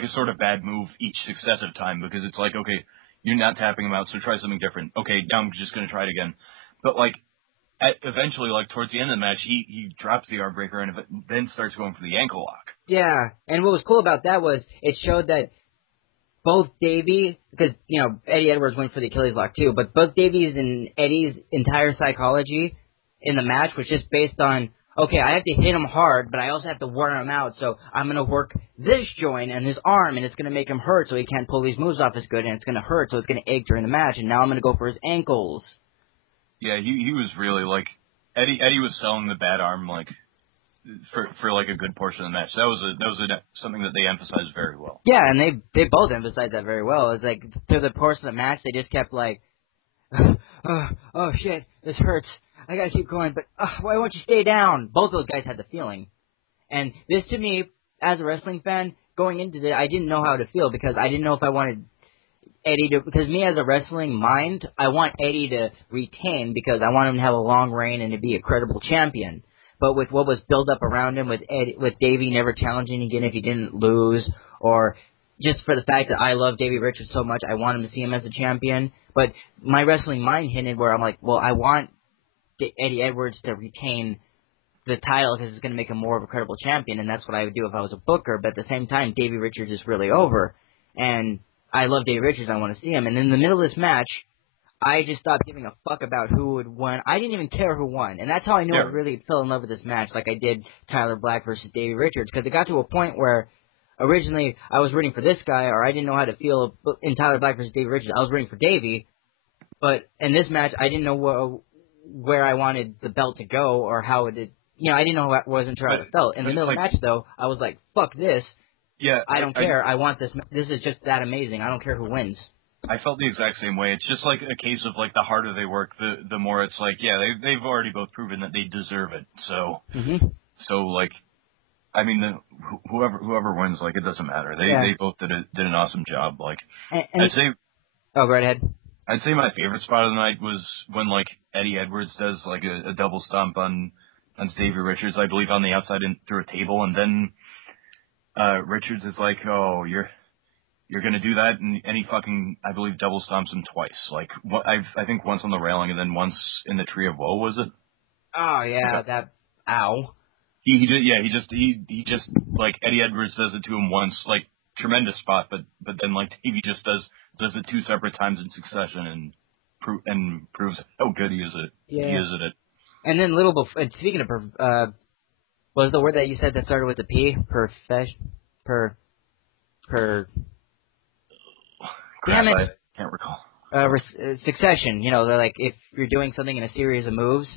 a sort of bad move each successive time, because it's like, okay, you're not tapping him out, so try something different. Okay, now I'm just going to try it again. But like eventually, like towards the end of the match, he drops the arm breaker and then starts going for the ankle lock. Yeah, and what was cool about that was it showed that both Davey, because, you know, Eddie Edwards went for the Achilles lock too, but both Davey's and Eddie's entire psychology in the match was just based on, okay, I have to hit him hard, but I also have to wear him out, so I'm going to work this joint and his arm, and it's going to make him hurt so he can't pull these moves off as good, and it's going to hurt so it's going to ache during the match, and now I'm going to go for his ankles. Yeah, he was really, like, Eddie was selling the bad arm, like, for like a good portion of the match. That was something that they emphasized very well. Yeah, and they both emphasized that very well. It's like through the course of the match, they just kept like, oh shit, this hurts. I gotta keep going, but why won't you stay down? Both those guys had the feeling, and this to me, as a wrestling fan, going into it, I didn't know how to feel because I didn't know if I wanted Eddie to, because me as a wrestling mind, I want Eddie to retain because I want him to have a long reign and to be a credible champion. But with what was built up around him, with Davey never challenging again if he didn't lose, or just for the fact that I love Davey Richards so much, I want him to see him as a champion. But my wrestling mind hinted where I'm like, well, I want Eddie Edwards to retain the title because it's going to make him more of a credible champion, and that's what I would do if I was a booker. But at the same time, Davey Richards is really over, and I love Davey Richards. I want to see him. And in the middle of this match, I just stopped giving a fuck about who would win. I didn't even care who won. And that's how I knew I really fell in love with this match, like I did Tyler Black versus Davey Richards, because it got to a point where originally I was rooting for this guy, or I didn't know how to feel in Tyler Black versus Davey Richards. I was rooting for Davey, but in this match, I didn't know where I wanted the belt to go, or how it did. You know, I didn't know I wasn't sure how it felt. In the middle of the match, though, I was like, fuck this. Yeah. I don't care. I want this. This is just that amazing. I don't care who wins. I felt the exact same way. It's just like a case of like the harder they work, the more it's like, yeah, they've already both proven that they deserve it. So, so like, I mean, whoever wins, like, it doesn't matter. They both did an awesome job. Like, I'd say Oh, go right ahead. I'd say my favorite spot of the night was when like Eddie Edwards does like a double stomp on Davey Richards, I believe, on the outside and through a table, and then Richards is like, "Oh, you're gonna do that," and he fucking, I believe, double stomps him twice. Like I think once on the railing and then once in the Tree of Woe, was it? Oh yeah, that. Ow. He did, yeah. He just like Eddie Edwards does it to him once, like tremendous spot, but then like Davey just does it 2 separate times in succession and proves how good he is at it. Yeah. He is at it. And then and speaking of, what was the word that you said that started with a P? Damn it. I can't recall. Succession. You know, they're like if you're doing something in a series of moves.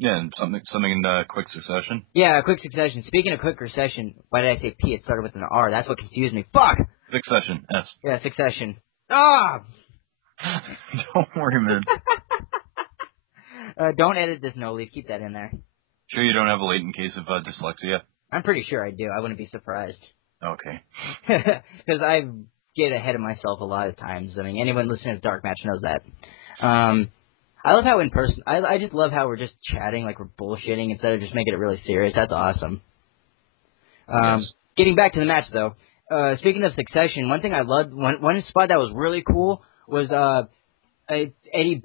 Yeah, and something in quick succession. Yeah, quick succession. Speaking of quick succession, why did I say P? It started with an R. That's what confused me. Fuck! Succession, yes. Yeah, succession. Ah! Don't worry, man. Don't edit this, no leave. Keep that in there. Sure you don't have a latent case of dyslexia? I'm pretty sure I do. I wouldn't be surprised. Okay. Because I get ahead of myself a lot of times. I mean, anyone listening to DarkMatch knows that. I love how in person, I just love how we're just chatting like we're bullshitting instead of just making it really serious. That's awesome. Yes. Getting back to the match though, speaking of succession, one thing I loved, one spot that was really cool was Eddie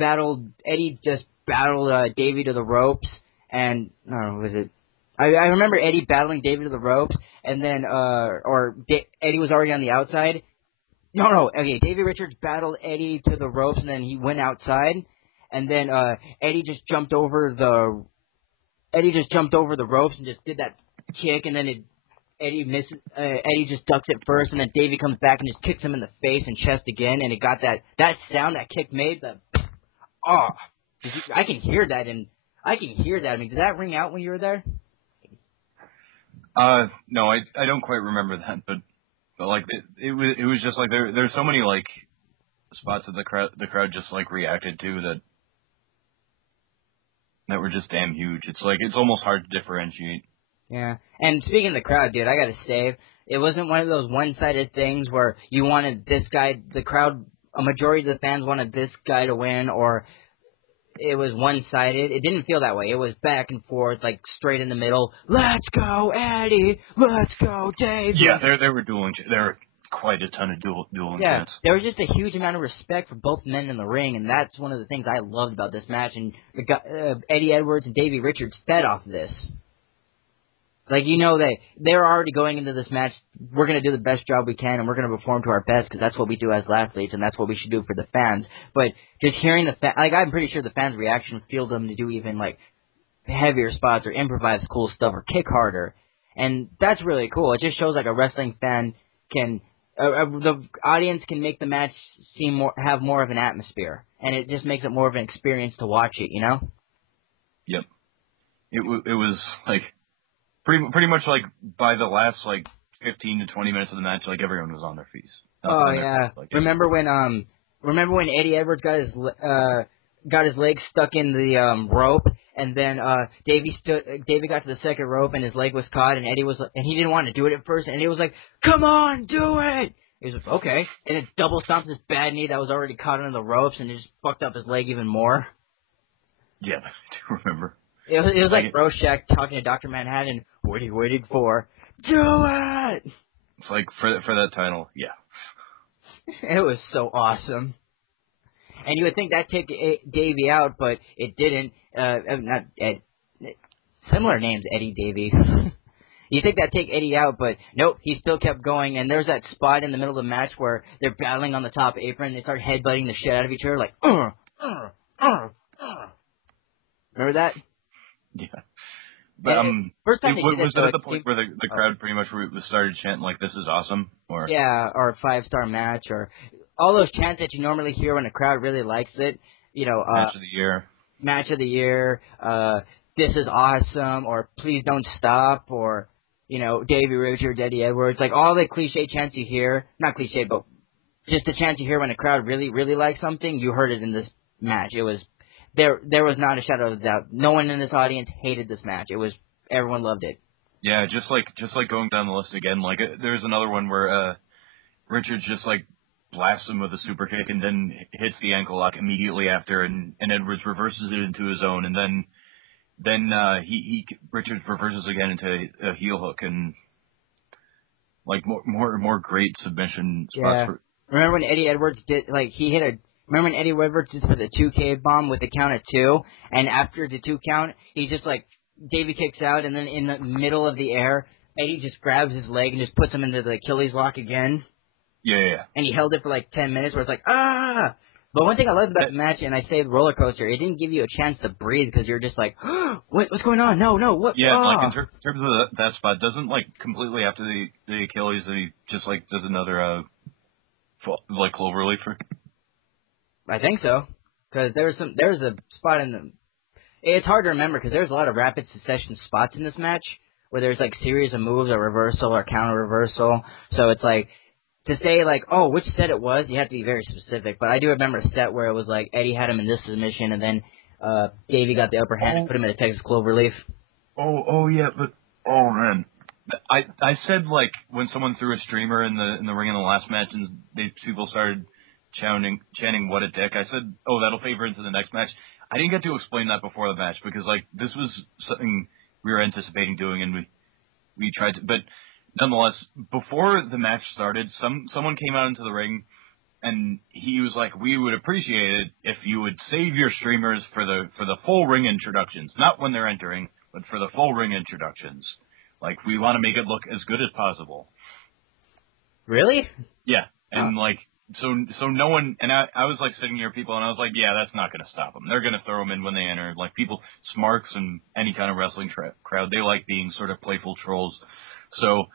just battled Davey to the ropes, and was it? I remember Eddie battling Davey to the ropes, and then Eddie was already on the outside. No, okay, Davey Richards battled Eddie to the ropes, and then he went outside. And then Eddie just jumped over the ropes and just did that kick, and then Eddie just ducks it first, and then Davey comes back and just kicks him in the face and chest again, and it got that sound that kick made. I can hear that, I mean, did that ring out when you were there? No, I don't quite remember that, but like it was just like there's so many like spots that the crowd just like reacted to that were just damn huge. It's like, it's almost hard to differentiate. Yeah. And speaking of the crowd, dude, I gotta say, it wasn't one of those one-sided things where you wanted this guy, the crowd, a majority of the fans wanted this guy to win, or it was one-sided. It didn't feel that way. It was back and forth, like straight in the middle. Let's go, Eddie! Let's go, Dave! Yeah, they were dueling. There were quite a ton of dueling chants. There was just a huge amount of respect for both men in the ring, and that's one of the things I loved about this match. And Eddie Edwards and Davey Richards fed off this. Like, you know, they're already going into this match, we're going to do the best job we can, and we're going to perform to our best, because that's what we do as athletes, and that's what we should do for the fans. But just hearing I'm pretty sure the fans' reaction fueled them to do even, like, heavier spots or improvise cool stuff or kick harder. And that's really cool. It just shows, like, a wrestling fan can... the audience can make the match have more of an atmosphere, and it just makes it more of an experience to watch it, you know? Yep. It was like pretty much like by the last like 15 to 20 minutes of the match, like everyone was on their feet. Oh yeah. Remember when Eddie Edwards got his leg stuck in the rope, and then Davey got to the second rope and his leg was caught, and he didn't want to do it at first, and Eddie was like, "Come on, do it!" He was like, "Okay," and it double stomped his bad knee that was already caught on the ropes, and it just fucked up his leg even more. Yeah, I do remember. It was like Rorschach talking to Dr. Manhattan. What are you waiting for? Do it! It's like for that title, yeah. It was so awesome. And you would think that took Davey out, but it didn't. Not Ed. Similar names, Eddie, Davey. You think that'd take Eddie out, but nope, he still kept going. And there's that spot in the middle of the match where they're battling on the top apron. They start headbutting the shit out of each other, like, Remember that? Yeah. But first time was that at the point where the crowd pretty much started chanting like, "This is awesome"? Or yeah, or a 5-star match, or all those chants that you normally hear when a crowd really likes it. You know, match of the year, this is awesome, or please don't stop, or you know, Davey Richards, Eddie Edwards, like all the cliche chants you hear. Not cliche, but just the chants you hear when a crowd really, really likes something. You heard it in this match. It was. There was not a shadow of a doubt. No one in this audience hated this match. Everyone loved it. Yeah, just like going down the list again. Like there's another one where Richards just like blasts him with a super kick and then hits the ankle lock immediately after, and Edwards reverses it into his own, and then Richards reverses again into a heel hook, and like more great submission spots. Yeah. Remember when Eddie Edwards did, like, remember when Eddie Edwards did for the 2K bomb with the count at 2, and after the 2 count, he just, like, Davey kicks out, and then in the middle of the air, Eddie just grabs his leg and just puts him into the Achilles lock again. Yeah. And he held it for, like, 10 minutes where it's like, ah! But one thing I loved about the match, and I say the roller coaster, it didn't give you a chance to breathe because you're just like, what's going on? No, what? Yeah, like in terms of that spot, doesn't like completely after the Achilles, that he just like does another like cloverleaf. I think so, because there's a spot in the. It's hard to remember because there's a lot of rapid succession spots in this match where there's like series of moves or reversal or counter reversal. So it's like to say like, oh, which set it was, you have to be very specific. But I do remember a set where it was like Eddie had him in this submission and then Davey got the upper hand and put him in a Texas cloverleaf. Oh yeah, but oh man, I said like when someone threw a streamer in the ring in the last match and people started chanting what a dick. I said, oh, that'll favor into the next match. I didn't get to explain that before the match because like this was something we were anticipating doing and we tried to, but nonetheless, before the match started, someone came out into the ring and he was like, we would appreciate it if you would save your streamers for the full ring introductions, not when they're entering, but for the full ring introductions. Like we want to make it look as good as possible. Really? Yeah, and like. So no one, and I was like sitting near people and I was like, yeah, that's not going to stop them. They're going to throw them in when they enter. Like people, smarks and any kind of wrestling crowd, they like being sort of playful trolls. So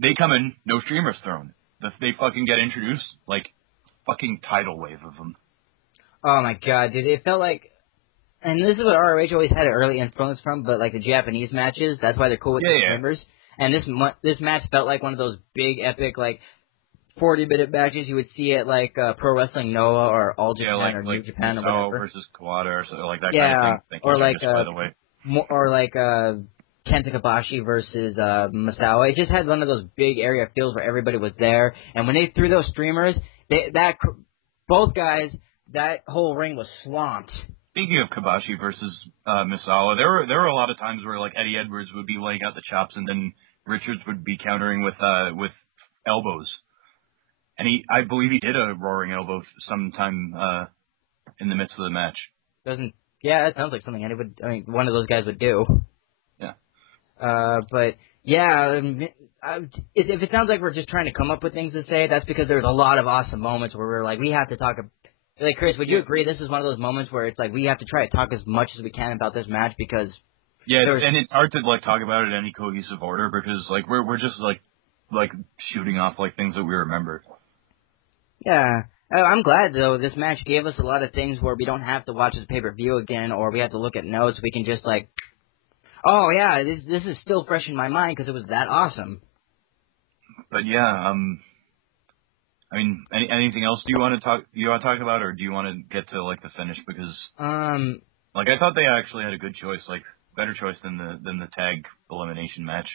they come in, no streamers thrown. They fucking get introduced, like fucking tidal wave of them. Oh my god, dude, it felt like, and this is what ROH always had an early influence from, but like the Japanese matches, that's why they're cool with the streamers. And this match felt like one of those big epic, like, 40-minute matches you would see at like Pro Wrestling Noah or All Japan or New Japan or whatever. Versus Kawada or something like that kind of thing. Or like Kenta Kobashi versus Masawa. It just had one of those big area feels where everybody was there. And when they threw those streamers, both guys, that whole ring was swamped. Speaking of Kobashi versus Misawa, there were a lot of times where like Eddie Edwards would be laying out the chops and then Richards would be countering with elbows. And I believe he did a roaring elbow sometime in the midst of the match. That sounds like something one of those guys would do. Yeah. But yeah, if it sounds like we're just trying to come up with things to say, that's because there's a lot of awesome moments where we're like, we have to talk. Like Chris, would you agree? This is one of those moments where it's like we have to try to talk as much as we can about this match because. Yeah, and it's hard to like talk about it in any cohesive order because like we're just like shooting off like things that we remember. Yeah, I'm glad though this match gave us a lot of things where we don't have to watch this pay-per-view again or we have to look at notes. We can just like, oh yeah, this is still fresh in my mind because it was that awesome. But yeah, I mean, anything else do you want to talk about, or do you want to get to like the finish? Because like I thought they actually had a good choice, like better choice than the tag elimination match.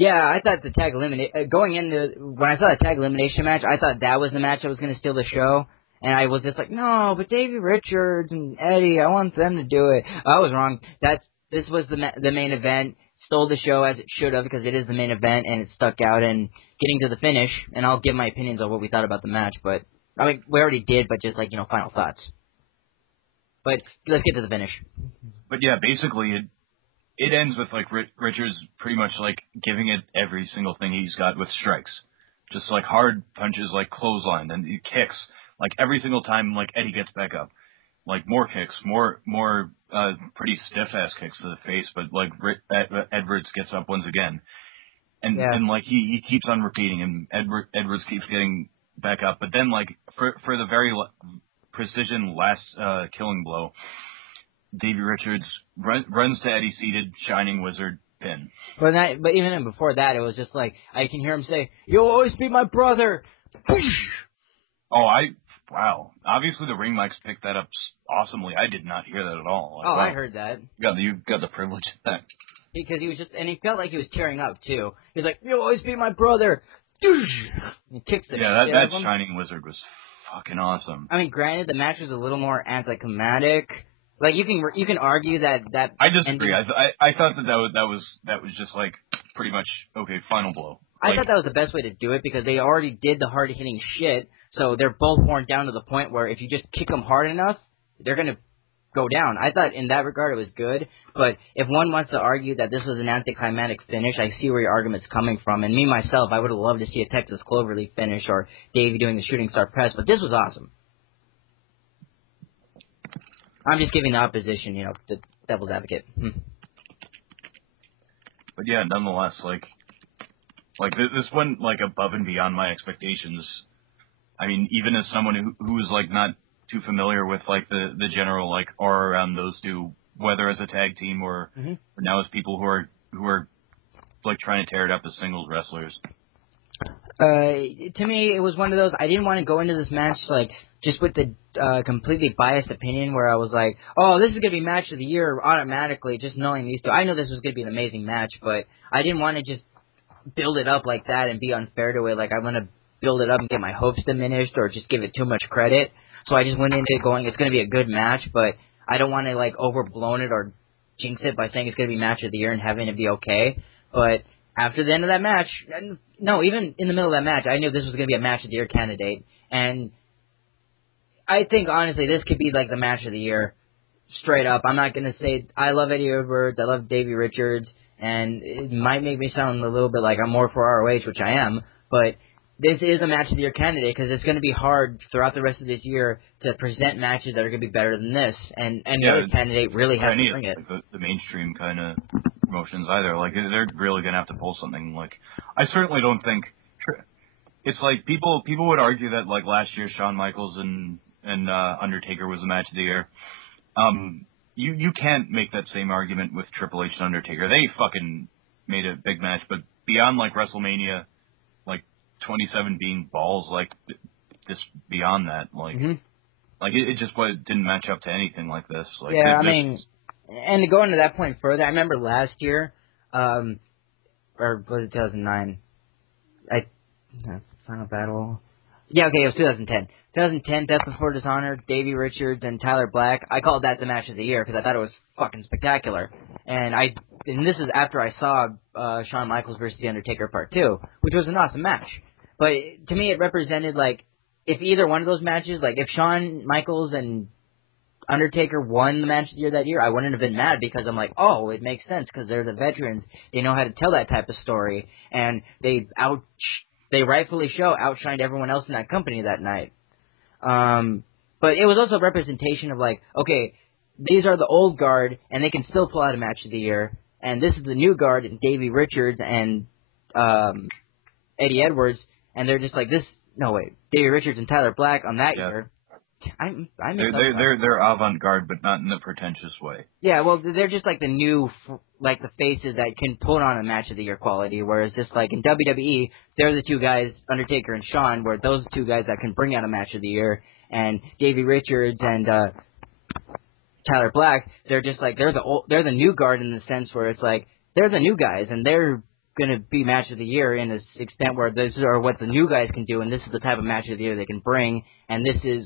Yeah, I thought the tag elimination going into when I saw the tag elimination match, I thought that was the match that was going to steal the show, and I was just like, no, but Davey Richards and Eddie, I want them to do it. I was wrong. This was the main event, stole the show as it should have because it is the main event and it stuck out. And getting to the finish, and I'll give my opinions on what we thought about the match, but I mean we already did, but just like final thoughts. But let's get to the finish. But yeah, basically it ends with, like, Richards pretty much, like, giving it every single thing he's got with strikes. Just, like, hard punches, like, clothesline, and he kicks. Like, every single time, like, Eddie gets back up. Like, more kicks, more pretty stiff-ass kicks to the face, but, like, Edwards gets up once again. And like, he keeps on repeating, and Edwards keeps getting back up. But then, like, for the very precision last killing blow, Davey Richards runs to Eddie seated, Shining Wizard pin. But even before that, it was just like, I can hear him say, "You'll always be my brother." Wow. Obviously the ring mics picked that up awesomely. I did not hear that at all. Wow. I heard that. You got the privilege of that. Because he was just, and he felt like he was tearing up too. He's like, "You'll always be my brother." He kicks the Yeah, shit that out of him. Shining Wizard was fucking awesome. I mean, granted, the match was a little more anticlimactic. Like you can argue that I disagree. ending, I thought that was just like pretty much okay. Final blow. I thought that was the best way to do it because they already did the hard hitting shit. So they're both worn down to the point where if you just kick them hard enough, they're gonna go down. I thought in that regard it was good. But if one wants to argue that this was an anticlimactic finish, I see where your argument's coming from. And me myself, I would have loved to see a Texas Cloverleaf finish or Davey doing the shooting star press. But this was awesome. I'm just giving the opposition, the devil's advocate. But yeah, nonetheless, like this went like above and beyond my expectations. I mean, even as someone who is like not too familiar with like the general like aura around those two, whether as a tag team or now as people who are like trying to tear it up as singles wrestlers. To me, it was one of those. I didn't want to go into this match like just with the completely biased opinion where I was like, oh, this is gonna be match of the year automatically, just knowing these two. I know this was gonna be an amazing match, but I didn't want to just build it up like that and be unfair to it. Like I want to build it up and get my hopes diminished or just give it too much credit. So I just went into it going, it's gonna be a good match, but I don't want to like overblown it or jinx it by saying it's gonna be match of the year and having it be okay. But after the end of that match, no, even in the middle of that match, I knew this was going to be a match of the year candidate. And I think, honestly, this could be like the match of the year, straight up. I'm not going to say I love Eddie Edwards, I love Davey Richards, and it might make me sound a little bit like I'm more for ROH, which I am, but this is a match of the year candidate because it's going to be hard throughout the rest of this year to present matches that are going to be better than this. And any other candidate really has to bring it. Like the mainstream kind of promotions either. Like they're really gonna have to pull something. Like I certainly don't think it's like people would argue that like last year Shawn Michaels and Undertaker was the match of the year. You can't make that same argument with Triple H and Undertaker. They fucking made a big match, but beyond like WrestleMania, like 27 being balls, like just beyond that, like like it just didn't match up to anything like this. Like yeah, I mean. And to go into that point further, I remember last year, or was it 2009? Final Battle. Yeah, okay, it was 2010. 2010, Death Before Dishonor, Davey Richards and Tyler Black. I called that the match of the year because I thought it was fucking spectacular. And this is after I saw Shawn Michaels versus The Undertaker Part 2, which was an awesome match. But to me, it represented like if either one of those matches, like if Shawn Michaels and Undertaker won the match of the year that year, I wouldn't have been mad because I'm like, oh, it makes sense because they're the veterans. They know how to tell that type of story, and they rightfully outshined everyone else in that company that night. But it was also a representation of like, okay, these are the old guard, and they can still pull out a match of the year, and this is the new guard, and Davey Richards and Eddie Edwards, and they're just like this. No wait, Davey Richards and Tyler Black on that year. They're avant-garde, but not in a pretentious way. Yeah, well, they're just like the new, like the faces that can put on a match of the year quality. Whereas just like in WWE, they're the two guys, Undertaker and Shawn, where those two guys that can bring out a match of the year. And Davey Richards and Tyler Black, they're just like they're the new guard in the sense where it's like they're the new guys and they're gonna be match of the year in this extent where this are what the new guys can do, and this is the type of match of the year they can bring, and this is.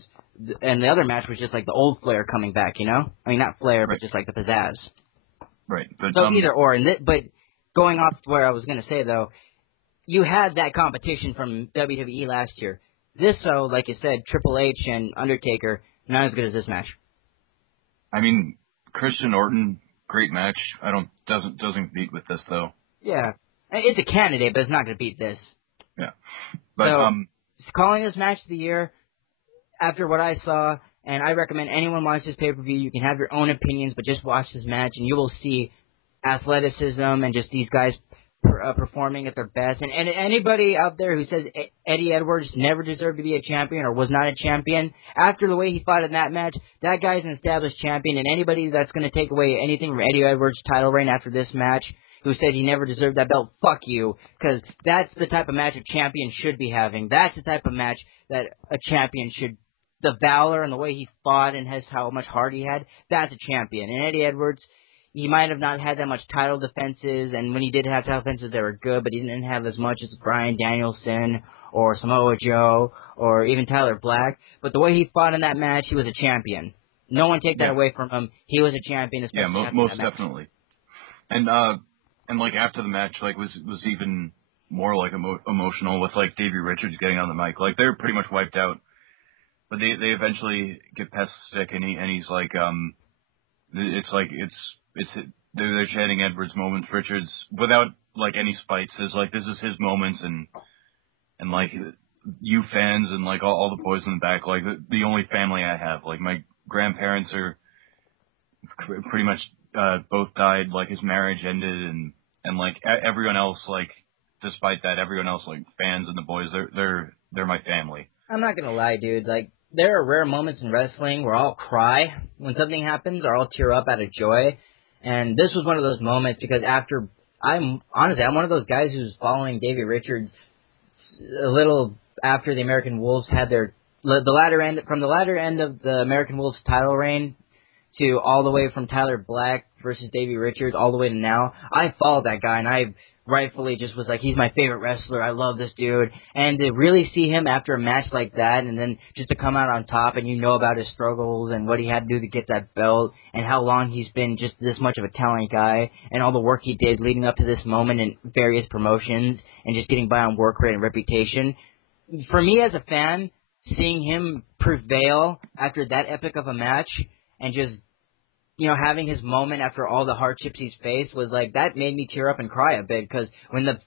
And the other match was just like the old Flair coming back, you know? I mean, not Flair, but just like the pizzazz. Right. But, so either or. But going off where I was going to say, though, you had that competition from WWE last year. This, so, like you said, Triple H and Undertaker, not as good as this match. I mean, Christian Orton, great match. Doesn't compete with this, though. Yeah. It's a candidate, but it's not going to beat this. Yeah. But, so, calling this match of the year... After what I saw, and I recommend anyone watch this pay-per-view, you can have your own opinions, but just watch this match, and you will see athleticism and just these guys performing at their best. And anybody out there who says Eddie Edwards never deserved to be a champion or was not a champion, after the way he fought in that match, that guy's an established champion, and anybody that's going to take away anything from Eddie Edwards' title reign after this match who said he never deserved that belt, fuck you, because that's the type of match a champion should be having. That's the type of match that a champion should the valor and the way he fought and how much heart he had, that's a champion. And Eddie Edwards, he might have not had that much title defenses, and when he did have title defenses, they were good, but he didn't have as much as Bryan Danielson or Samoa Joe or even Tyler Black. But the way he fought in that match, he was a champion. No one take that away from him. He was a champion. Yeah, most definitely. And like after the match, like was even more like emotional with like Davey Richards getting on the mic. Like they're pretty much wiped out, but they eventually get past the stick, and he's like they're chanting Edwards' moments. Richards, without like any spites, is like this is his moments, and like you fans and like all the boys in the back, like the only family I have. Like my grandparents are pretty much both died. Like his marriage ended, and like everyone else, like despite that, everyone else, like fans and the boys, they're my family. I'm not gonna lie, dude. Like there are rare moments in wrestling where I'll cry when something happens, or I'll tear up out of joy. And this was one of those moments because I'm one of those guys who's following Davey Richards a little after the American Wolves had the latter end of the American Wolves title reign to all the way from Tyler Black versus Davey Richards all the way to now. I followed that guy, and I rightfully just was like, he's my favorite wrestler. I love this dude. And to really see him after a match like that, and then just to come out on top, and you know about his struggles and what he had to do to get that belt, and how long he's been just this much of a talent guy, and all the work he did leading up to this moment in various promotions, and just getting by on work rate and reputation. For me as a fan, seeing him prevail after that epic of a match, and just, you know, having his moment after all the hardships he's faced was like, that made me tear up and cry a bit, because when the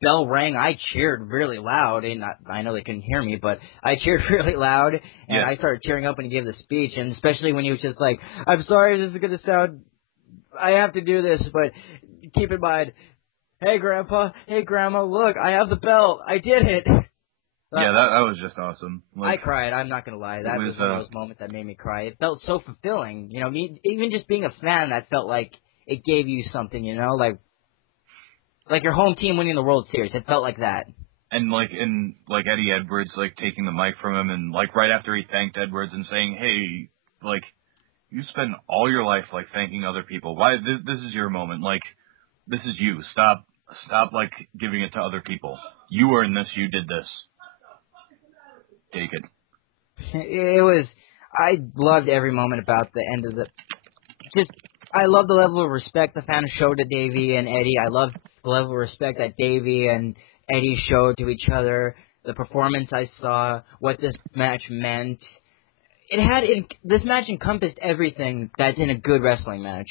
bell rang, I cheered really loud, and I know they couldn't hear me, but I cheered really loud, and I started tearing up when he gave the speech, and especially when he was just like, I'm sorry, this is going to sound, I have to do this, but keep in mind, hey Grandpa, hey Grandma, look, I have the belt, I did it. Yeah, that was just awesome. Like, I cried. I'm not gonna lie. That was one of those moments that made me cry. It felt so fulfilling. You know, even just being a fan, that felt like it gave you something. You know, like your home team winning the World Series. It felt like that. And like Eddie Edwards, like taking the mic from him, and like right after he thanked Edwards and saying, "Hey, like you spend all your life like thanking other people. Why this is your moment? Like this is you. Stop like giving it to other people. You earned this. You did this." Take it. It was. I loved every moment about the end of the. I love the level of respect the fans showed to Davey and Eddie. I love the level of respect that Davey and Eddie showed to each other. The performance I saw, what this match meant. This match encompassed everything that's in a good wrestling match.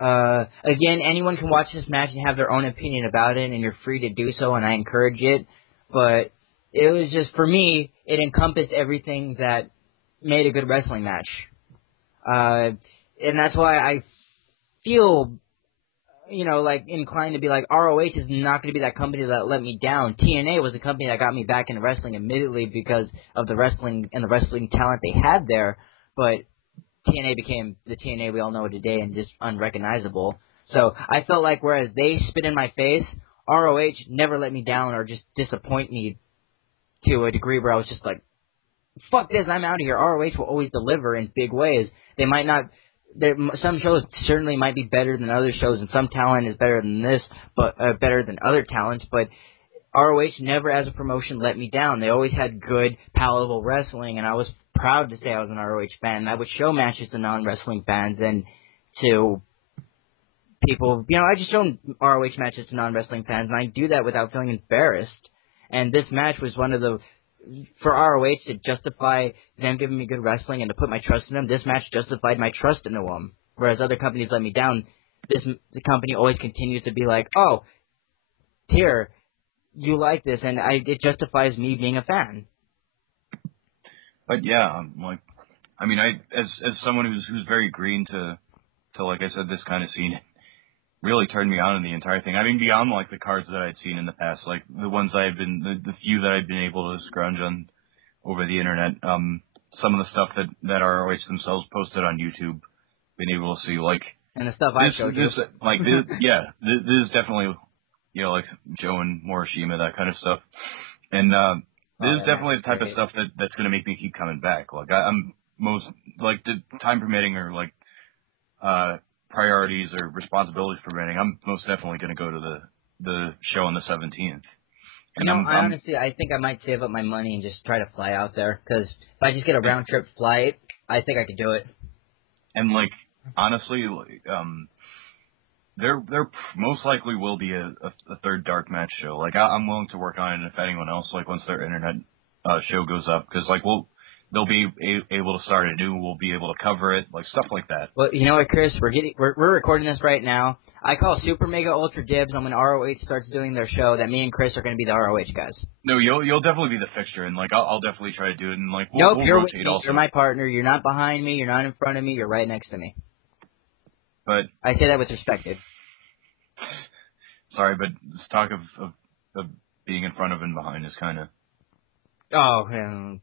Again, anyone can watch this match and have their own opinion about it, and you're free to do so, and I encourage it. But it was just, for me, it encompassed everything that made a good wrestling match. And that's why I feel, you know, like inclined to be like, ROH is not going to be that company that let me down. TNA was the company that got me back into wrestling admittedly because of the wrestling and the wrestling talent they had there. But TNA became the TNA we all know today and just unrecognizable. So I felt like whereas they spit in my face, ROH never let me down or just disappoint me to a degree where I was just like, fuck this, I'm out of here. ROH will always deliver in big ways. They might not, some shows certainly might be better than other shows, and some talent is better than this, but better than other talents, but ROH never as a promotion let me down. They always had good, palatable wrestling, and I was proud to say I was an ROH fan. I would show matches to non-wrestling fans and to people, you know, I just show ROH matches to non-wrestling fans, and I do that without feeling embarrassed. And this match was one of the, for ROH to justify them giving me good wrestling and to put my trust in them, this match justified my trust into them. Whereas other companies let me down, the company always continues to be like, oh, here, you like this, and it justifies me being a fan. But yeah, like, I mean, as someone who's very green to like I said, this kind of scene, really turned me on in the entire thing. I mean, beyond like the cards that I'd seen in the past, like the ones the few that I'd been able to scrounge on over the internet, some of the stuff that ROH themselves posted on YouTube, been able to see, like, and the stuff I showed you, like this, yeah, this is definitely, you know, like Joe and Morishima, that kind of stuff, and this is definitely the type of stuff that's going to make me keep coming back. Like I'm most, like, the time permitting or like priorities or responsibilities permitting, I'm most definitely going to go to the show on the 17th. And honestly, I think I might save up my money and just try to fly out there. Because if I just get a round trip flight, I think I could do it. And like honestly, there most likely will be a third dark match show. Like I'm willing to work on it if anyone else like once their internet show goes up, because like they'll be able to start anew. We'll be able to cover it, like stuff like that. Well, you know what, Chris? We're recording this right now. I call Super Mega Ultra Dibs on when ROH starts doing their show that me and Chris are going to be the ROH guys. No, you'll definitely be the fixture, and like I'll definitely try to do it, and like we'll rotate with me. also. You're my partner. You're not behind me. You're not in front of me. You're right next to me. But I say that with respect, dude. Sorry, but this talk of being in front of and behind is kind of. Oh, no,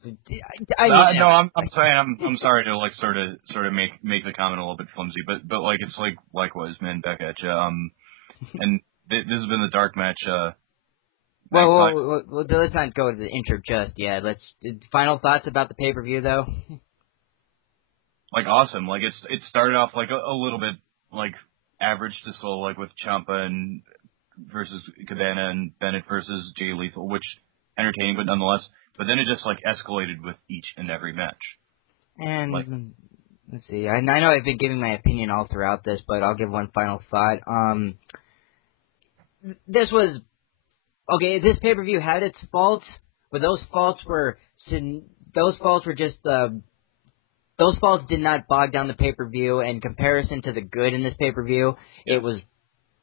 I'm sorry. I'm sorry to like sort of make the comment a little bit flimsy, but like it's like likewise, man. Back at you. And this has been the dark match. Well, let's not go to the intro just yet. Final thoughts about the pay-per-view though. Like awesome. Like it started off like a little bit like average to slow, like with Ciampa and versus Cabana and Bennett versus Jay Lethal, which entertaining, but nonetheless. But then it just like escalated with each and every match. And let's see. I know I've been giving my opinion all throughout this, but I'll give one final thought. This was okay. This pay-per-view had its faults, but those faults did not bog down the pay-per-view. In comparison to the good in this pay-per-view, it was,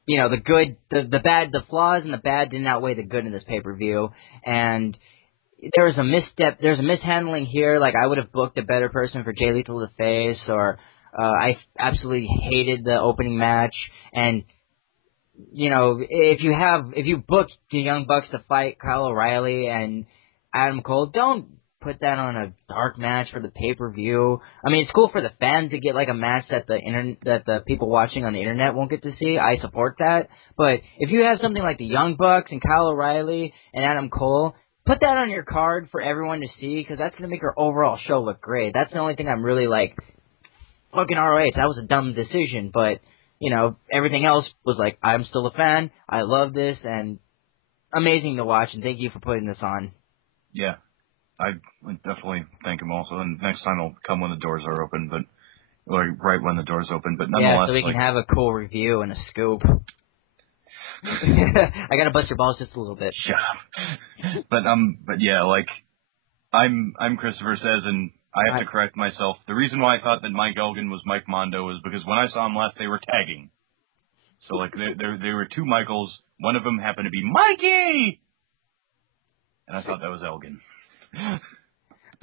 the good, the bad, the flaws and the bad didn't outweigh the good in this pay-per-view, and there was a misstep. There's a mishandling here. Like I would have booked a better person for Jay Lethal to face, or I absolutely hated the opening match. And if you booked the Young Bucks to fight Kyle O'Reilly and Adam Cole, don't put that on a dark match for the pay-per-view. I mean, it's cool for the fans to get like a match that the people watching on the internet won't get to see. I support that. But if you have something like the Young Bucks and Kyle O'Reilly and Adam Cole, put that on your card for everyone to see, because that's going to make your overall show look great. That's the only thing I'm really like, fucking ROH, that was a dumb decision. But, everything else was like, I'm still a fan. I love this, and amazing to watch, and thank you for putting this on. Yeah, I would definitely thank him also. And next time I'll come when the doors are open, or right when the doors open. But nonetheless, yeah, so we can have a cool review and a scoop. I gotta bust your balls just a little bit. Shut up. But yeah, like I'm Christopher Says, and I have to correct myself. The reason why I thought that Mike Elgin was Mike Mondo was because when I saw him last, they were tagging. So like there were two Michaels. One of them happened to be Mikey, and I thought that was Elgin.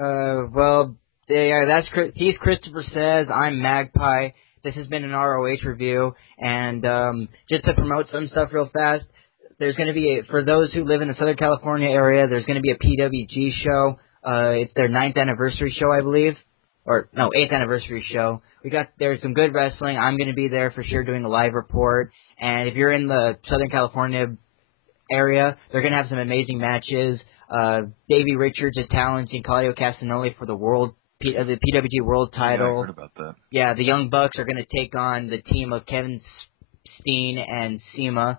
Well, yeah, he's Christopher Says. I'm Magpie. This has been an ROH review, and just to promote some stuff real fast, there's going to be, for those who live in the Southern California area, there's going to be a PWG show. It's their 9th anniversary show, I believe. Or, no, 8th anniversary show. There's some good wrestling. I'm going to be there for sure doing a live report. And if you're in the Southern California area, they're going to have some amazing matches. Davey Richards is challenging Claudio Castagnoli for the PWG World title. Yeah, I heard about that. Yeah, the Young Bucks are going to take on the team of Kevin Steen and SEMA.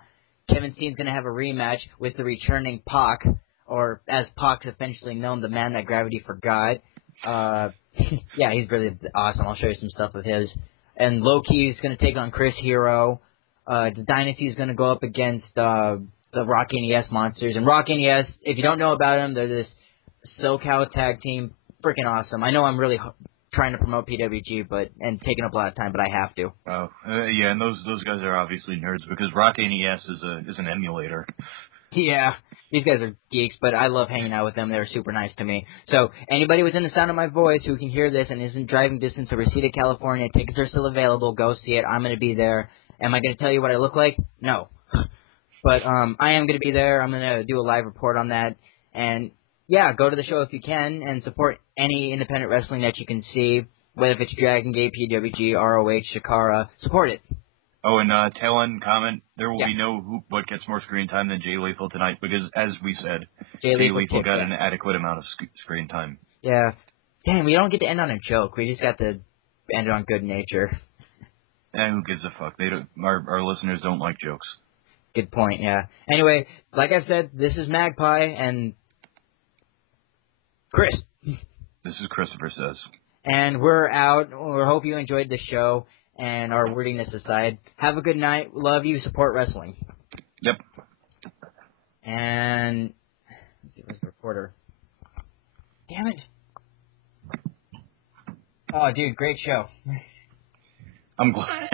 Kevin Steen's going to have a rematch with the returning Pac, or as Pac's eventually known, the man that gravity forgot. Yeah, he's really awesome. I'll show you some stuff of his. And Loki is going to take on Chris Hero. The Dynasty is going to go up against the Rock NES Monsters. And Rock NES, if you don't know about them, they're this SoCal tag team. Freaking awesome. I know I'm really trying to promote PWG and taking up a lot of time, but I have to. Oh, yeah, and those guys are obviously nerds because Rock NES is an emulator. Yeah, these guys are geeks, but I love hanging out with them. They're super nice to me. So anybody within the sound of my voice who can hear this and isn't driving distance to Reseda, California, tickets are still available. Go see it. I'm going to be there. Am I going to tell you what I look like? No. But I am going to be there. I'm going to do a live report on that. And yeah, go to the show if you can and support any independent wrestling that you can see, whether if it's Dragon Gate, PWG, ROH, Shikara. Support it. Oh, and tail end comment, there will be no what gets more screen time than Jay Lethal tonight because, as we said, Jay Lethal got an adequate amount of screen time. Yeah. Dang, we don't get to end on a joke. We just got to end it on good nature. And who gives a fuck? They don't. Our listeners don't like jokes. Good point, yeah. Anyway, like I said, this is Magpie and Chris. This is Christopher Says. And we're out. We hope you enjoyed the show and our wordiness aside. Have a good night. Love you. Support wrestling. Yep. And where's the reporter? Damn it. Oh, dude, great show. I'm glad.